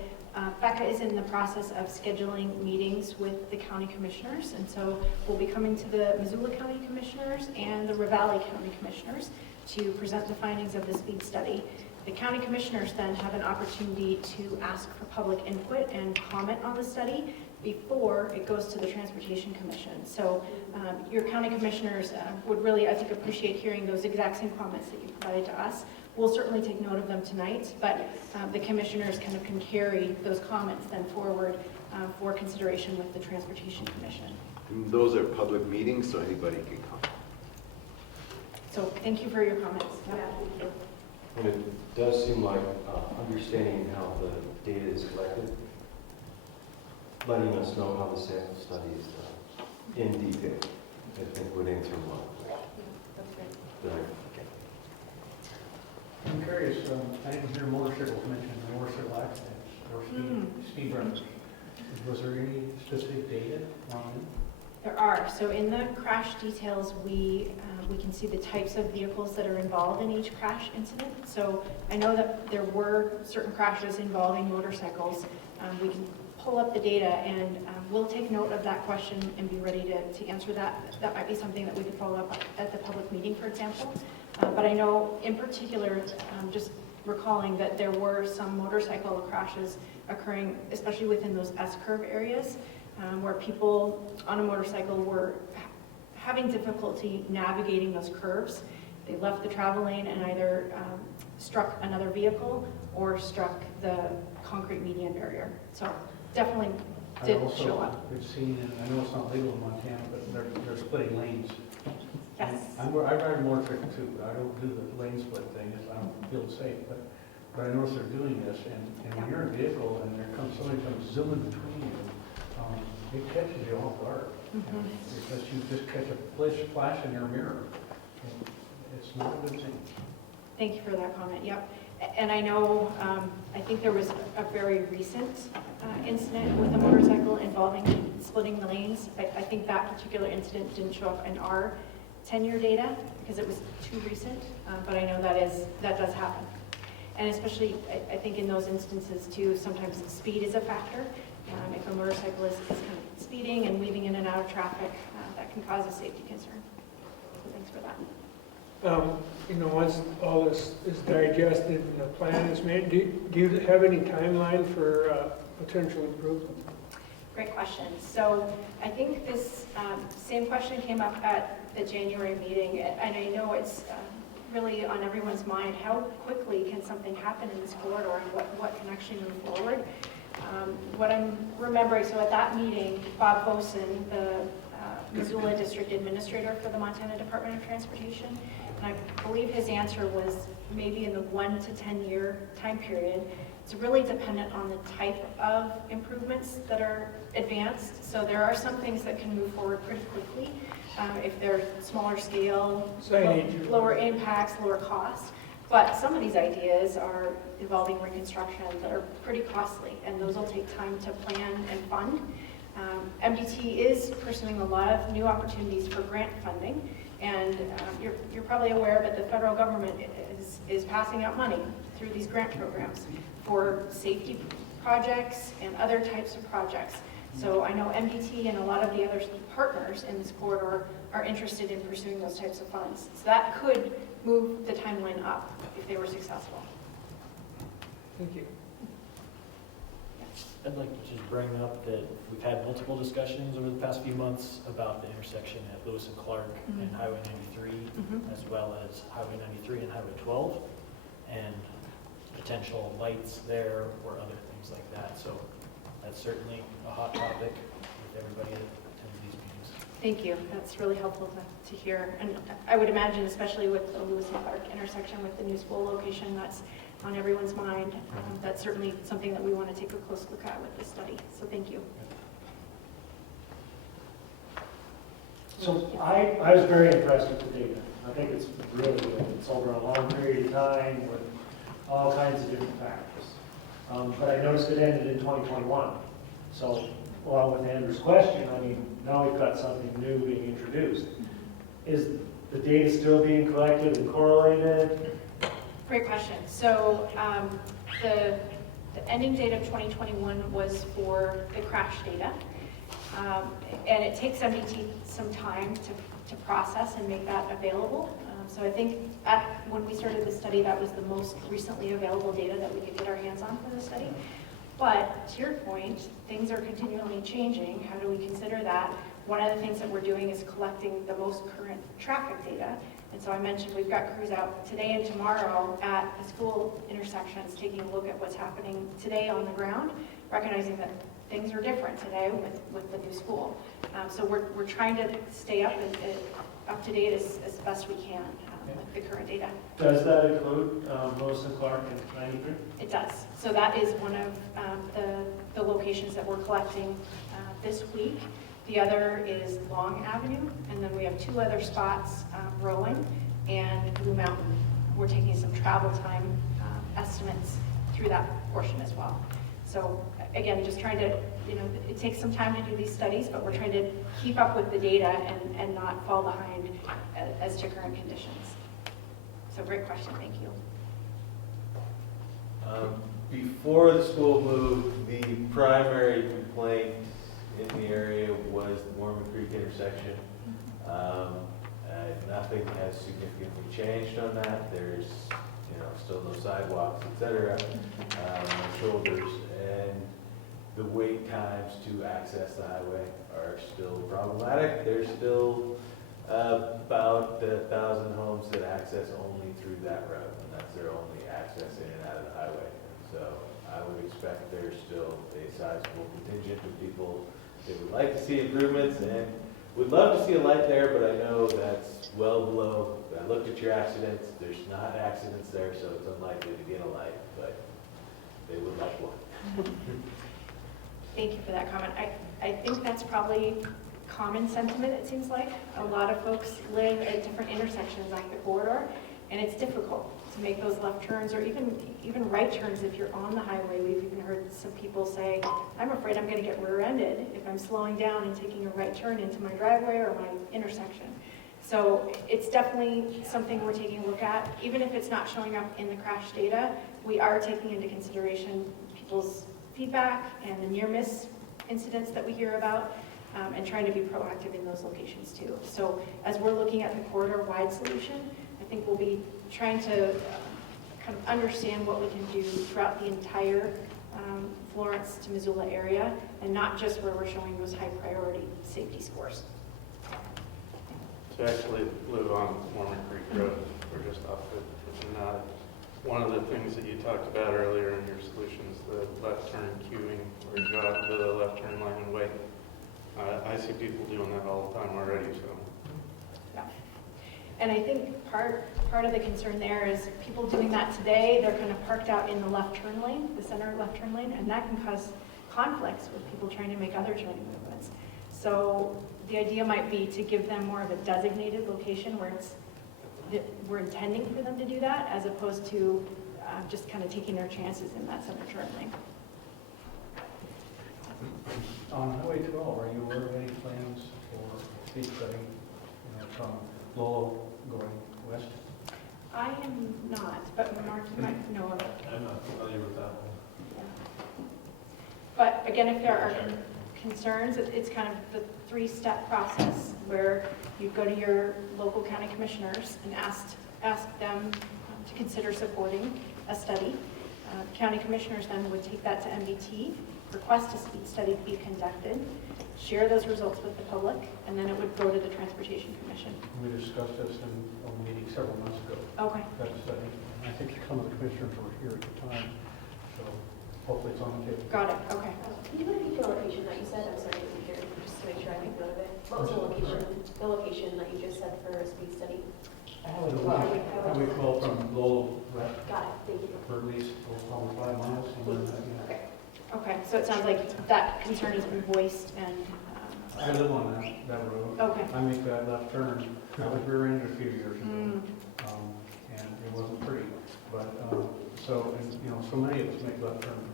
Becca is in the process of scheduling meetings with the county commissioners, and so we'll be coming to the Missoula County Commissioners and the Ravalli County Commissioners to present the findings of the speed study. The county commissioners then have an opportunity to ask for public input and comment on the study before it goes to the Transportation Commission. So your county commissioners would really, I think, appreciate hearing those exact same comments that you provided to us. We'll certainly take note of them tonight, but the commissioners kind of can carry those comments then forward for consideration with the Transportation Commission. And those are public meetings, so anybody can come. So thank you for your comments. Yeah. And it does seem like understanding how the data is collected, letting us know how the sample study is done in detail, I think would answer a lot. That's great. I'm curious, I didn't hear motorcycles mentioned, motorcycle accidents or speed runners. Was there any specific data on it? There are. So in the crash details, we can see the types of vehicles that are involved in each crash incident. So I know that there were certain crashes involving motorcycles. We can pull up the data, and we'll take note of that question and be ready to answer that. That might be something that we could follow up at the public meeting, for example. But I know in particular, just recalling that there were some motorcycle crashes occurring, especially within those S-curve areas, where people on a motorcycle were having difficulty navigating those curves. They left the travel lane and either struck another vehicle or struck the concrete median barrier. So definitely did show up. I've seen, and I know it's not legal in Montana, but they're splitting lanes. Yes. I ride a motorcycle too, but I don't do the lane split thing, I don't feel safe, but I notice they're doing this, and when you're in a vehicle and somebody comes zooming between you, it catches you off guard. Because you just catch a flash in your mirror. It's not a good thing. Thank you for that comment. Yep. And I know, I think there was a very recent incident with a motorcycle involving splitting the lanes. I think that particular incident didn't show up in our tenure data because it was too recent, but I know that does happen. And especially, I think in those instances too, sometimes speed is a factor. If a motorcycle is kind of speeding and weaving in and out of traffic, that can cause a safety concern. So thanks for that. Once all this is digested and the plan is made, do you have any timeline for potential improvement? Great question. So I think this same question came up at the January meeting, and I know it's really on everyone's mind. How quickly can something happen in this corridor, and what can actually move forward? What I'm remembering, so at that meeting, Bob Boson, the Missoula District Administrator for the Montana Department of Transportation, and I believe his answer was maybe in the 1 to 10 year time period. It's really dependent on the type of improvements that are advanced. So there are some things that can move forward pretty quickly if they're smaller scale, lower impacts, lower costs. But some of these ideas are involving reconstruction that are pretty costly, and those will take time to plan and fund. MDT is pursuing a lot of new opportunities for grant funding, and you're probably aware that the federal government is passing out money through these grant programs for safety projects and other types of projects. So I know MDT and a lot of the other partners in this corridor are interested in pursuing those types of funds. So that could move the timeline up if they were successful. Thank you. I'd like to just bring up that we've had multiple discussions over the past few months about the intersection at Lewis and Clark and Highway 93, as well as Highway 93 and Highway 12, and potential lights there or other things like that. So that's certainly a hot topic with everybody that attends these meetings. Thank you. That's really helpful to hear. And I would imagine, especially with the Lewis and Clark intersection with the new school location, that's on everyone's mind. That's certainly something that we want to take a close look at with this study. So thank you. So I was very impressed with the data. I think it's really good. It's over a long period of time with all kinds of different factors. But I noticed it ended in 2021. So along with Andrew's question, I mean, now we've got something new being introduced. Is the data still being collected and correlated? Great question. So the ending date of 2021 was for the crash data. And it takes MDT some time to process and make that available. So I think when we started the study, that was the most recently available data that we could get our hands on for the study. But to your point, things are continually changing. How do we consider that? One of the things that we're doing is collecting the most current traffic data. And so I mentioned we've got crews out today and tomorrow at the school intersections, taking a look at what's happening today on the ground, recognizing that things are different today with the new school. So we're trying to stay up to date as best we can with the current data. Does that include Lewis and Clark and 93? It does. So that is one of the locations that we're collecting this week. The other is Long Avenue, and then we have two other spots, Rowan and Blue Mountain. We're taking some travel time estimates through that portion as well. So again, just trying to, it takes some time to do these studies, but we're trying to keep up with the data and not fall behind as to current conditions. So great question, thank you. Before the school moved, the primary complaint in the area was the Mormon Creek intersection. Nothing has significantly changed on that. There's, still no sidewalks, etc. No shoulders, and the wait times to access the highway are still problematic. There's still about 1,000 homes that access only through that road, and that's their only access in and out of the highway. So I would expect there's still a sizable contingent of people that would like to see improvements and would love to see a light there, but I know that's well below. I looked at your accidents. There's not accidents there, so it's unlikely to get a light, but they would like one. Thank you for that comment. I think that's probably common sentiment, it seems like. A lot of folks live at different intersections like the corridor, and it's difficult to to make those left turns, or even right turns if you're on the highway. We've even heard some people say, I'm afraid I'm gonna get rear-ended if I'm slowing down and taking a right turn into my driveway or my intersection. So it's definitely something we're taking a look at. Even if it's not showing up in the crash data, we are taking into consideration people's feedback and the near-miss incidents that we hear about, and trying to be proactive in those locations too. So as we're looking at the corridor-wide solution, I think we'll be trying to kind of understand what we can do throughout the entire Florence to Missoula area, and not just where we're showing those high-priority safety scores. To actually live on Mormon Creek Road, we're just off it. And one of the things that you talked about earlier in your solutions, the left turn queuing, where you go out into the left turn lane and wait. I see people doing that all the time already, so. Yeah. And I think part of the concern there is people doing that today, they're kind of parked out in the left turn lane, the center left turn lane, and that can cause conflicts with people trying to make other turning movements. So the idea might be to give them more of a designated location where we're intending for them to do that, as opposed to just kind of taking their chances in that center turn lane. On Highway 12, are you aware of any plans for speed study, from Lolo going west? I am not, but Mark, you might know of it. I'm not familiar with that one. Yeah. But again, if there are concerns, it's kind of the three-step process where you go to your local county commissioners and ask them to consider supporting a study. County commissioners then would take that to MDT, request a speed study to be conducted, share those results with the public, and then it would go to the Transportation Commission. We discussed this in a meeting several months ago. Okay. That study. I think some of the commissioners were here at the time, so hopefully it's on the table. Got it, okay. Can you repeat the location that you said? I'm sorry, I didn't hear it, just to make sure I make note of it. What was the location that you just said for a speed study? Highway 12 from Lolo west. Got it, thank you. For at least probably 5 miles. Okay. Okay, so it sounds like that concern has been voiced and... I live on that road. Okay. I make that left turn. I was rear-ended a few years ago, and it wasn't pretty. But, so many of us make left turns.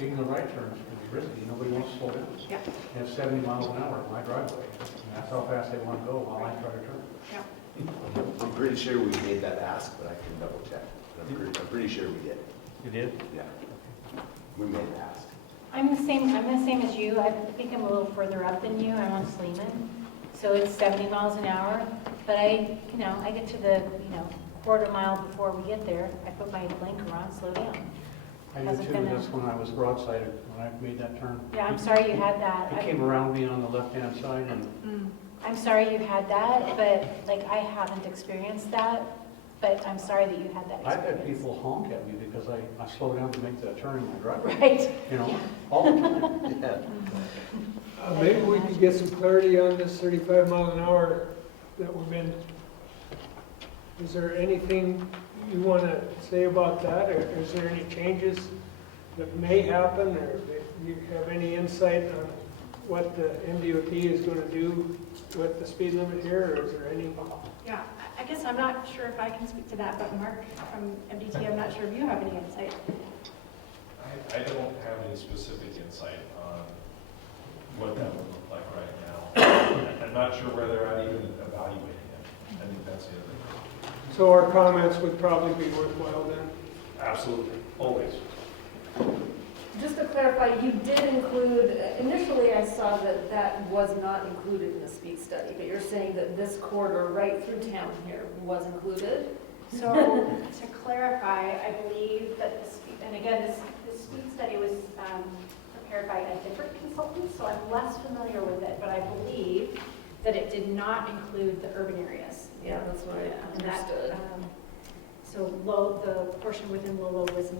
Even the right turns can be risky. Nobody wants to slow down. Yeah. And it's 70 miles an hour in my driveway. And that's how fast they want to go while I try to turn. Yeah. I'm pretty sure we made that ask, but I can double check. I'm pretty sure we did. You did? Yeah. We made the ask. I'm the same as you. I think I'm a little further up than you. I'm on Sleeman. So it's 70 miles an hour. But I get to the, quarter mile before we get there. I put my blinker on, slow down. I did too. That's when I was broadsided, when I made that turn. Yeah, I'm sorry you had that. He came around me on the left-hand side and I'm sorry you had that, but I haven't experienced that. But I'm sorry that you had that I've experience. had people honk at me because I slow down to make that turn in my driveway. Right. All the time. Yeah. Maybe we could get some clarity on this 35 mile an hour that we've been, is there anything you want to say about that? Or is there any changes that may happen? Or do you have any insight on what the MDOT is going to do with the speed limit here? Or is there any? Yeah, I guess I'm not sure if I can speak to that, but Mark from MDT, I'm not sure if you have any insight. I don't have any specific insight on what that would look like right now. I'm not sure where they're at even evaluating it. I think that's the other thing. So our comments would probably be worthwhile then? Absolutely, always. Just to clarify, you did include, initially I saw that that was not included in the speed study, but you're saying that this corridor right through town here was included? So to clarify, I believe that the speed, and again, this speed study was prepared by a different consultant, so I'm less familiar with it, but I believe that it did not include the urban areas. Yeah, that's what I understood. So the portion within Lolo was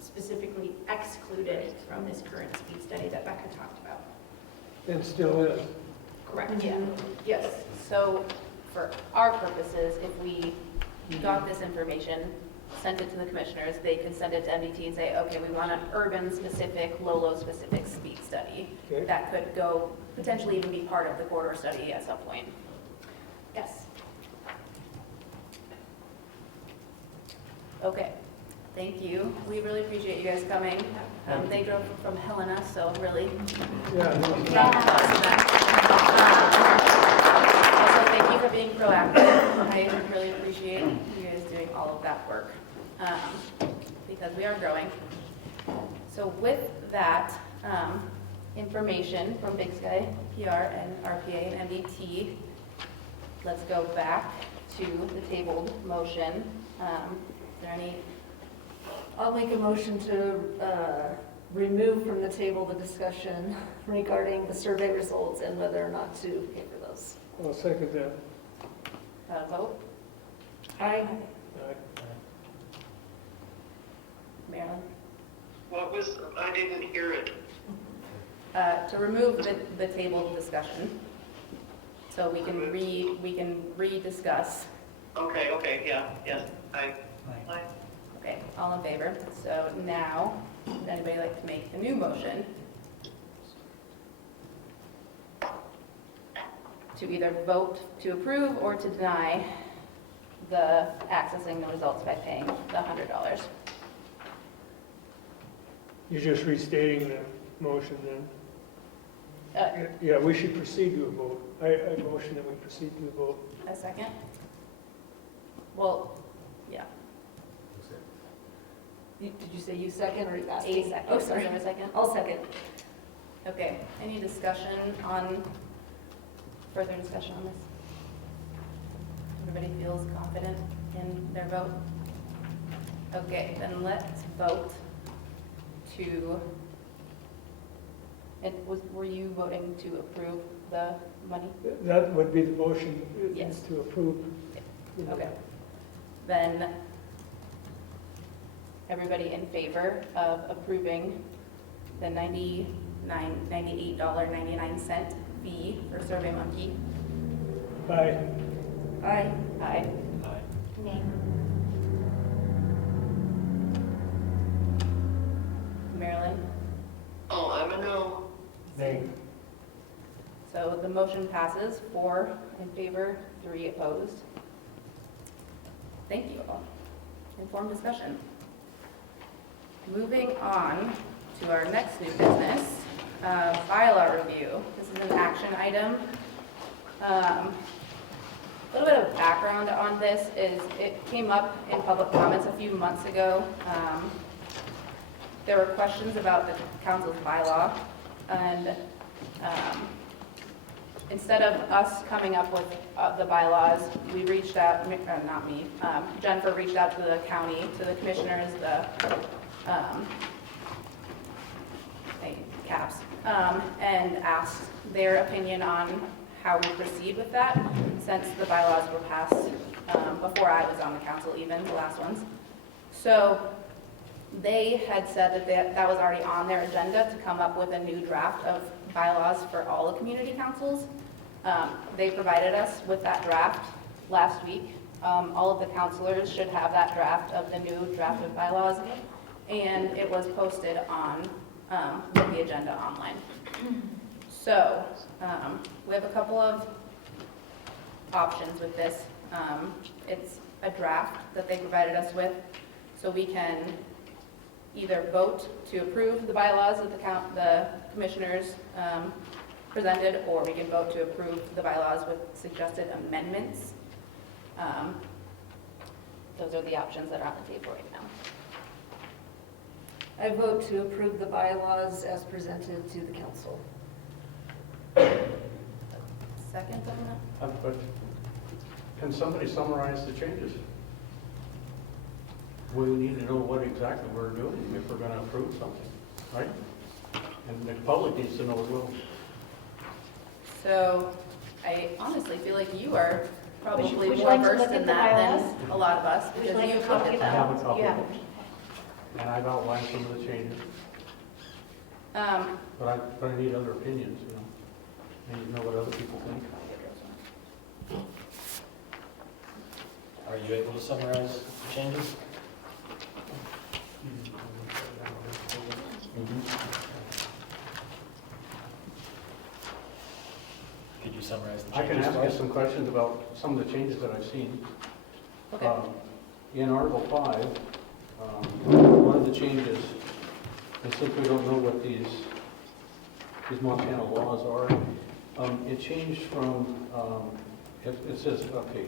specifically excluded from this current speed study that Becca talked about. It still is. Correct. Yeah. Yes. So for our purposes, if we got this information, sent it to the commissioners, they can send it to MDT and say, okay, we want an urban-specific, Lolo-specific speed study. Okay. That could go, potentially even be part of the corridor study at some point. Yes. Okay, thank you. We really appreciate you guys coming. They drove from Helena, so really, Yeah. round of applause for them. Also, thank you for being proactive. I really appreciate you guys doing all of that work, because we are growing. So with that information from Big Sky PR and RPA and MDT, let's go back to the tabled motion. Is there any? I'll make a motion to remove from the table the discussion regarding the survey results and whether or not to pay for those. I'll second that. Vote? Aye. Marilyn? What was, I didn't hear it. To remove the tabled discussion, so we can rediscuss. Okay, yeah, yes, Aye. Okay, all in favor? So now, would anybody like to make a new motion to either vote to approve or to deny the accessing the results by paying the $100? You're just restating the motion then? Yeah, we should proceed to a vote. I motion that we proceed to a vote. A second? Well, yeah. Did you say you second or you asked? A second. Oh, sorry. Is there a second? I'll second. Okay, any discussion on, further discussion on this? Everybody feels confident in their vote? Okay, then let's vote to, were you voting to approve the money? That would be the motion, Yes. is to approve. Okay. Then, everybody in favor of approving the $98.99 fee for SurveyMonkey? Aye. Aye. Aye. Nay. Marilyn? Oh, I'm a no. Nay. So the motion passes, 4 in favor, 3 opposed. Thank you all. Informed discussion. Moving on to our next new business, bylaw review. This is an action item. A little bit of background on this is it came up in public comments a few months ago. There were questions about the council's bylaw, and instead of us coming up with the bylaws, we reached out, not me, Jennifer reached out to the county, to the commissioners, the CAPS, and asked their opinion on how we proceed with that, since the bylaws were passed before I was on the council even, the last ones. So they had said that that was already on their agenda to come up with a new draft of bylaws for all the community councils. They provided us with that draft last week. All of the councilors should have that draft of the new draft of bylaws, and it was posted on with the agenda online. So we have a couple of options with this. It's a draft that they provided us with, so we can either vote to approve the bylaws that the commissioners presented, or we can vote to approve the bylaws with suggested amendments. Those are the options that are on the table right now. I vote to approve the bylaws as presented to the council. Second on that? I have a question. Can somebody summarize the changes? We need to know what exactly we're doing if we're going to approve something, right? And the public needs to know as well. So I honestly feel like you are probably Would you more like to versed look in at the that bylaws? than a lot of us, Would you because like a you've looked copy at of I them. have a copy Yeah. of it. And I've outlined some of the changes, but I need other opinions, you know. I need to know what other people think. Are you able to summarize the changes? Could you summarize the I changes? can ask you some questions about some of the changes that I've seen. Okay. In Article 5, One of the changes, and since we don't know what these Montana laws are, it changed from, it says, okay,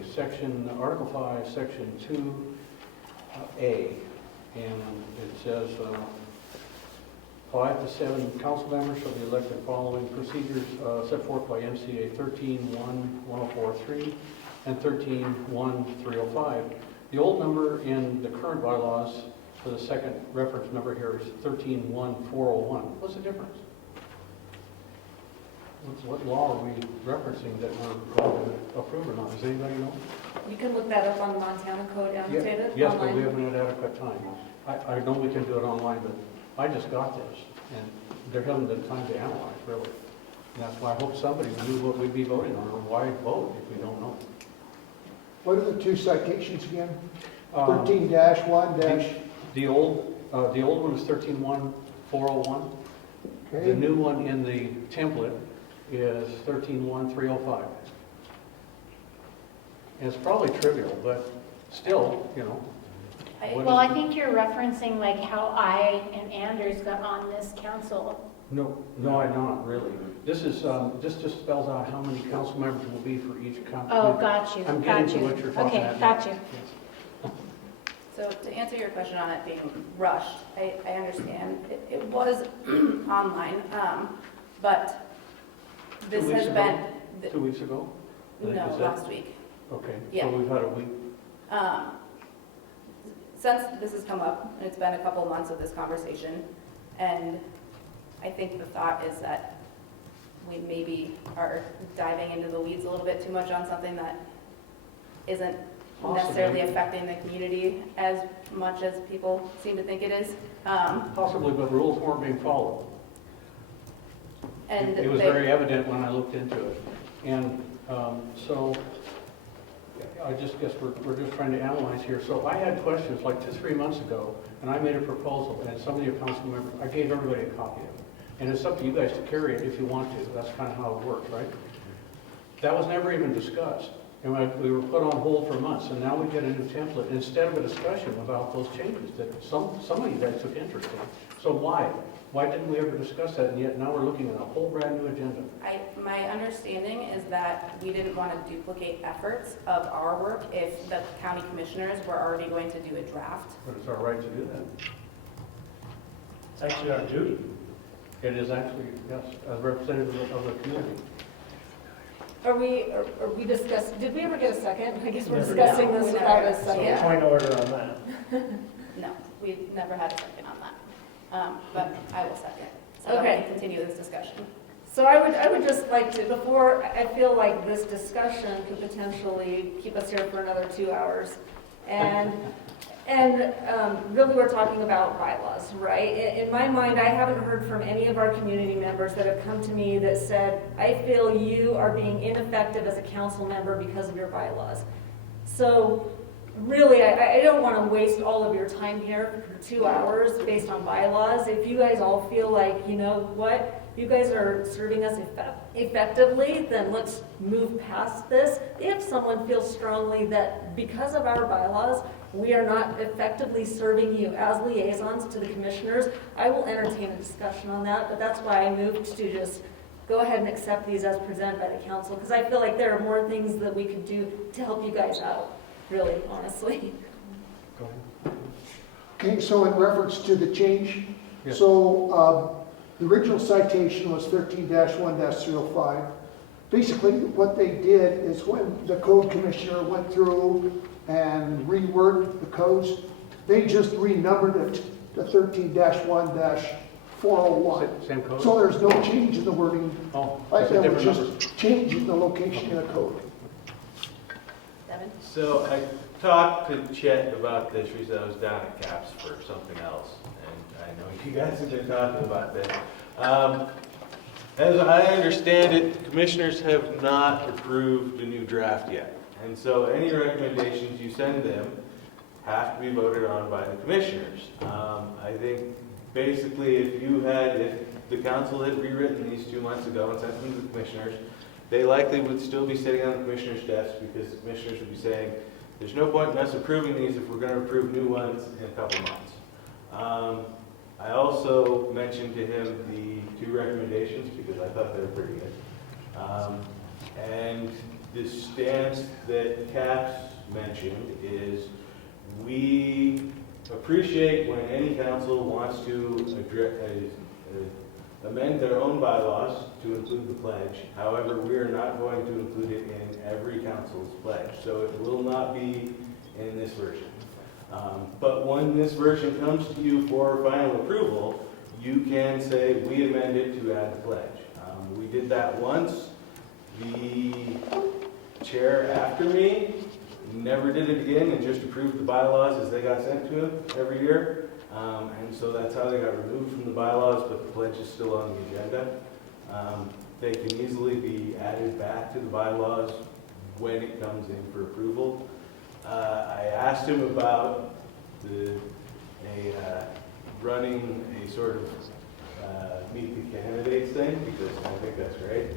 Article 5, Section 2A, and it says 5 to 7 council members shall be elected following procedures set forth by MCA 13-1-1043 and 13-1-305. The old number in the current bylaws for the second reference number here is 13-1-401. What's the difference? What law are we referencing that we're going to approve or not? Does anybody know? You can look that up on the Montana Code annotated Yes, but online. we haven't had adequate time. I know we can do it online, but I just got this, and there hasn't been time to analyze, really. And that's why I hope somebody knew what we'd be voting on, or why vote if we don't know. What are the two citations again? Um, 13-1- The old one is 13-1-401. Okay. The new one in the template is 13-1-305. And it's probably trivial, but still, you know. Well, I think you're referencing like how I and Anders got on this council. No, I'm not really. This is, this just spells out how many council members will be for each council. Oh, got you, I'm got getting to you. what you're talking Okay, about. got you. Yes. So to answer your question on it being rushed, I understand. It was online, but this 2 weeks has ago? been. 2 weeks ago? I think No, you said? last week. Okay, Yeah. so we've had a week. Since this has come up, and it's been a couple months of this conversation, and I think the thought is that we maybe are diving into the weeds a little bit too much on something that isn't necessarily affecting the community as much as people seem to think it is. Possibly, but rules weren't being followed. And It was very evident when I looked into it. And so I just guess we're just trying to analyze here. So I had questions like 2-3 months ago, and I made a proposal, and some of your council members, I gave everybody a copy of it. And it's up to you guys to carry it if you want to. That's kind of how it works, right? That was never even discussed. And we were put on hold for months, and now we get a new template instead of a discussion about those changes that some of you guys took interest in. So why? Why didn't we ever discuss that, and yet now we're looking at a whole brand new agenda? My understanding is that we didn't want to duplicate efforts of our work if the county commissioners were already going to do a draft. But it's our right to do that. It's actually our duty. It is actually, yes, as representative of the community. Are we discussing, did we ever get a second? I guess we're Never. discussing No, this we without never. a So second. point of order on that. No, we've never had a second on that. But I will second. So that we Okay. can continue this discussion. So I would just like to, before, I feel like this discussion could potentially keep us here for another 2 hours. And really we're talking about bylaws, right? In my mind, I haven't heard from any of our community members that have come to me that said, I feel you are being ineffective as a council member because of your bylaws. So really, I don't want to waste all of your time here for 2 hours based on bylaws. If you guys all feel like, you know what, you guys are serving us effectively, then let's move past this. If someone feels strongly that because of our bylaws, we are not effectively serving you as liaisons to the commissioners, I will entertain a discussion on that, but that's why I moved to just go ahead and accept these as presented by the council, because I feel like there are more things that we could do to help you guys out, really, honestly. Go ahead. Okay, so in reference to the change, Yes. so the original citation was 13-1-305. Basically, what they did is when the code commissioner went through and reworked the codes, they just renumbered it to 13-1-401. Same code? So there's no change in the wording. Oh, Like it's a there was different just number. changing the location in the code. Devin? So I talked to Chet about this reason I was down at CAPS for something else, and I know you guys have been talking about this. As I understand it, the commissioners have not approved the new draft yet. And so any recommendations you send them have to be voted on by the commissioners. I think basically if the council had rewritten these 2 months ago and sent them to the commissioners, they likely would still be sitting on the commissioner's desk because the commissioners would be saying, There's no point in us approving these if we're going to approve new ones in a couple months. I also mentioned to him the 2 recommendations because I thought they were pretty good. And the stance that Caps mentioned is we appreciate when any council wants to amend their own bylaws to include the pledge. However, we are not going to include it in every council's pledge, so it will not be in this version. But when this version comes to you for final approval, you can say, we amend it to add the pledge. We did that once. The chair after me never did it again and just approved the bylaws as they got sent to him every year. And so that's how they got removed from the bylaws, but the pledge is still on the agenda. They can easily be added back to the bylaws when it comes in for approval. I asked him about running a sort of meet the candidates thing, because I think that's great.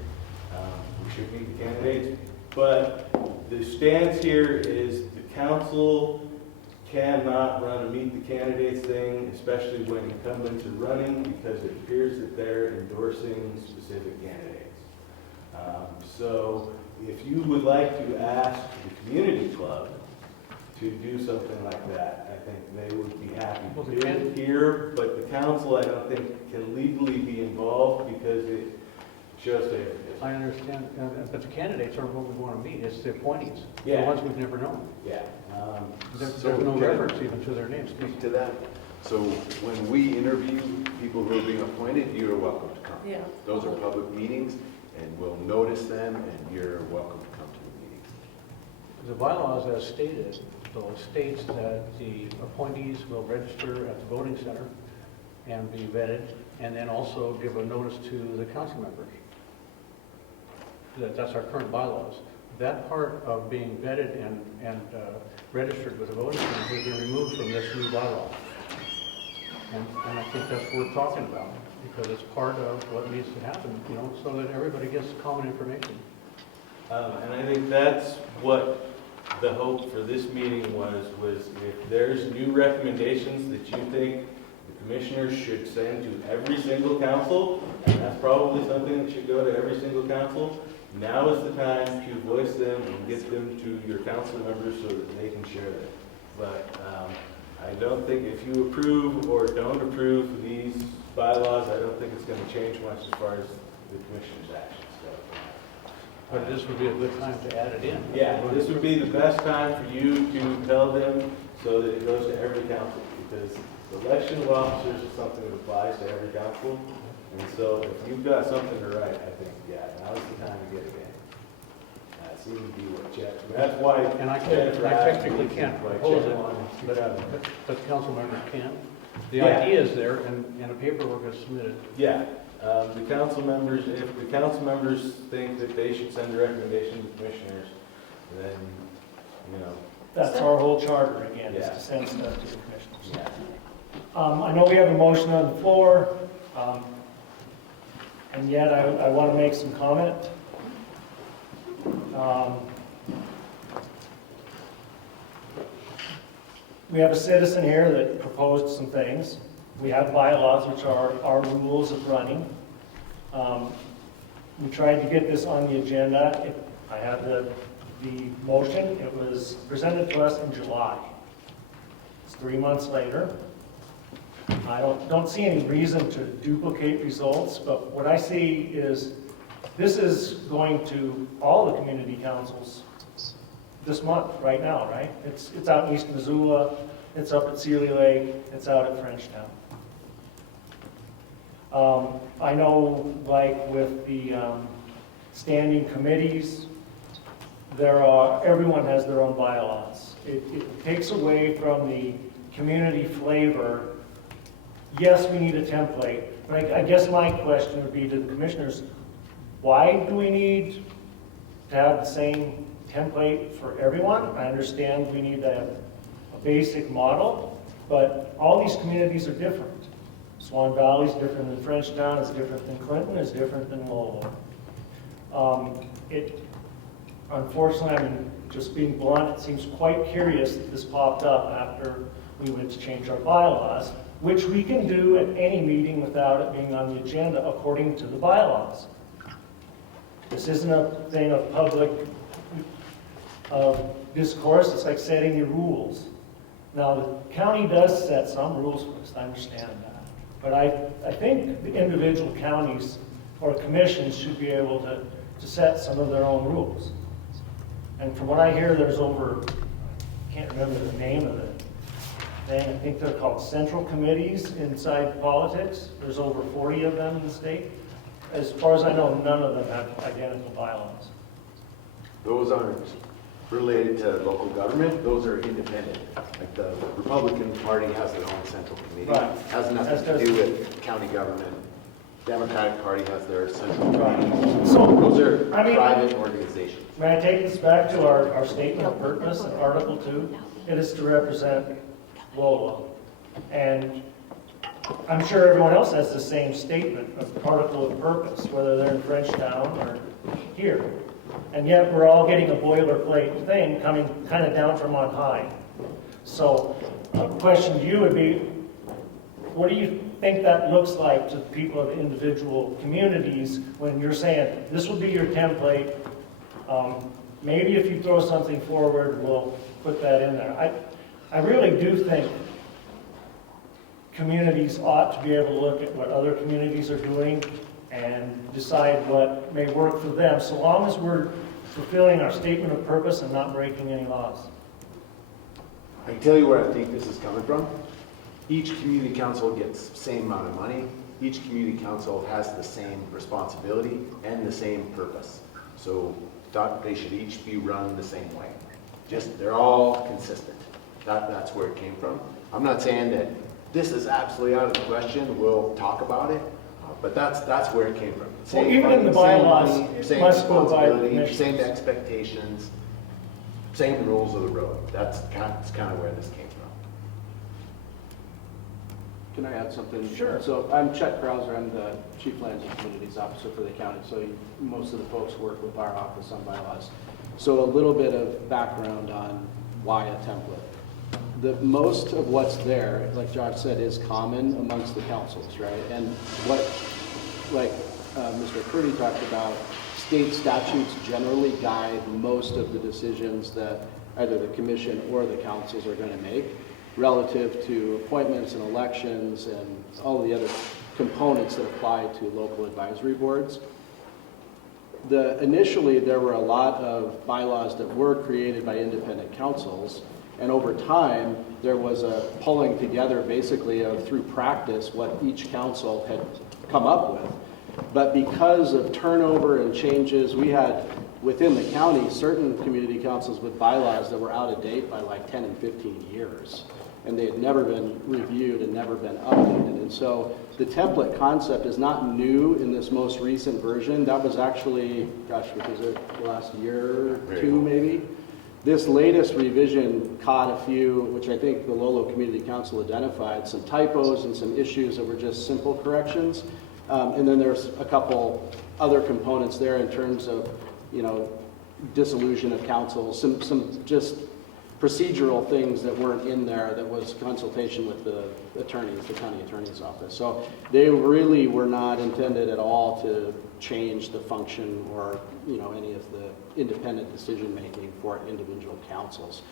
We should meet the candidates. But the stance here is the council cannot run a meet the candidates thing, especially when incumbents are running, because it appears that they're endorsing specific candidates. So if you would like to ask the community club to do something like that, I think they would be happy to do it here, but the council, I don't think, can legally be involved because it shows favoritism. I understand, but the candidates aren't what we want to meet, it's the appointees, the Yeah. ones we've never known. Yeah. There's So no can I reference even to their names. Speak to that. So when we interview people who are being appointed, you're welcome to come. Yeah. Those are public meetings, and we'll notice them, and you're welcome to come to the meetings. The bylaws, as stated, though, states that the appointees will register at the voting center and be vetted, and then also give a notice to the council members. That's our current bylaws. That part of being vetted and registered with the voting center has been removed from this new bylaw. And I think that's what we're talking about, because it's part of what needs to happen, so that everybody gets common information. And I think that's what the hope for this meeting was if there's new recommendations that you think the commissioners should send to every single council, and that's probably something that should go to every single council, now is the time to voice them and get them to your council members so that they can share them. But I don't think if you approve or don't approve these bylaws, I don't think it's going to change much as far as the commissioner's actions go. But this would be a good time to add it in. Yeah, this would be the best time for you to tell them so that it goes to every council, because the election of officers is something that applies to every council. And so if you've got something to write, I think, yeah, now's the time to get it in. That seems to be what Jeff, that's why. And I Jennifer asked me technically to can't invite propose Jeff it, on. but council members can. The Yeah. idea is there, and the paperwork is submitted. Yeah, the council members, if the council members think that they should send a recommendation to commissioners, then, That's our whole charter again, is Yeah. to send stuff to the commissioners. yeah. I know we have a motion on the floor, and yet I want to make some comment. We have a citizen here that proposed some things. We have bylaws, which are our rules of running. We tried to get this on the agenda. I have the motion. It was presented to us in July. It's 3 months later. I don't see any reason to duplicate results, but what I see is this is going to all the community councils this month, right now, right? It's out in East Missoula, it's up at Sealy Lake, it's out at Frenchtown. I know, like with the standing committees, everyone has their own bylaws. It takes away from the community flavor. Yes, we need a template, but I guess my question would be to the commissioners, why do we need to have the same template for everyone? I understand we need to have a basic model, but all these communities are different. Swan Valley is different than Frenchtown, it's different than Clinton, it's different than Lolo. Unfortunately, just being blunt, it seems quite curious that this popped up after we went to change our bylaws, which we can do at any meeting without it being on the agenda according to the bylaws. This isn't a thing of public discourse, it's like setting your rules. Now, the county does set some rules for us, I understand that. But I think the individual counties or commissions should be able to set some of their own rules. And from what I hear, there's over, I can't remember the name of it, I think they're called central committees inside politics. There's over 40 of them in the state. As far as I know, none of them have identical bylaws. Those aren't related to local government, those are independent. Like the Republican Party has their own central committee. Right. Has nothing to do with county government. Democratic Party has their central committee. Right. So, Those are private organizations. May I take this back to our statement of purpose in Article 2? It is to represent Lolo. And I'm sure everyone else has the same statement of article of purpose, whether they're in Frenchtown or here. And yet we're all getting a boilerplate thing coming kind of down from on high. So a question to you would be, what do you think that looks like to the people of individual communities when you're saying, this will be your template, maybe if you throw something forward, we'll put that in there. I really do think communities ought to be able to look at what other communities are doing and decide what may work for them, so long as we're fulfilling our statement of purpose and not breaking any laws. I can tell you where I think this is coming from. Each community council gets the same amount of money. Each community council has the same responsibility and the same purpose. So thought they should each be run the same way. Just, they're all consistent. That's where it came from. I'm not saying that this is absolutely out of the question, we'll talk about it, but that's where it came from. Well, even in the bylaws, same must go by responsibility, commissions. same expectations, same rules of the road. That's kind of where this came from. Can I add something? Sure. So I'm Chet Krauser, I'm the Chief Lands and Communities Officer for the county, so most of the folks work with our office on bylaws. So a little bit of background on why a template. Most of what's there, like Josh said, is common amongst the councils, right? And what, like Mr. Purdy talked about, state statutes generally guide most of the decisions that either the commission or the councils are going to make relative to appointments and elections and all the other components that apply to local advisory boards. Initially, there were a lot of bylaws that were created by independent councils, and over time, there was a pulling together basically of, through practice, what each council had come up with. But because of turnover and changes, we had within the county certain community councils with bylaws that were out of date by like 10 and 15 years. And they had never been reviewed and never been updated. And so the template concept is not new in this most recent version. That was actually, gosh, was it last year or two maybe? This latest revision caught a few, which I think the Lolo Community Council identified, some typos and some issues that were just simple corrections. And then there's a couple other components there in terms of, dissolution of councils, some just procedural things that weren't in there that was consultation with the attorneys, the county attorney's office. So they really were not intended at all to change the function or, any of the independent decision-making for individual councils.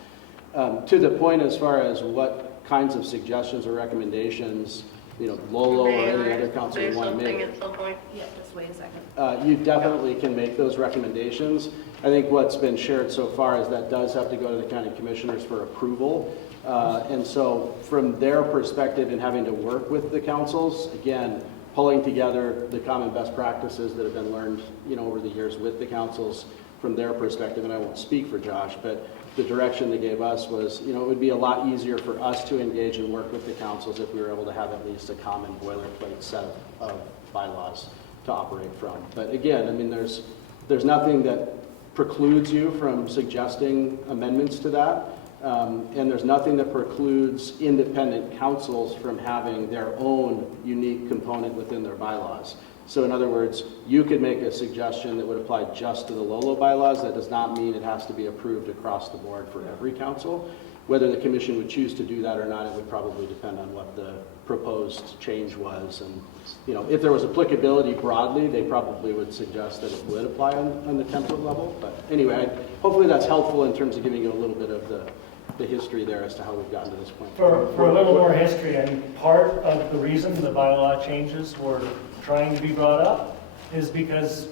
To the point as far as what kinds of suggestions or recommendations, Lolo or any other council you want to make. At some point? Yeah, just wait a second. You definitely can make those recommendations. I think what's been shared so far is that does have to go to the county commissioners for approval. And so from their perspective in having to work with the councils, again, pulling together the common best practices that have been learned, over the years with the councils from their perspective, and I won't speak for Josh, but the direction they gave us was, it would be a lot easier for us to engage and work with the councils if we were able to have at least a common boilerplate set of bylaws to operate from. But again, there's nothing that precludes you from suggesting amendments to that, and there's nothing that precludes independent councils from having their own unique component within their bylaws. So in other words, you could make a suggestion that would apply just to the Lolo bylaws. That does not mean it has to be approved across the board for every council. Whether the commission would choose to do that or not, it would probably depend on what the proposed change was. And, you know, if there was applicability broadly, they probably would suggest that it would apply on the template level. But anyway, hopefully that's helpful in terms of giving you a little bit of the history there as to how we've gotten to this point. For a little more history, I mean, part of the reason the bylaw changes were trying to be brought up is because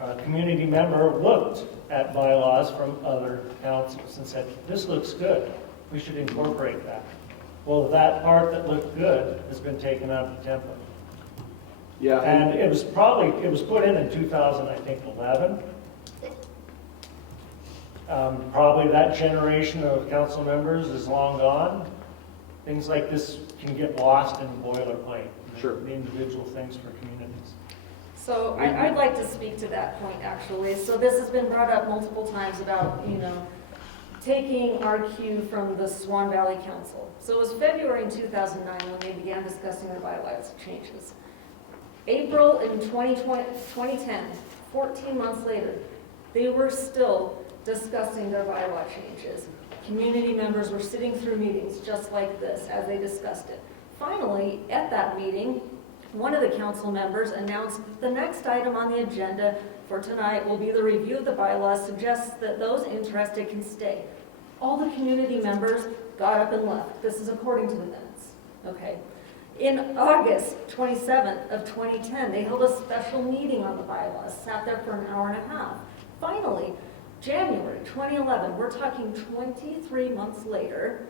a community member looked at bylaws from other councils and said, this looks good, we should incorporate that. Well, that part that looked good has been taken out of the template. Yeah. And it was put in 2011. Probably that generation of council members is long gone. Things like this can get lost in boilerplate. Sure. The individual things for communities. So I'd like to speak to that point, actually. So this has been brought up multiple times about, you know, taking our cue from the Swan Valley Council. So it was February in 2009 when they began discussing their bylaws changes. April in 2010, 14 months later, they were still discussing their bylaw changes. Community members were sitting through meetings just like this as they discussed it. Finally, at that meeting, one of the council members announced the next item on the agenda for tonight will be the review of the bylaws, suggests that those interested can stay. All the community members got up and left. This is according to the minutes. Okay. In August 27th of 2010, they held a special meeting on the bylaws, sat there for an hour and a half. Finally, January 2011, we're talking 23 months later,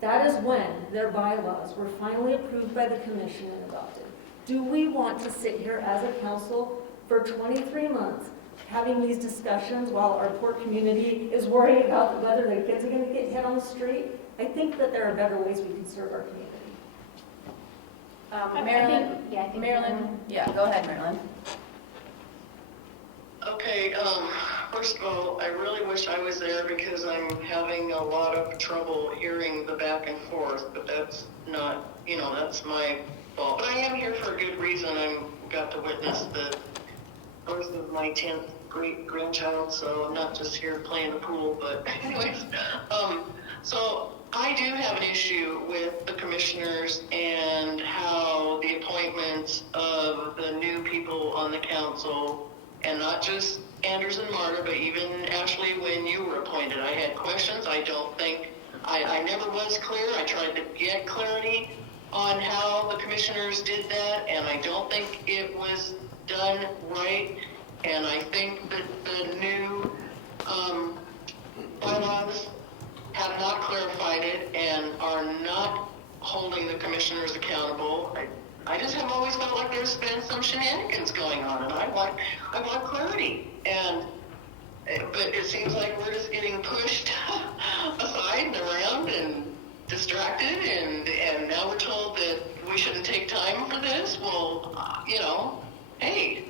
that is when their bylaws were finally approved by the commission and adopted. Do we want to sit here as a council for 23 months having these discussions while our poor community is worried about whether their kids are going to get hit on the street? I think that there are better ways we can serve our community. Marilyn, yeah, go ahead, Marilyn. Okay, first of all, I really wish I was there because I'm having a lot of trouble hearing the back and forth, but that's not, you know, that's my fault. But I am here for a good reason. I got to witness the birth of my 10th great-grandchild, so I'm not just here playing the pool, but anyways. So I do have an issue with the commissioners and how the appointments of the new people on the council, and not just Anders and Marta, but even Ashley, when you were appointed. I had questions. I don't think, I never was clear. I tried to get clarity on how the commissioners did that, and I don't think it was done right. And I think that the new bylaws have not clarified it and are not holding the commissioners accountable. I just have always felt like there's been some shenanigans going on, and I want clarity. But it seems like we're just getting pushed aside and around and distracted, and now we're told that we shouldn't take time for this. Well, you know, hey,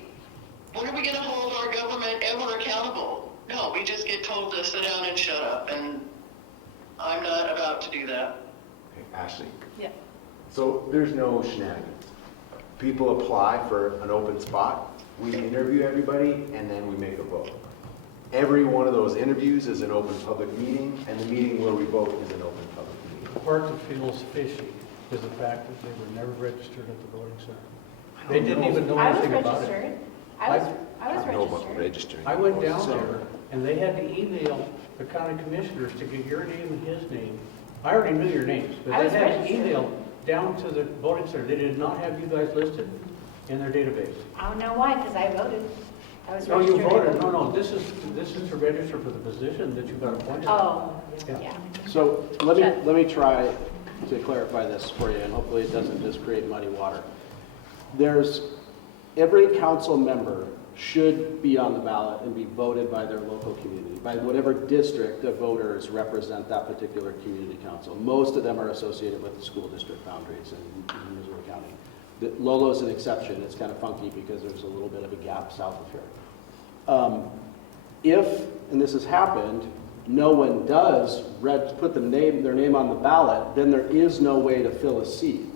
when are we going to hold our government ever accountable? No, we just get told to sit down and shut up, and I'm not about to do that. Okay, Ashley. Yeah. So there's no shenanigans. People apply for an open spot, we interview everybody, and then we make a vote. Every one of those interviews is an open public meeting, and the meeting where we vote is an open public meeting. The part that feels fishy is the fact that they were never registered at the voting center. They didn't even know anything about it. I was registered. I went down there, and they had to email the county commissioners to get your name and his name. I already knew your names, but they had to email down to the voting center. They did not have you guys listed in their database. I don't know why, because I voted. I was No, registered. you voted. No, this is to register for the position that you got appointed. Oh, yeah. So let me try to clarify this for you, and hopefully it doesn't just create muddy water. Every council member should be on the ballot and be voted by their local community, by whatever district of voters represent that particular community council. Most of them are associated with the school district boundaries in Missoula County. Lolo is an exception. It's kind of funky because there's a little bit of a gap south of here. If, and this has happened, no one does put their name on the ballot, then there is no way to fill a seat.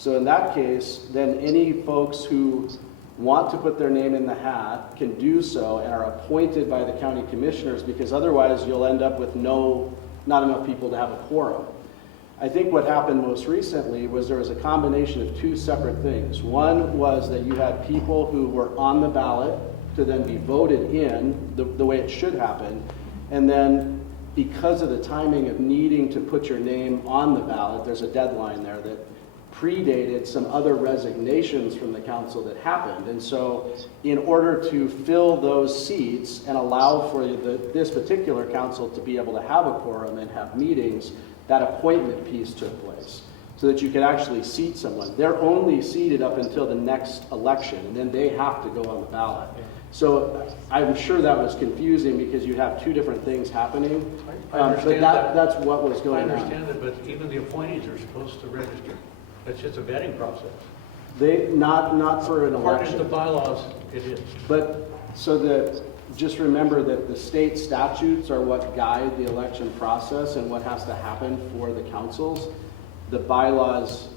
So in that case, then any folks who want to put their name in the hat can do so and are appointed by the county commissioners, because otherwise you'll end up with not enough people to have a quorum. I think what happened most recently was there was a combination of two separate things. One was that you had people who were on the ballot to then be voted in the way it should happen, and then because of the timing of needing to put your name on the ballot, there's a deadline there that predated some other resignations from the council that happened. And so in order to fill those seats and allow for this particular council to be able to have a quorum and have meetings, that appointment piece took place so that you could actually seat someone. They're only seated up until the next election, and then they have to go on the ballot. So I'm sure that was confusing because you have two different things happening. I understand but that's what was going on. I understand that, but even the appointees are supposed to register. It's just a vetting process. Not for an According to election. the bylaws, it is. But, just remember that the state statutes are what guide the election process and what has to happen for the councils. The bylaws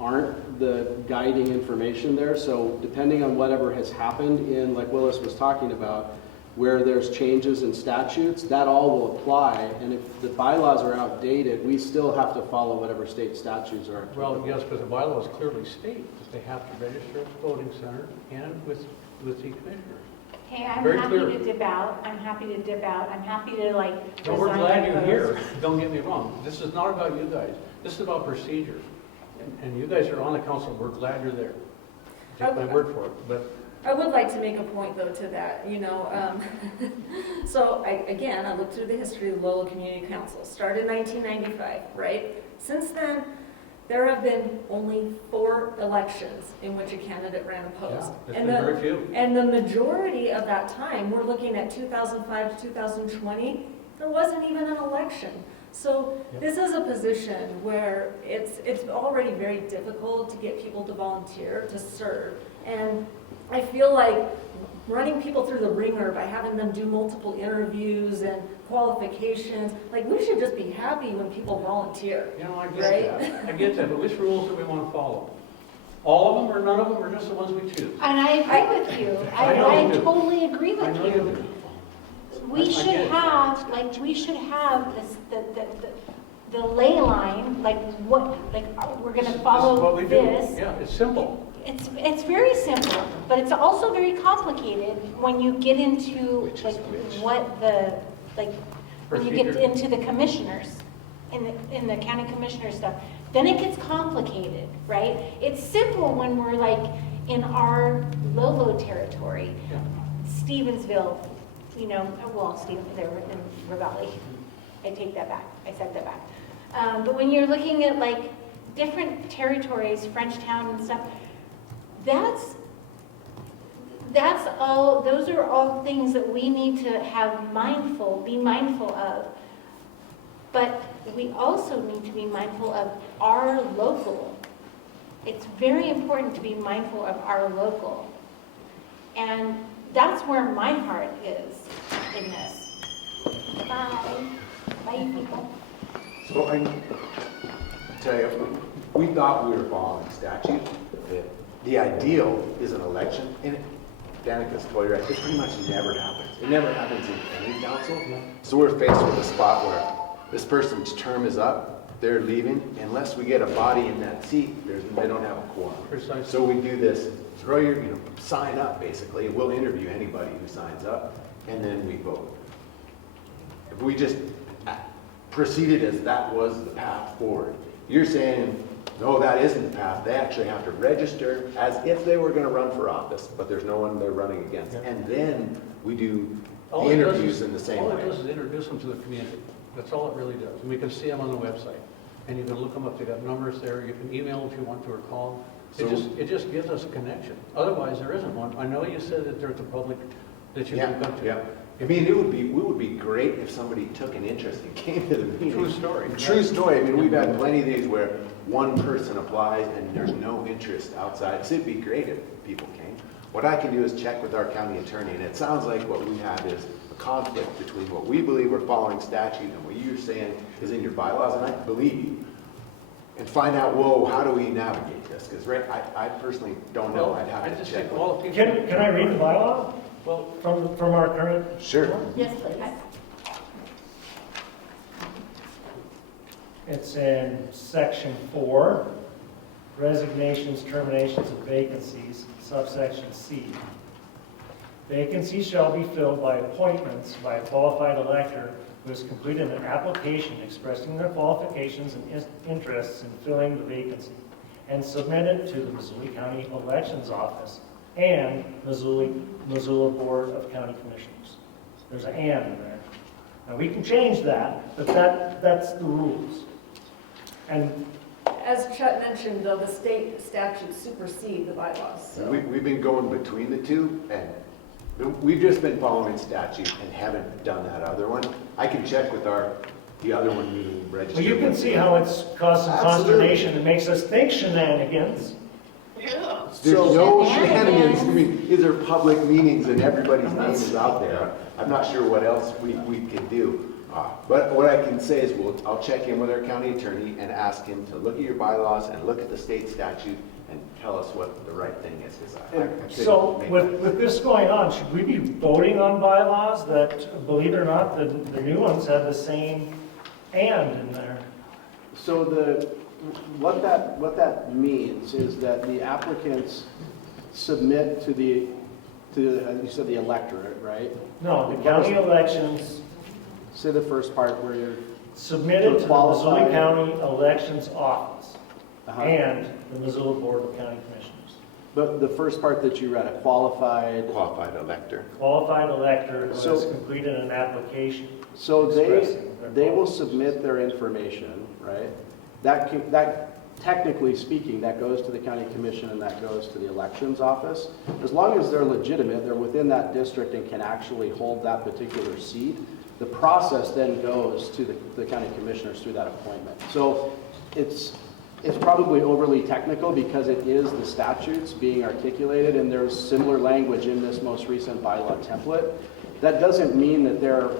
aren't the guiding information there, so depending on whatever has happened in, like Willis was talking about, where there's changes in statutes, that all will apply, and if the bylaws are outdated, we still have to follow whatever state statutes are. Well, yes, but the bylaws clearly state that they have to register at the voting center and with the commissioners. Hey, I'm Very happy clear. to dip out. I'm happy to dip out. I'm happy to like. No, we're resign glad my you're post. here. Don't get me wrong. This is not about you guys. This is about procedures. And you guys are on the council. We're glad you're there. Take my word for it. But I would like to make a point, though, to that, so I looked through the history of the Lolo Community Council, started in 1995, right? Since then, there have been only 4 elections in which a candidate ran opposed. yeah, it's been very few. And the majority of that time, we're looking at 2005 to 2020, there wasn't even an election. So this is a position where it's already very difficult to get people to volunteer, to serve. And I feel like running people through the ringer by having them do multiple interviews and qualifications, like we should just be happy when people volunteer. I get that. I get that, but which rules do we want to follow? All of them or none of them, or just the ones we choose? And I agree with you. I know you I do. totally agree I with know you you. do. We should have this, the ley line, we're gonna This is follow what we do. this. Yeah, it's simple. It's very simple, but it's also very complicated when you get into when you get Procedure. into the commissioners, in the county commissioner stuff, then it gets complicated, right? It's simple when we're like in our Lolo territory, Yeah. Stevensville, they were in Ravalli. I take that back. I said that back. But when you're looking at like different territories, Frenchtown and stuff, that's all, those are all things that we need to be mindful of. But we also need to be mindful of our local. It's very important to be mindful of our local. And that's where my heart is in this. Bye. Bye, people. So I tell you, we thought we were following statute. The ideal is an election, and Danica's totally right. It pretty much never happens. It never happens in any council. So we're faced with a spot where this person's term is up, they're leaving. Unless we get a body in that seat, they don't have a quorum. Precisely. So we do this, throw your, sign up basically. We'll interview anybody who signs up, and then we vote. If we just proceeded as that was the path forward, you're saying, no, that isn't the path. They actually have to register as if they were going to run for office, but there's no one they're running against. Yeah. And then we do All it does interviews is- in the same All way. it does is introduce them to the community. That's all it really does. And we can see them on the website. And you can look them up. They got numbers there. You can email if you want to or call. It just gives us a connection. Otherwise, there isn't one. I know you said that there's a public that you can come to. Yeah. I mean, it would be great if somebody took an interest and came to the meeting. True story. True story. I mean, we've had plenty of these where one person applies and there's no interest outside. So it'd be great if people came. What I can do is check with our county attorney, and it sounds like what we have is a conflict between what we believe we're following statute and what you're saying is in your bylaws, and I believe you. and find out, whoa, how do we navigate this? Because I personally don't know. I'd have to just check. think all the people. Can I read the bylaw? Well, From our current? Sure. Yes, please. It's in section 4, resignations, terminations, and vacancies, subsection C. Vacancies shall be filled by appointments by a qualified elector who has completed an application expressing their qualifications and interests in filling the vacancy and submitted to the Missoula County Elections Office and Missoula Board of County Commissioners. There's an and in there. Now, we can change that, but that's the rules. And As Chet mentioned, though, the state statutes supersede the bylaws, so. We've been going between the two, and we've just been following statute and haven't done that other one. I can check with the other one being registered. well, you can see how it's caused some consternation and makes us think shenanigans. Yeah. There's no shenanigans. I mean, these are public meetings and everybody's name is out there. I'm not sure what else we can do. But what I can say is I'll check in with our county attorney and ask him to look at your bylaws and look at the state statute and tell us what the right thing is. 'Cause I couldn't So make with this going on, should we be voting on bylaws that, believe it or not, the new ones have the same "and" in there? So what that means is that the applicants submit to you said the electorate, right? No, the county elections Say the first part where you're submitted to the qualified- Missoula County Elections Office Uh-huh. and the Missoula Board of County Commissioners. But the first part that you read, a qualified elector. Qualified elector who So- has completed an application. So expressing their they will qualities. submit their information, right? That technically speaking, that goes to the county commission and that goes to the elections office. As long as they're legitimate, they're within that district and can actually hold that particular seat, the process then goes to the county commissioners through that appointment. So it's probably overly technical because it is the statutes being articulated and there's similar language in this most recent bylaw template. That doesn't mean that they're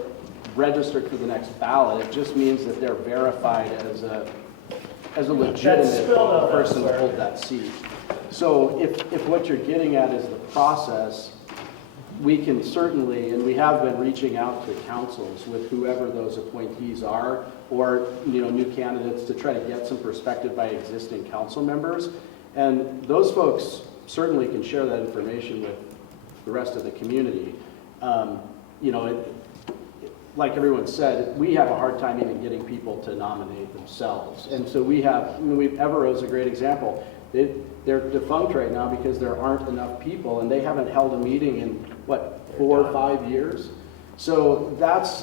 registered for the next ballot. It just means that they're verified as a legitimate person to hold that seat. So if what you're getting at is the process, we can certainly, and we have been reaching out to councils with whoever those appointees are, or new candidates to try to get some perspective by existing council members. And those folks certainly can share that information with the rest of the community. Like everyone said, we have a hard time even getting people to nominate themselves. And so Evero is a great example. They're defunct right now because there aren't enough people and they haven't held a meeting in, 4 or 5 years? So that's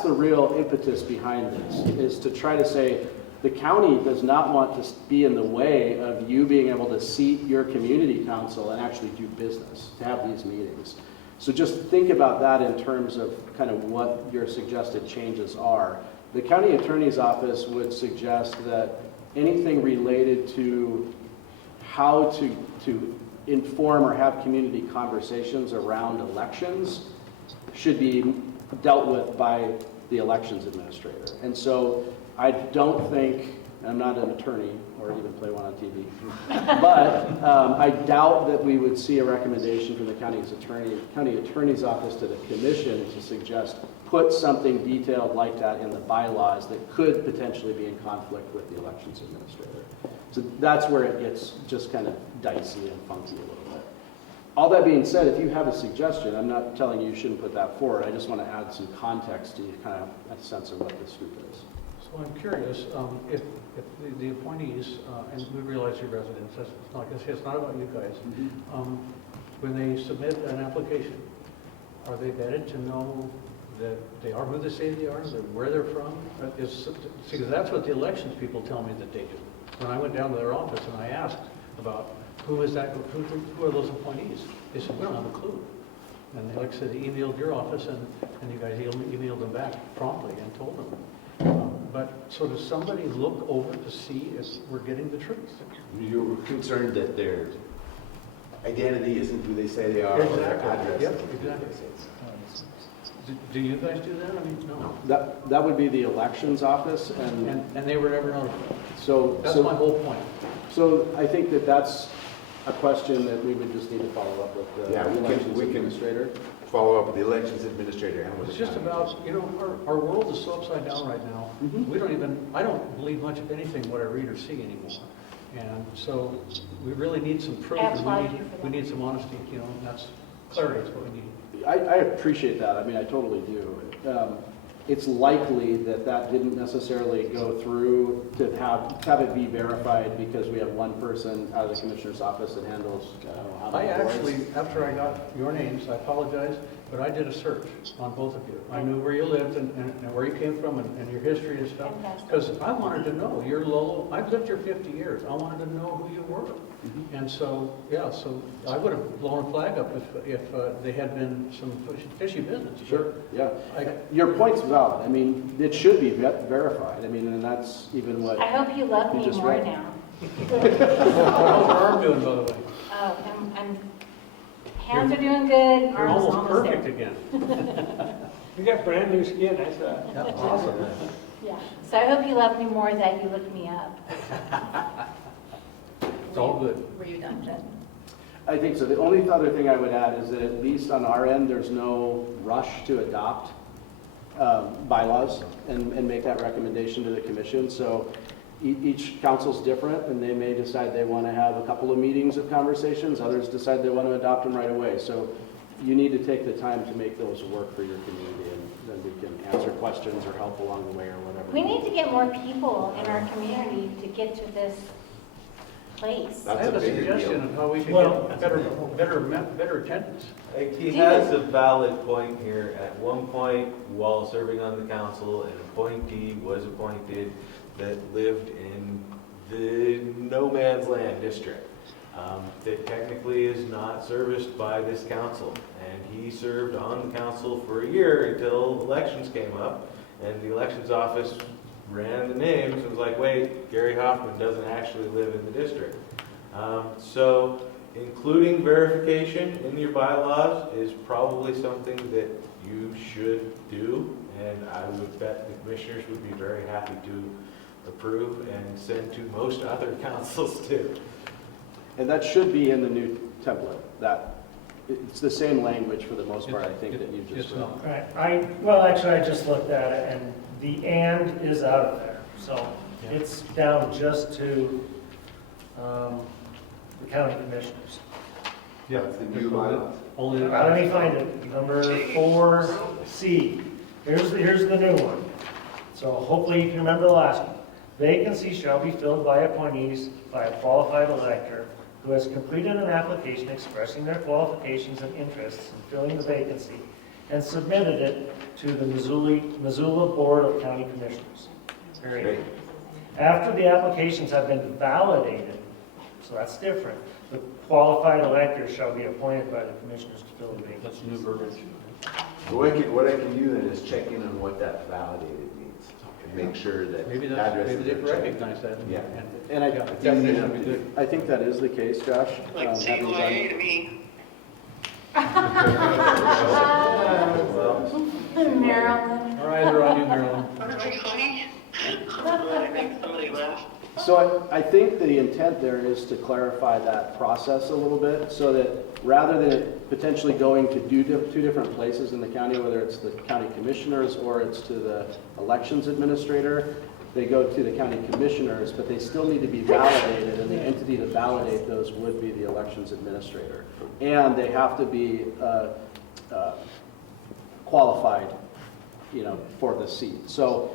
the real impetus behind this, is to try to say the county does not want to be in the way of you being able to seat your community council and actually do business, to have these meetings. So just think about that in terms of kind of what your suggested changes are. The county attorney's office would suggest that anything related to how to inform or have community conversations around elections should be dealt with by the elections administrator. And so I don't think, I'm not an attorney or even play one on TV, but I doubt that we would see a recommendation from the county attorney's office to the commission to suggest put something detailed like that in the bylaws that could potentially be in conflict with the elections administrator. So that's where it gets just kind of dicey and funky a little bit. All that being said, if you have a suggestion, I'm not telling you shouldn't put that forward. I just want to add some context to you kind of have a sense of what this group is. So I'm curious, if the appointees, and we realize you're residents, it's not about you guys, when they submit an application, are they vetted to know that they are who they say they are, where they're from? Because that's what the elections people tell me that they do. When I went down to their office and I asked about who are those appointees, they said, we don't have a clue. And they, like I said, they emailed your office and you guys emailed them back promptly and told them. But so does somebody look over to see if we're getting the truth? You're concerned that their identity isn't who they say they are, or their Exactly. address Yep, isn't who they exactly. say it's. Do you guys do that? I mean, no. That would be the elections office, and And they were never notified. so. That's so- my whole point. So I think that that's a question that we would just need to follow up with the Yeah, elections we can administrator. follow up with the elections administrator and with It's the just county about, you know, our world is so upside down right now. We don't even, I don't believe much of anything what I read or see anymore. And so we really need some proof, I and applaud you for we that. need some honesty, you know, and that's, clarity is what we need. I appreciate that. I mean, I totally do. It's likely that that didn't necessarily go through to have it be verified because we have one person out of the commissioner's office that handles, I don't know how I many boards. actually, after I got your names, I apologize, but I did a search on both of you. I knew where you lived and where you came from and your history and stuff. Because I wanted to know, you're Lolo, I've lived here 50 years, I wanted to know who you were. And so, yeah, so I would have blown a flag up if they had been some fishy business. Sure, yeah. Your point's valid. I mean, it should be verified. I mean, and that's even what. I hope you love me just more read. now. How's your arm doing, by the way? Oh, hands are doing good, You're arms almost almost perfect there. again. You got brand new skin, I saw. That's awesome. Yeah, so I hope you love me more that you look me up. It's all good. Were you done, Jen? I think so. The only other thing I would add is that at least on our end, there's no rush to adopt bylaws and make that recommendation to the commission. So each council's different, and they may decide they want to have a couple of meetings of conversations. Others decide they want to adopt them right away. So you need to take the time to make those work for your community, and then we can answer questions or help along the way or whatever. We need to get more people in our community to get to this place. I have a suggestion of how we can get better attendance. He has a valid point here. At one point, while serving on the council, an appointee was appointed that lived in the no man's land district that technically is not serviced by this council. And he served on the council for a year until elections came up, and the elections office ran the names and was like, wait, Gary Hoffman doesn't actually live in the district. So including verification in your bylaws is probably something that you should do, and I would bet the commissioners would be very happy to approve and send to most other councils too. And that should be in the new template. That it's the same language for the most part, I think, that you just read. Right, well, actually, I just looked at it, and the "and" is out of there, so it's down just to the county commissioners. Yeah, That's the new bylaws. Only. Let me find it, number 4C. Here's the new one. So hopefully you can remember the last one. Vacancies shall be filled by appointees by a qualified elector who has completed an application expressing their qualifications and interests in filling the vacancy and submitted it to the Missoula Board of County Commissioners. Period. After the applications have been validated, so that's different, the qualified elector shall be appointed by the commissioners to fill the vacancy. That's new verbiage. What I can do then is check in on what that validated means and make sure that Maybe addresses they are checked. recognize that. Yeah. And I, Definition would be good. I think that is the case, Josh. Having done- Maryland. Our eyes are on you, Marilyn. So I think the intent there is to clarify that process a little bit so that rather than it potentially going to two different places in the county, whether it's the county commissioners or it's to the elections administrator, they go to the county commissioners, but they still need to be validated, and the entity to validate those would be the elections administrator. And they have to be qualified, for the seat. So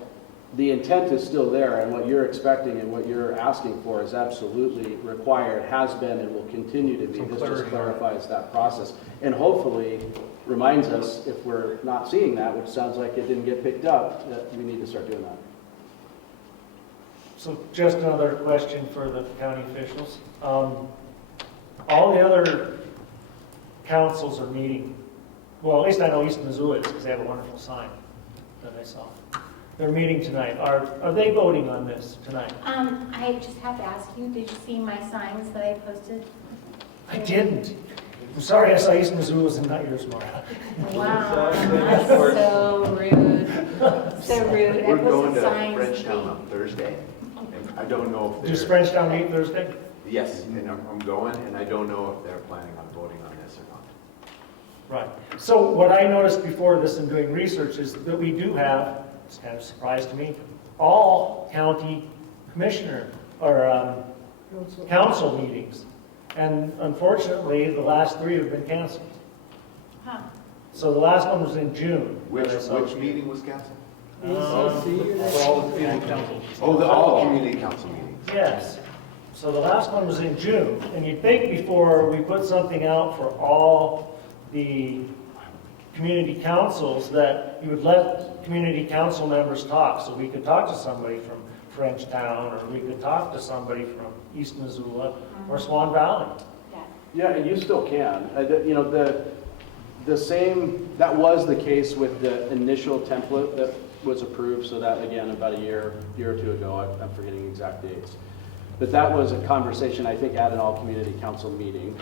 the intent is still there, and what you're expecting and what you're asking for is absolutely required, has been, and will continue to be. This just clarifies that process, and hopefully reminds us, if we're not seeing that, which sounds like it didn't get picked up, that we need to start doing that. So just another question for the county officials. All the other councils are meeting, well, at least I know East Missoula is, because they have a wonderful sign that I saw. They're meeting tonight. Are they voting on this tonight? I just have to ask you, did you see my signs that I posted? I didn't. I'm sorry, I saw East Missoula's and not yours, Marta. Wow, that's so rude. So rude. We're And put going some to signs Frenchtown being- on Thursday. And I don't know if they're. Does Frenchtown meet Thursday? Yes, and I'm going, and I don't know if they're planning on voting on this or not. Right. So what I noticed before this and doing research is that we do have, it's kind of a surprise to me, all county commissioner or council meetings. And unfortunately, the last 3 have been canceled. Huh. So the last one was in June. Which meeting was canceled? All the community councils. Oh, all community council meetings. Yes. So the last one was in June. And you'd think before we put something out for all the community councils that you would let community council members talk. So we could talk to somebody from Frenchtown, or we could talk to somebody from East Missoula or Swan Valley. Yeah, and you still can. You know, the same, that was the case with the initial template that was approved, so that, again, about a year or two ago, I'm forgetting exact dates. But that was a conversation, I think, at an all-community council meeting,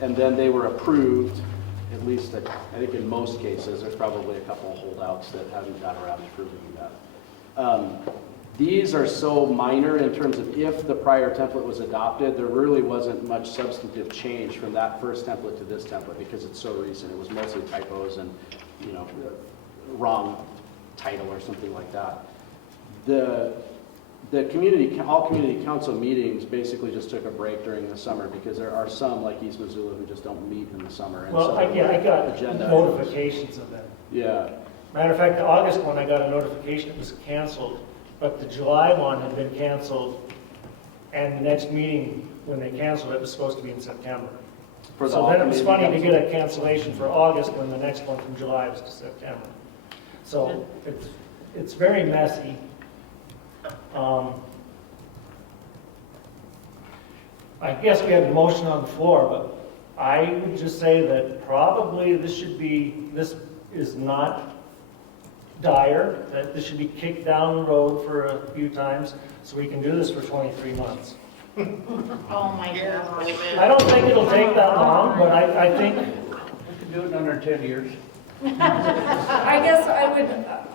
and then they were approved, at least, I think in most cases. There's probably a couple of holdouts that haven't got around to approving that. These are so minor in terms of if the prior template was adopted, there really wasn't much substantive change from that first template to this template because it's so recent. It was mostly typos and, you know, wrong title or something like that. The all community council meetings basically just took a break during the summer because there are some, like East Missoula, who just don't meet in the summer. And Well, so I got agenda notifications of them. Yeah. Matter of fact, the August one, I got a notification it was canceled, but the July one had been canceled, and the next meeting, when they canceled it, was supposed to be in September. For the So then it was funny to all-community get a cancellation for August when the next one from July was to September. So it's very messy. I guess we have a motion on the floor, but I would just say that probably this is not dire, that this should be kicked down the road for a few times so we can do this for 23 months. Oh my God. I don't think it'll take that long, but I think We can do it in under 10 years. I guess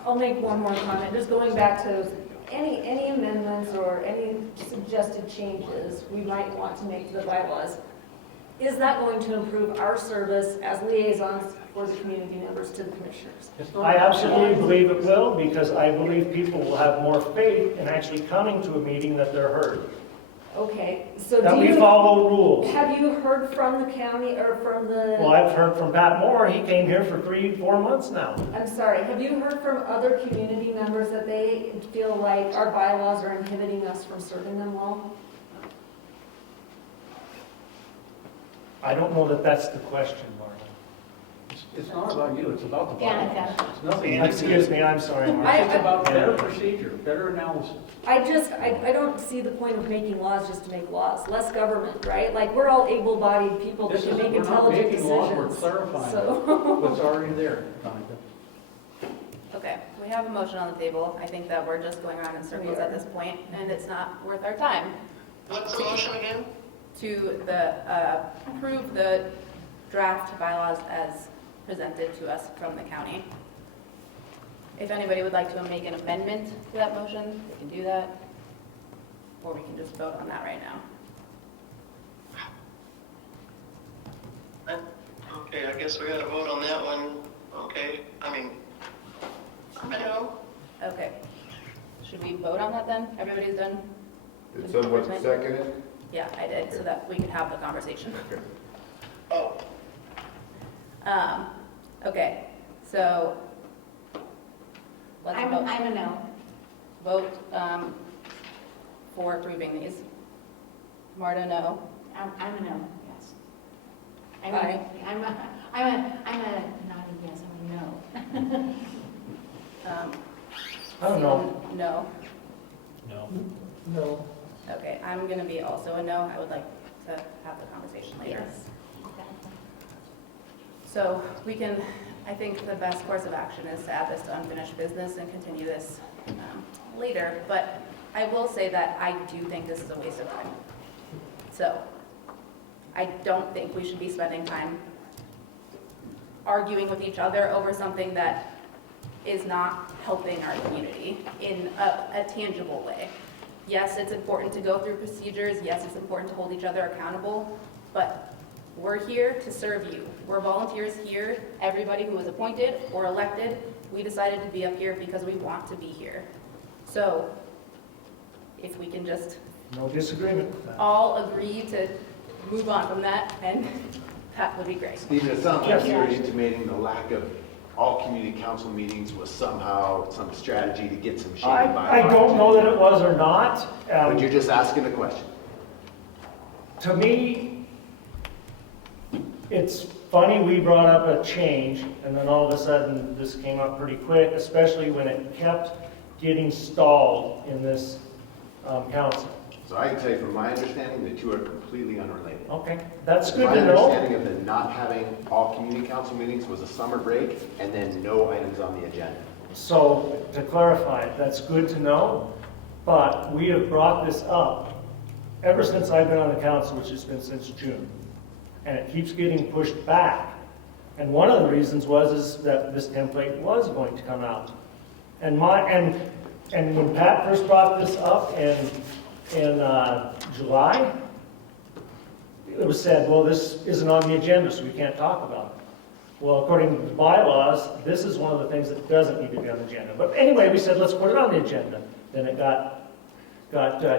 I'll make one more comment, just going back to any amendments or any suggested changes we might want to make to the bylaws. Is that going to improve our service as liaisons for the community members to the commissioners? I absolutely believe it will, because I believe people will have more faith in actually coming to a meeting that they're heard. Okay, so That we follow rules. have you heard from the county or from the? Well, I've heard from Pat Moore, he came here for 3-4 months now. I'm sorry, have you heard from other community members that they feel like our bylaws are inhibiting us from serving them well? I don't know that that's the question, Marla. It's not about you, it's about the bylaws. Danica. It's nothing. Excuse me, I'm sorry, Marla. It's about better procedure, better analysis. I don't see the point of making laws just to make laws. Less government, right? Like, we're all able-bodied people that can make We're not intelligent making decisions. laws, we're clarifying So- what's already there, Danica. Okay, we have a motion on the table. I think that we're just going around in circles at this point, and it's not worth our time. What's the motion again? To approve the draft bylaws as presented to us from the county. If anybody would like to make an amendment to that motion, we can do that, or we can just vote on that right now. Okay, I guess we gotta vote on that one. Okay, I know. Okay. Should we vote on that then? Everybody's done? Did someone second it? Yeah, I did, so that we can have the conversation. Oh, Okay, so let's vote. I'm a no. Vote for approving these. Marta, no. I'm a no, yes. I'm Aye. not a yes, I'm a no. I don't know. No. No. No. Okay, I'm gonna be also a no. I would like to have the conversation later. Yes. So we can, I think the best course of action is to add this to unfinished business and continue this later. But I will say that I do think this is a waste of time. So I don't think we should be spending time arguing with each other over something that is not helping our community in a tangible way. Yes, it's important to go through procedures. Yes, it's important to hold each other accountable, but we're here to serve you. We're volunteers here. Everybody who was appointed or elected, we decided to be up here because we want to be here. So if we can just No disagreement with that. all agree to move on from that, and that would be great. Stephen, it sounds like you were intimating the lack of all community council meetings was somehow some strategy to get some shady I bylaws. don't know that it was or not. But you're just asking a question. To me, it's funny we brought up a change, and then all of a sudden this came up pretty quick, especially when it kept getting stalled in this council. So I can tell you from my understanding, the two are completely unrelated. Okay, that's good My to know. understanding of the not having all community council meetings was a summer break and then no items on the agenda. So to clarify, that's good to know, but we have brought this up ever since I've been on the council, which has been since June. And it keeps getting pushed back. And one of the reasons is that this template was going to come out. And when Pat first brought this up in July, it was said, well, this isn't on the agenda, so we can't talk about it. Well, according to the bylaws, this is one of the things that doesn't need to be on the agenda. But anyway, we said, let's put it on the agenda. Then it got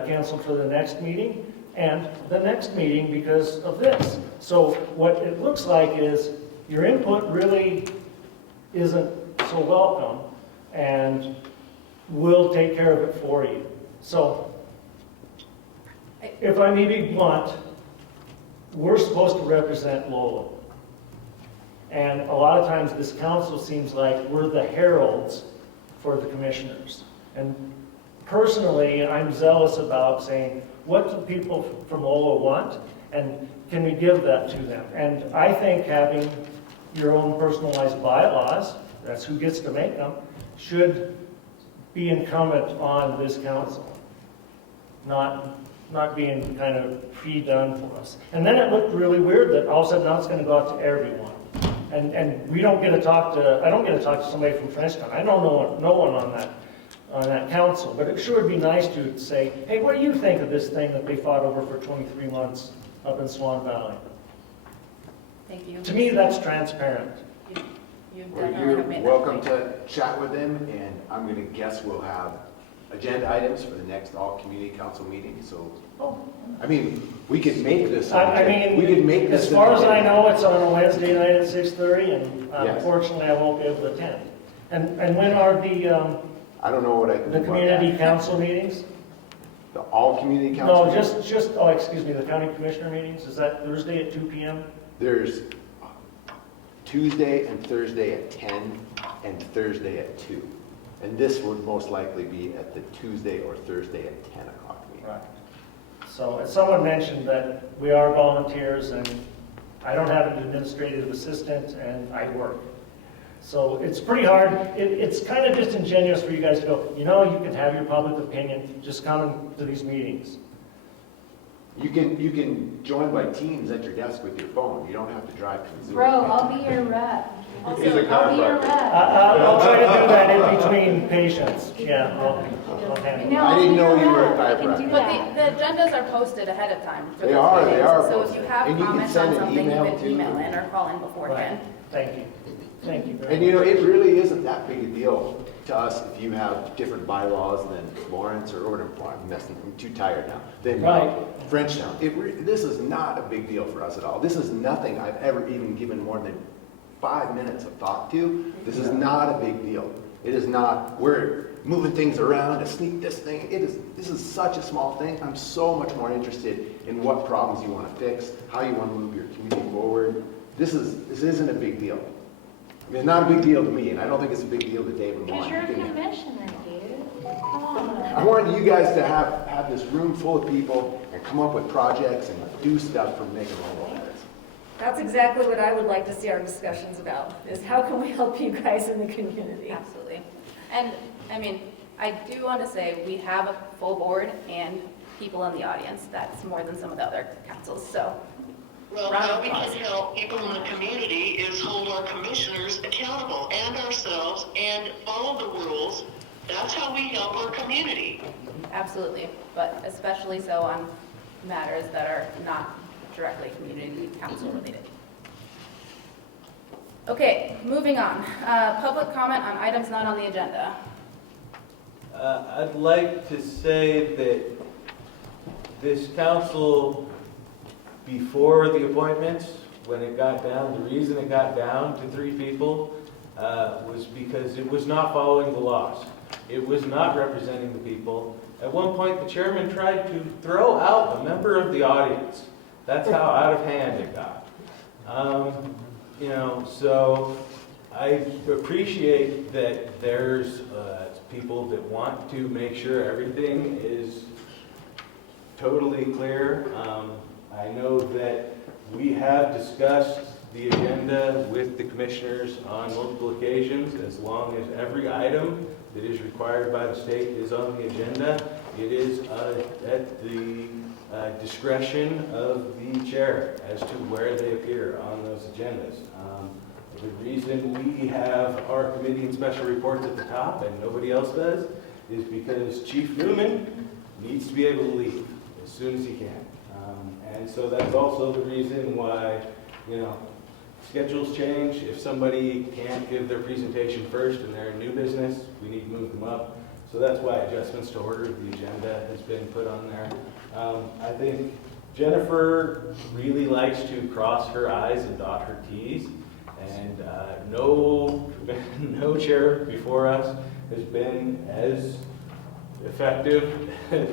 canceled for the next meeting and the next meeting because of this. So what it looks like is your input really isn't so welcome, and we'll take care of it for you. So if I may be blunt, we're supposed to represent Lolo. And a lot of times this council seems like we're the heralds for the commissioners. And personally, I'm zealous about saying, what do people from Lolo want? And can we give that to them? And I think having your own personalized bylaws, that's who gets to make them, should be incumbent on this council. Not being kind of pre-done for us. And then it looked really weird that all of a sudden now it's going to go out to everyone. And we don't get to talk to, I don't get to talk to somebody from Frenchtown. I don't know no one on that council, but it sure would be nice to say, hey, what do you think of this thing that they fought over for 23 months up in Swan Valley? Thank you. To me, that's transparent. You Well, definitely you're have made that welcome point. to chat with them, and I'm going to guess we'll have agenda items for the next all community council meeting. So, I mean, we could make this. I mean, we could make this. as far as I know, it's on a Wednesday night at 6:30, and Yes. unfortunately, I won't be able to attend. And when are I don't know what I can the do about community that. council meetings? The all community council. No, meetings? excuse me, the county commissioner meetings, is that Thursday at 2 p.m.? There's Tuesday and Thursday at 10 and Thursday at 2. And this would most likely be at the Tuesday or Thursday at 10 o'clock meeting. Right. So as someone mentioned that we are volunteers, and I don't have an administrative assistant, and I work. So it's pretty hard. It's kind of disingenuous for you guys to go, you know, you can have your public opinion, just come to these meetings. You can join by Teams at your desk with your phone. You don't have to drive to Missoula. Bro, I'll be your rep. He's a I'll be your chiropractor. rep. I'll try to do that in between patients. Yeah, I'll handle it. No, I didn't know you were a I can do chiropractor. But the agendas are posted ahead of time. For They those are meetings. So if posted. you have And you can comments send on an something, you email can too. email in or call in beforehand. Thank you. Thank you very And you much. know, it really isn't that big a deal to us if you have different bylaws than Florence or I'm messing. I'm too tired now. Than Right. Frenchtown. This is not a big deal for us at all. This is nothing I've ever even given more than 5 minutes of thought to. This is not a big deal. It is not. We're moving things around to sneak this thing. This is such a small thing. I'm so much more interested in what problems you want to fix, how you want to move your community forward. This isn't a big deal. I mean, it's not a big deal to me, and I don't think it's a big deal to Dave and Because Juan. you're a commissioner, dude. Come on. I want you guys to have this room full of people and come up with projects and do stuff for making Lolo better. That's exactly what I would like to see our discussions about, is how can we help you guys in the community? Absolutely. And, I mean, I do want to say we have a full board and people in the audience. That's more than some of the other councils. So Well, how we can help people in the community is hold our commissioners accountable and ourselves and follow the rules. That's how we help our community. Absolutely, but especially so on matters that are not directly community council related. Okay, moving on. Public comment on items not on the agenda. I'd like to say that this council, before the appointments, when it got down, the reason it got down to 3 people was because it was not following the laws. It was not representing the people. At one point, the chairman tried to throw out a member of the audience. That's how out of hand it got. You know, so I appreciate that there's people that want to make sure everything is totally clear. I know that we have discussed the agenda with the commissioners on multiple occasions. As long as every item that is required by the state is on the agenda, it is at the discretion of the chair as to where they appear on those agendas. The reason we have our committee and special reports at the top and nobody else does is because Chief Newman needs to be able to leave as soon as he can. And so that's also the reason why, you know, schedules change. If somebody can't give their presentation first and they're in new business, we need to move them up. So that's why adjustments to order of the agenda has been put on there. I think Jennifer really likes to cross her I's and dot her T's. And no chair before us has been as effective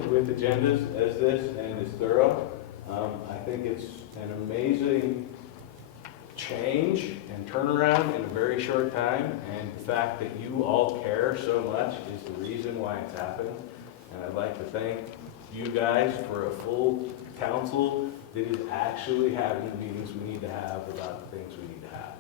with agendas as this and as thorough. I think it's an amazing change and turnaround in a very short time, and the fact that you all care so much is the reason why it's happened. And I'd like to thank you guys for a full council that is actually having the meetings we need to have about the things we need to have.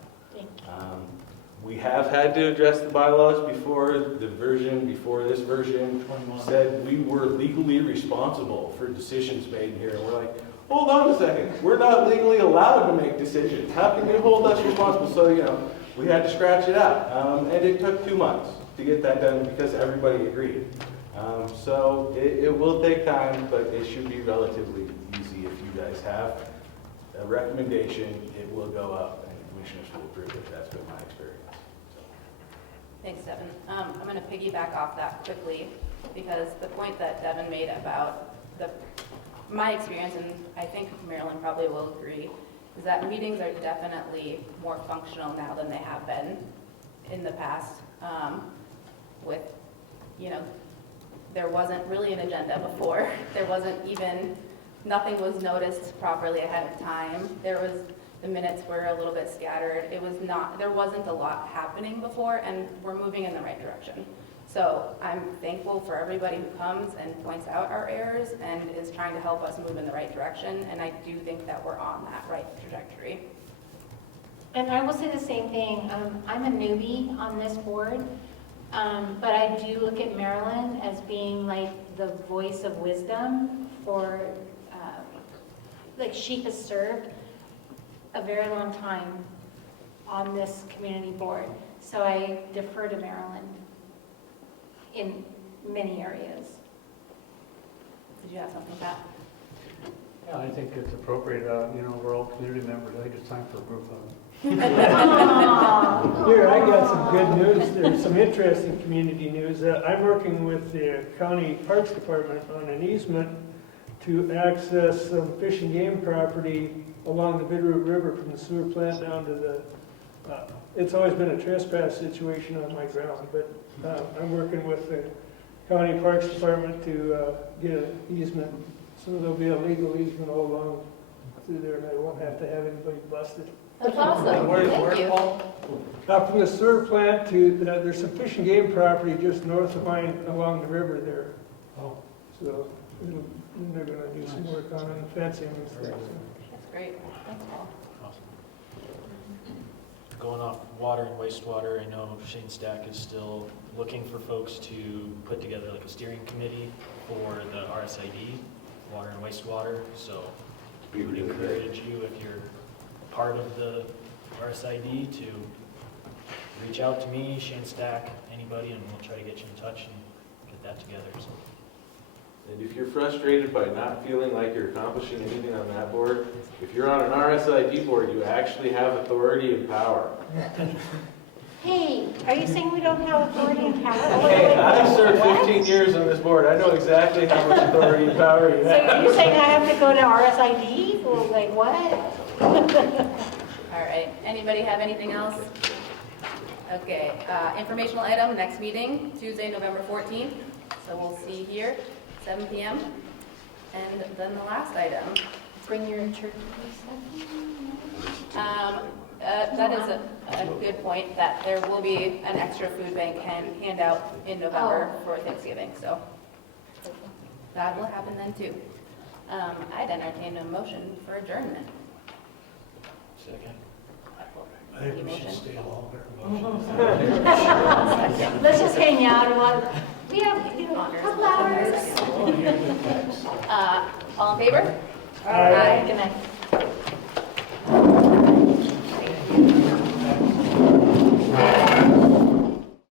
We have had to address the bylaws before. The version before this version said we were legally responsible for decisions made here. And we're like, hold on a second. We're not legally allowed to make decisions. How can you hold us responsible? So, you know, we had to scratch it out. And it took 2 months to get that done because everybody agreed. So it will take time, but it should be relatively easy. If you guys have a recommendation, it will go up and commissioners will approve it. That's been my experience. Thanks, Devin. I'm going to piggyback off that quickly because the point that Devin made about my experience, and I think Marilyn probably will agree, is that meetings are definitely more functional now than they have been in the past. With, you know, there wasn't really an agenda before. There wasn't even, nothing was noticed properly ahead of time. The minutes were a little bit scattered. There wasn't a lot happening before, and we're moving in the right direction. So I'm thankful for everybody who comes and points out our errors and is trying to help us move in the right direction, and I do think that we're on that right trajectory. And I will say the same thing. I'm a newbie on this board, but I do look at Marilyn as being like the voice of wisdom for, like she has served a very long time on this community board. So I defer to Marilyn in many areas. Did you have something, Pat? Yeah, I think it's appropriate. You know, we're all community members. I think it's time for a group hug. Here, I got some good news. There's some interesting community news. I'm working with the County Parks Department on an easement to access some fish and game property along the Bitterroot River from the sewer plant down to the, it's always been a trespass situation on my ground, but I'm working with the County Parks Department to get an easement. So there'll be a legal easement all along through there, and I won't have to have anybody busted. That's awesome. Thank you. From the sewer plant to, there's some fish and game property just north of mine along the river there. Oh. So they're going to do some work on it, fencing and stuff. That's great. Thanks, Paul. Awesome. Going off water and wastewater, I know Shane Stack is still looking for folks to put together like a steering committee for the RSID, water and wastewater. So we would encourage you, if you're part of the RSID, to reach out to me, Shane Stack, anybody, and we'll try to get you in touch and get that together. So. And if you're frustrated by not feeling like you're accomplishing anything on that board, if you're on an RSID board, you actually have authority and power. Hey, are you saying we don't have authority and power? Hey, I've served What? 15 years on this board. I know exactly how much authority and power you So have. you're saying I have to go to RSID? Well, like what? All right, anybody have anything else? Okay, informational item, next meeting, Tuesday, November 14th. So we'll see here, 7 p.m. And then the last item. Bring your turkey. That is a good point, that there will be an extra food bank handout in November for Thanksgiving, so that will happen then too. I'd entertain a motion for adjournment. Second. I think we should stay longer. Let's just hang out. We have a couple hours. All in favor? Aye. Good night.